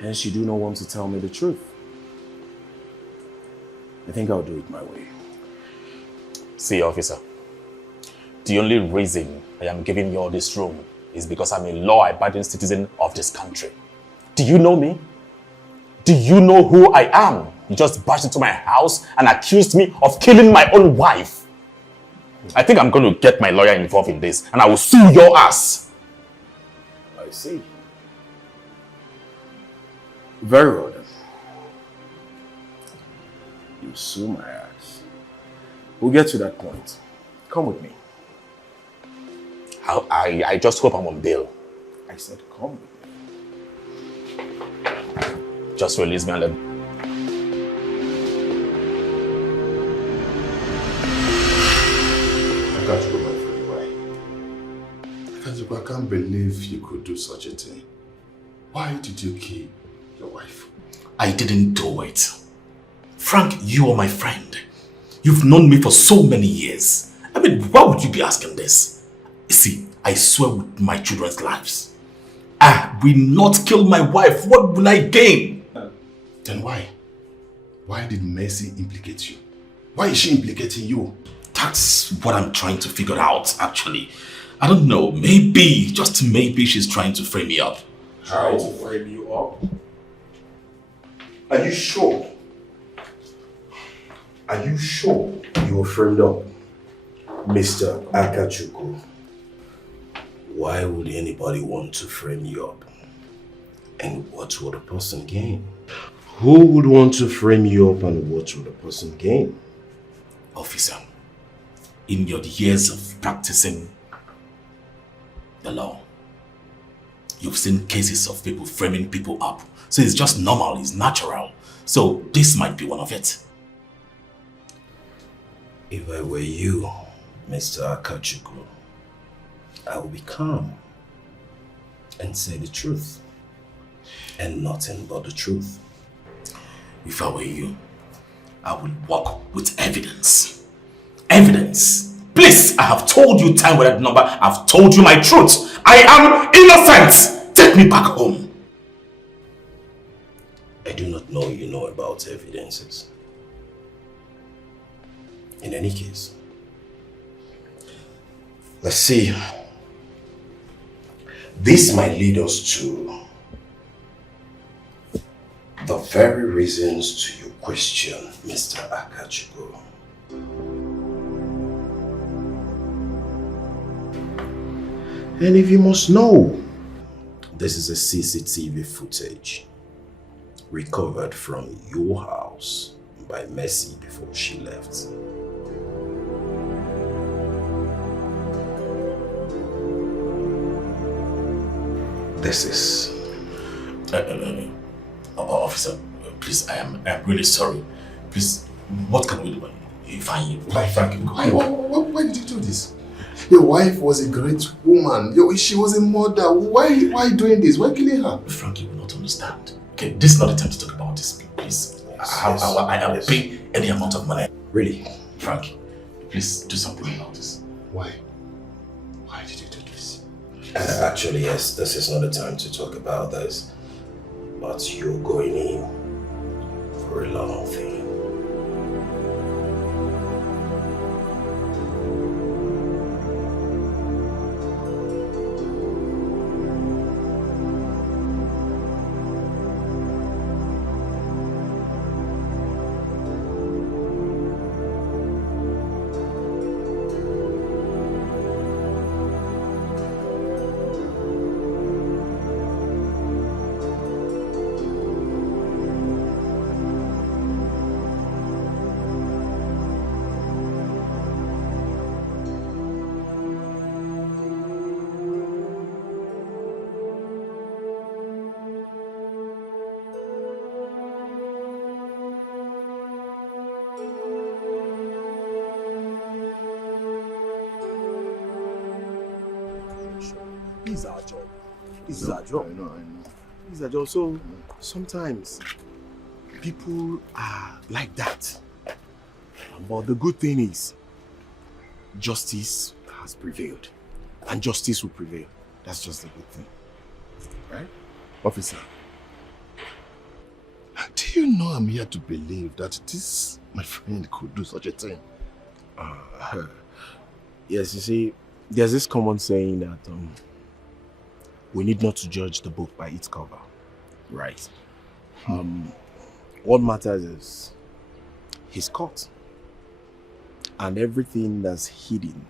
Hence, you do not want to tell me the truth. I think I'll do it my way. See, officer, the only reason I am giving you all this room is because I'm a law-abiding citizen of this country. Do you know me? Do you know who I am? You just barged into my house and accused me of killing my own wife. I think I'm going to get my lawyer involved in this and I will sue your ass. I see. Very well then. You sue my ass. We'll get to that point. Come with me. I just hope I'm on bail. I said come with me. Just release me and let me. I can't believe you could do such a thing. Why did you kill your wife? I didn't do it. Frank, you are my friend. You've known me for so many years. I mean, why would you be asking this? See, I swear with my children's lives, I will not kill my wife. What will I gain? Then why? Why did Mercy implicate you? Why is she implicating you? That's what I'm trying to figure out, actually. I don't know, maybe, just maybe she's trying to frame me up. Trying to frame you up? Are you sure? Are you sure you were framed up, Mr. Akachukwu? Why would anybody want to frame you up? And what would a person gain? Who would want to frame you up and what would a person gain? Officer, in your years of practicing the law, you've seen cases of people framing people up. So it's just normal, it's natural. So this might be one of it. If I were you, Mr. Akachukwu, I would be calm and say the truth and nothing but the truth. If I were you, I would work with evidence. Evidence! Please, I have told you time without number. I've told you my truth. I am innocent. Take me back home. I do not know you know about evidences. In any case, let's see. This might lead us to the very reasons to your question, Mr. Akachukwu. And if you must know, this is a CCTV footage recovered from your house by Mercy before she left. This is... Officer, please, I'm really sorry. Please, what can we do? Why did you do this? Your wife was a great woman. She was a mother. Why doing this? Why killing her? Frankie will not understand. Okay, this is not the time to talk about this, please. I will pay any amount of money. Really? Frankie, please do something about this. Why? Why did you do this? Actually, yes, this is not the time to talk about this. But you're going in for a long thing. It's our job. It's our job. I know. It's our job. So sometimes people are like that. But the good thing is justice has prevailed. And justice will prevail. That's just the good thing. Right? Officer, do you know I'm here to believe that this, my friend, could do such a thing? Yes, you see, there's this common saying that we need not to judge the book by its cover. Right. What matters is he's caught. And everything that's hidden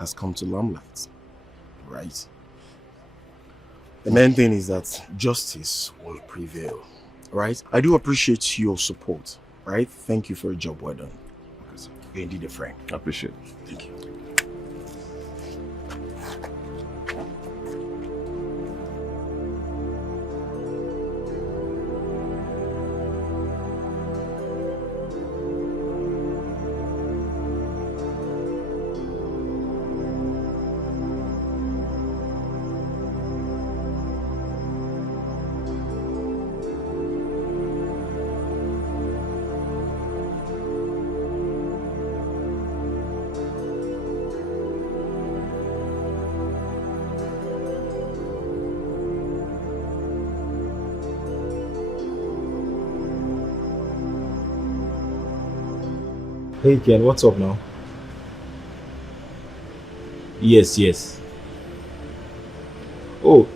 has come to limelight. Right. The main thing is that justice will prevail. Right? I do appreciate your support. Right? Thank you for a job well done. You're indeed a friend. I appreciate it. Thank you. Hey Ken, what's up now? Yes. Oh.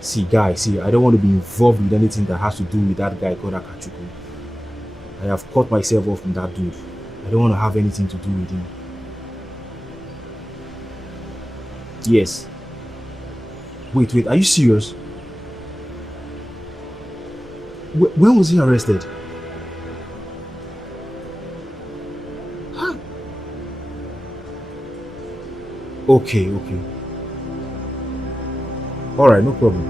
See, guys, I don't want to be involved with anything that has to do with that guy called Akachukwu. I have cut myself off from that dude. I don't want to have anything to do with him. Yes. Wait, are you serious? When was he arrested? Okay. Alright, no problem.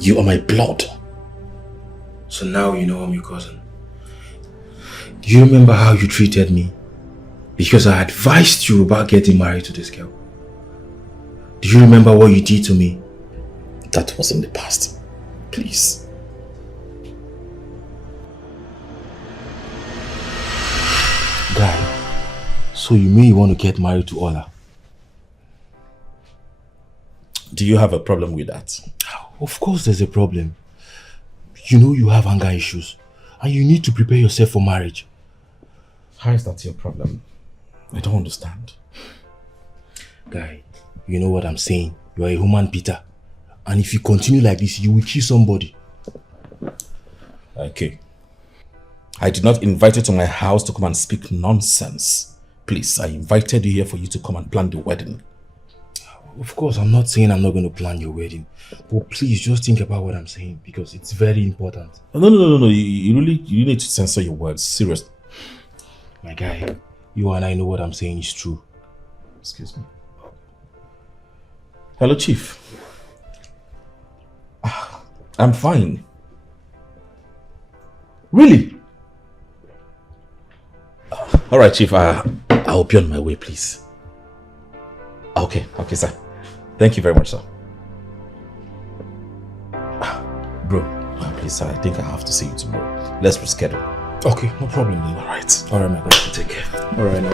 You are my blood. So now you know I'm your cousin. Do you remember how you treated me? Because I advised you about getting married to this girl. Do you remember what you did to me? That was in the past. Please. Guy, so you mean you want to get married to Ola? Do you have a problem with that? Of course there's a problem. You know you have anger issues and you need to prepare yourself for marriage. How is that your problem? I don't understand. Guy, you know what I'm saying? You are a human beater. And if you continue like this, you will kill somebody. Okay. I did not invite you to my house to come and speak nonsense. Please, I invited you here for you to come and plan the wedding. Of course, I'm not saying I'm not going to plan your wedding. But please, just think about what I'm saying because it's very important. No. You need to censor your words. Seriously. My guy, you and I know what I'm saying is true. Excuse me. Hello, Chief. I'm fine. Really? All right, Chief. I'll be on my way, please. Okay, sir. Thank you very much, sir. Bro, please, sir. I think I have to see you tomorrow. Let's reschedule. Okay, no problem then. All right. All right, my guy. Take care. All right. Now.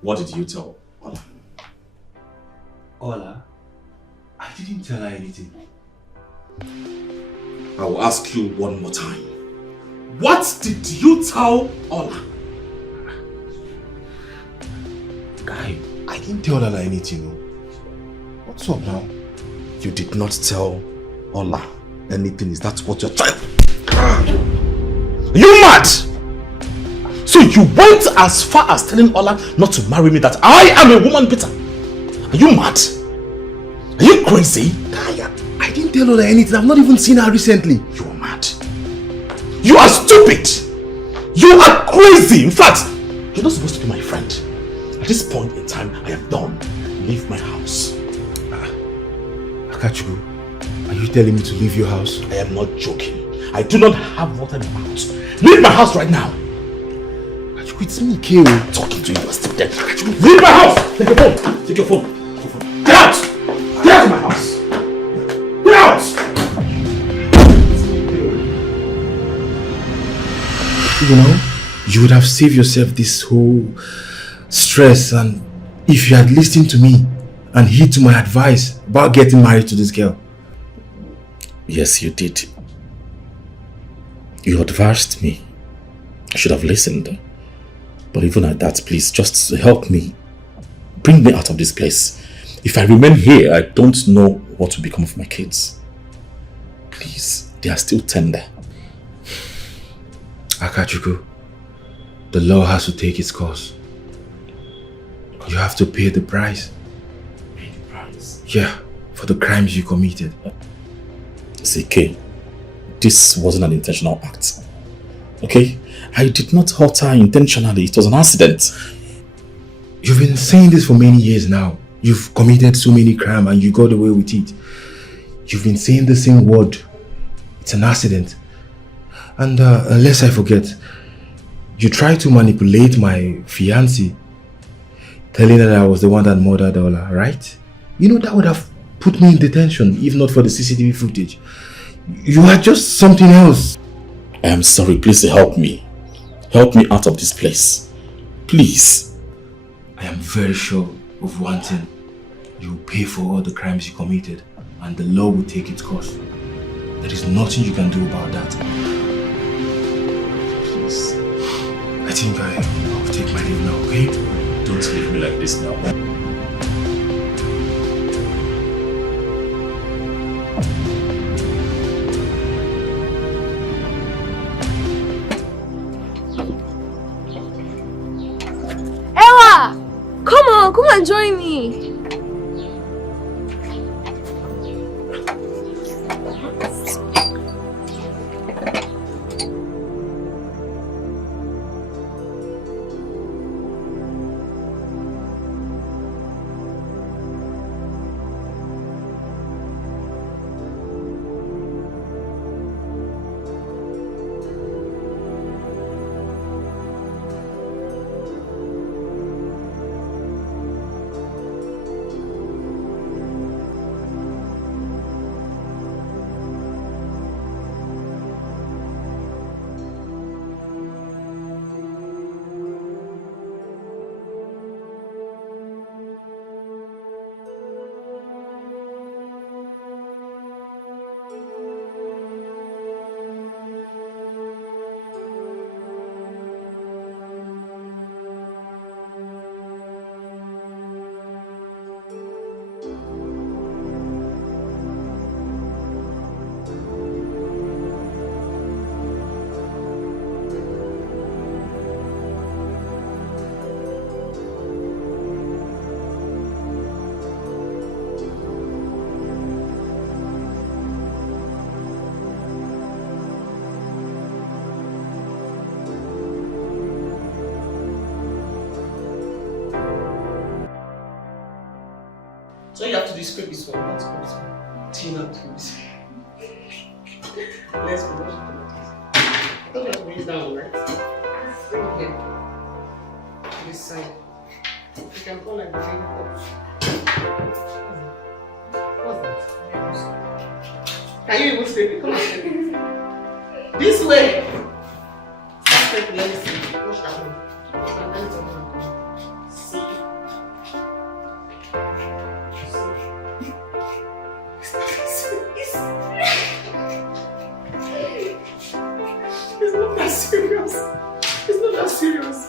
What did you tell Ola? Ola? I didn't tell her anything. I will ask you one more time. What did you tell Ola? Guy, I didn't tell Ola anything. No. What's up now? You did not tell Ola anything. Is that what you're trying? Are you mad? So you went as far as telling Ola not to marry me, that I am a woman beater? Are you mad? Are you crazy? I didn't tell Ola anything. I've not even seen her recently. You are mad. You are stupid. You are crazy. In fact, you're not supposed to be my friend. At this point in time, I am done. Leave my house. Akachuku, are you telling me to leave your house? I am not joking. I do not have water in my house. Leave my house right now. It's me, Keo. Talking to you, you're still there. Leave my house! Take your phone! Take your phone! Get out! Get out of my house! Get out! You know, you would have saved yourself this whole stress, and if you had listened to me and heed to my advice about getting married to this girl. Yes, you did. You advised me. I should have listened. But even at that, please, just help me. Bring me out of this place. If I remain here, I don't know what will become of my kids. Please, they are still tender. Akachuku, the law has to take its course. You have to pay the price. Pay the price? Yeah, for the crimes you committed. CK, this wasn't an intentional act. Okay? I did not hurt her intentionally. It was an accident. You've been saying this for many years now. You've committed so many crimes and you got away with it. You've been saying the same word. It's an accident. And unless I forget, you tried to manipulate my fiancée, telling her that I was the one that murdered Ola, right? You know, that would have put me in detention if not for the CCTV footage. You are just something else. I am sorry. Please help me. Help me out of this place. Please. I am very sure of one thing. You will pay for all the crimes you committed and the law will take its course. There is nothing you can do about that. Please. I think I will take my leave now, okay? Don't leave me like this now. Come and join me. So you have to do is scrape this one, not scrape this one. Clean up this. Let's go. Don't have to bring it down, right? Bring it here. This side. You can go like this. What's that? Can you even scrape it? Come on, scrape it. This way! Start scraping, let me see. Push that one. See? It's not that serious. It's not that serious.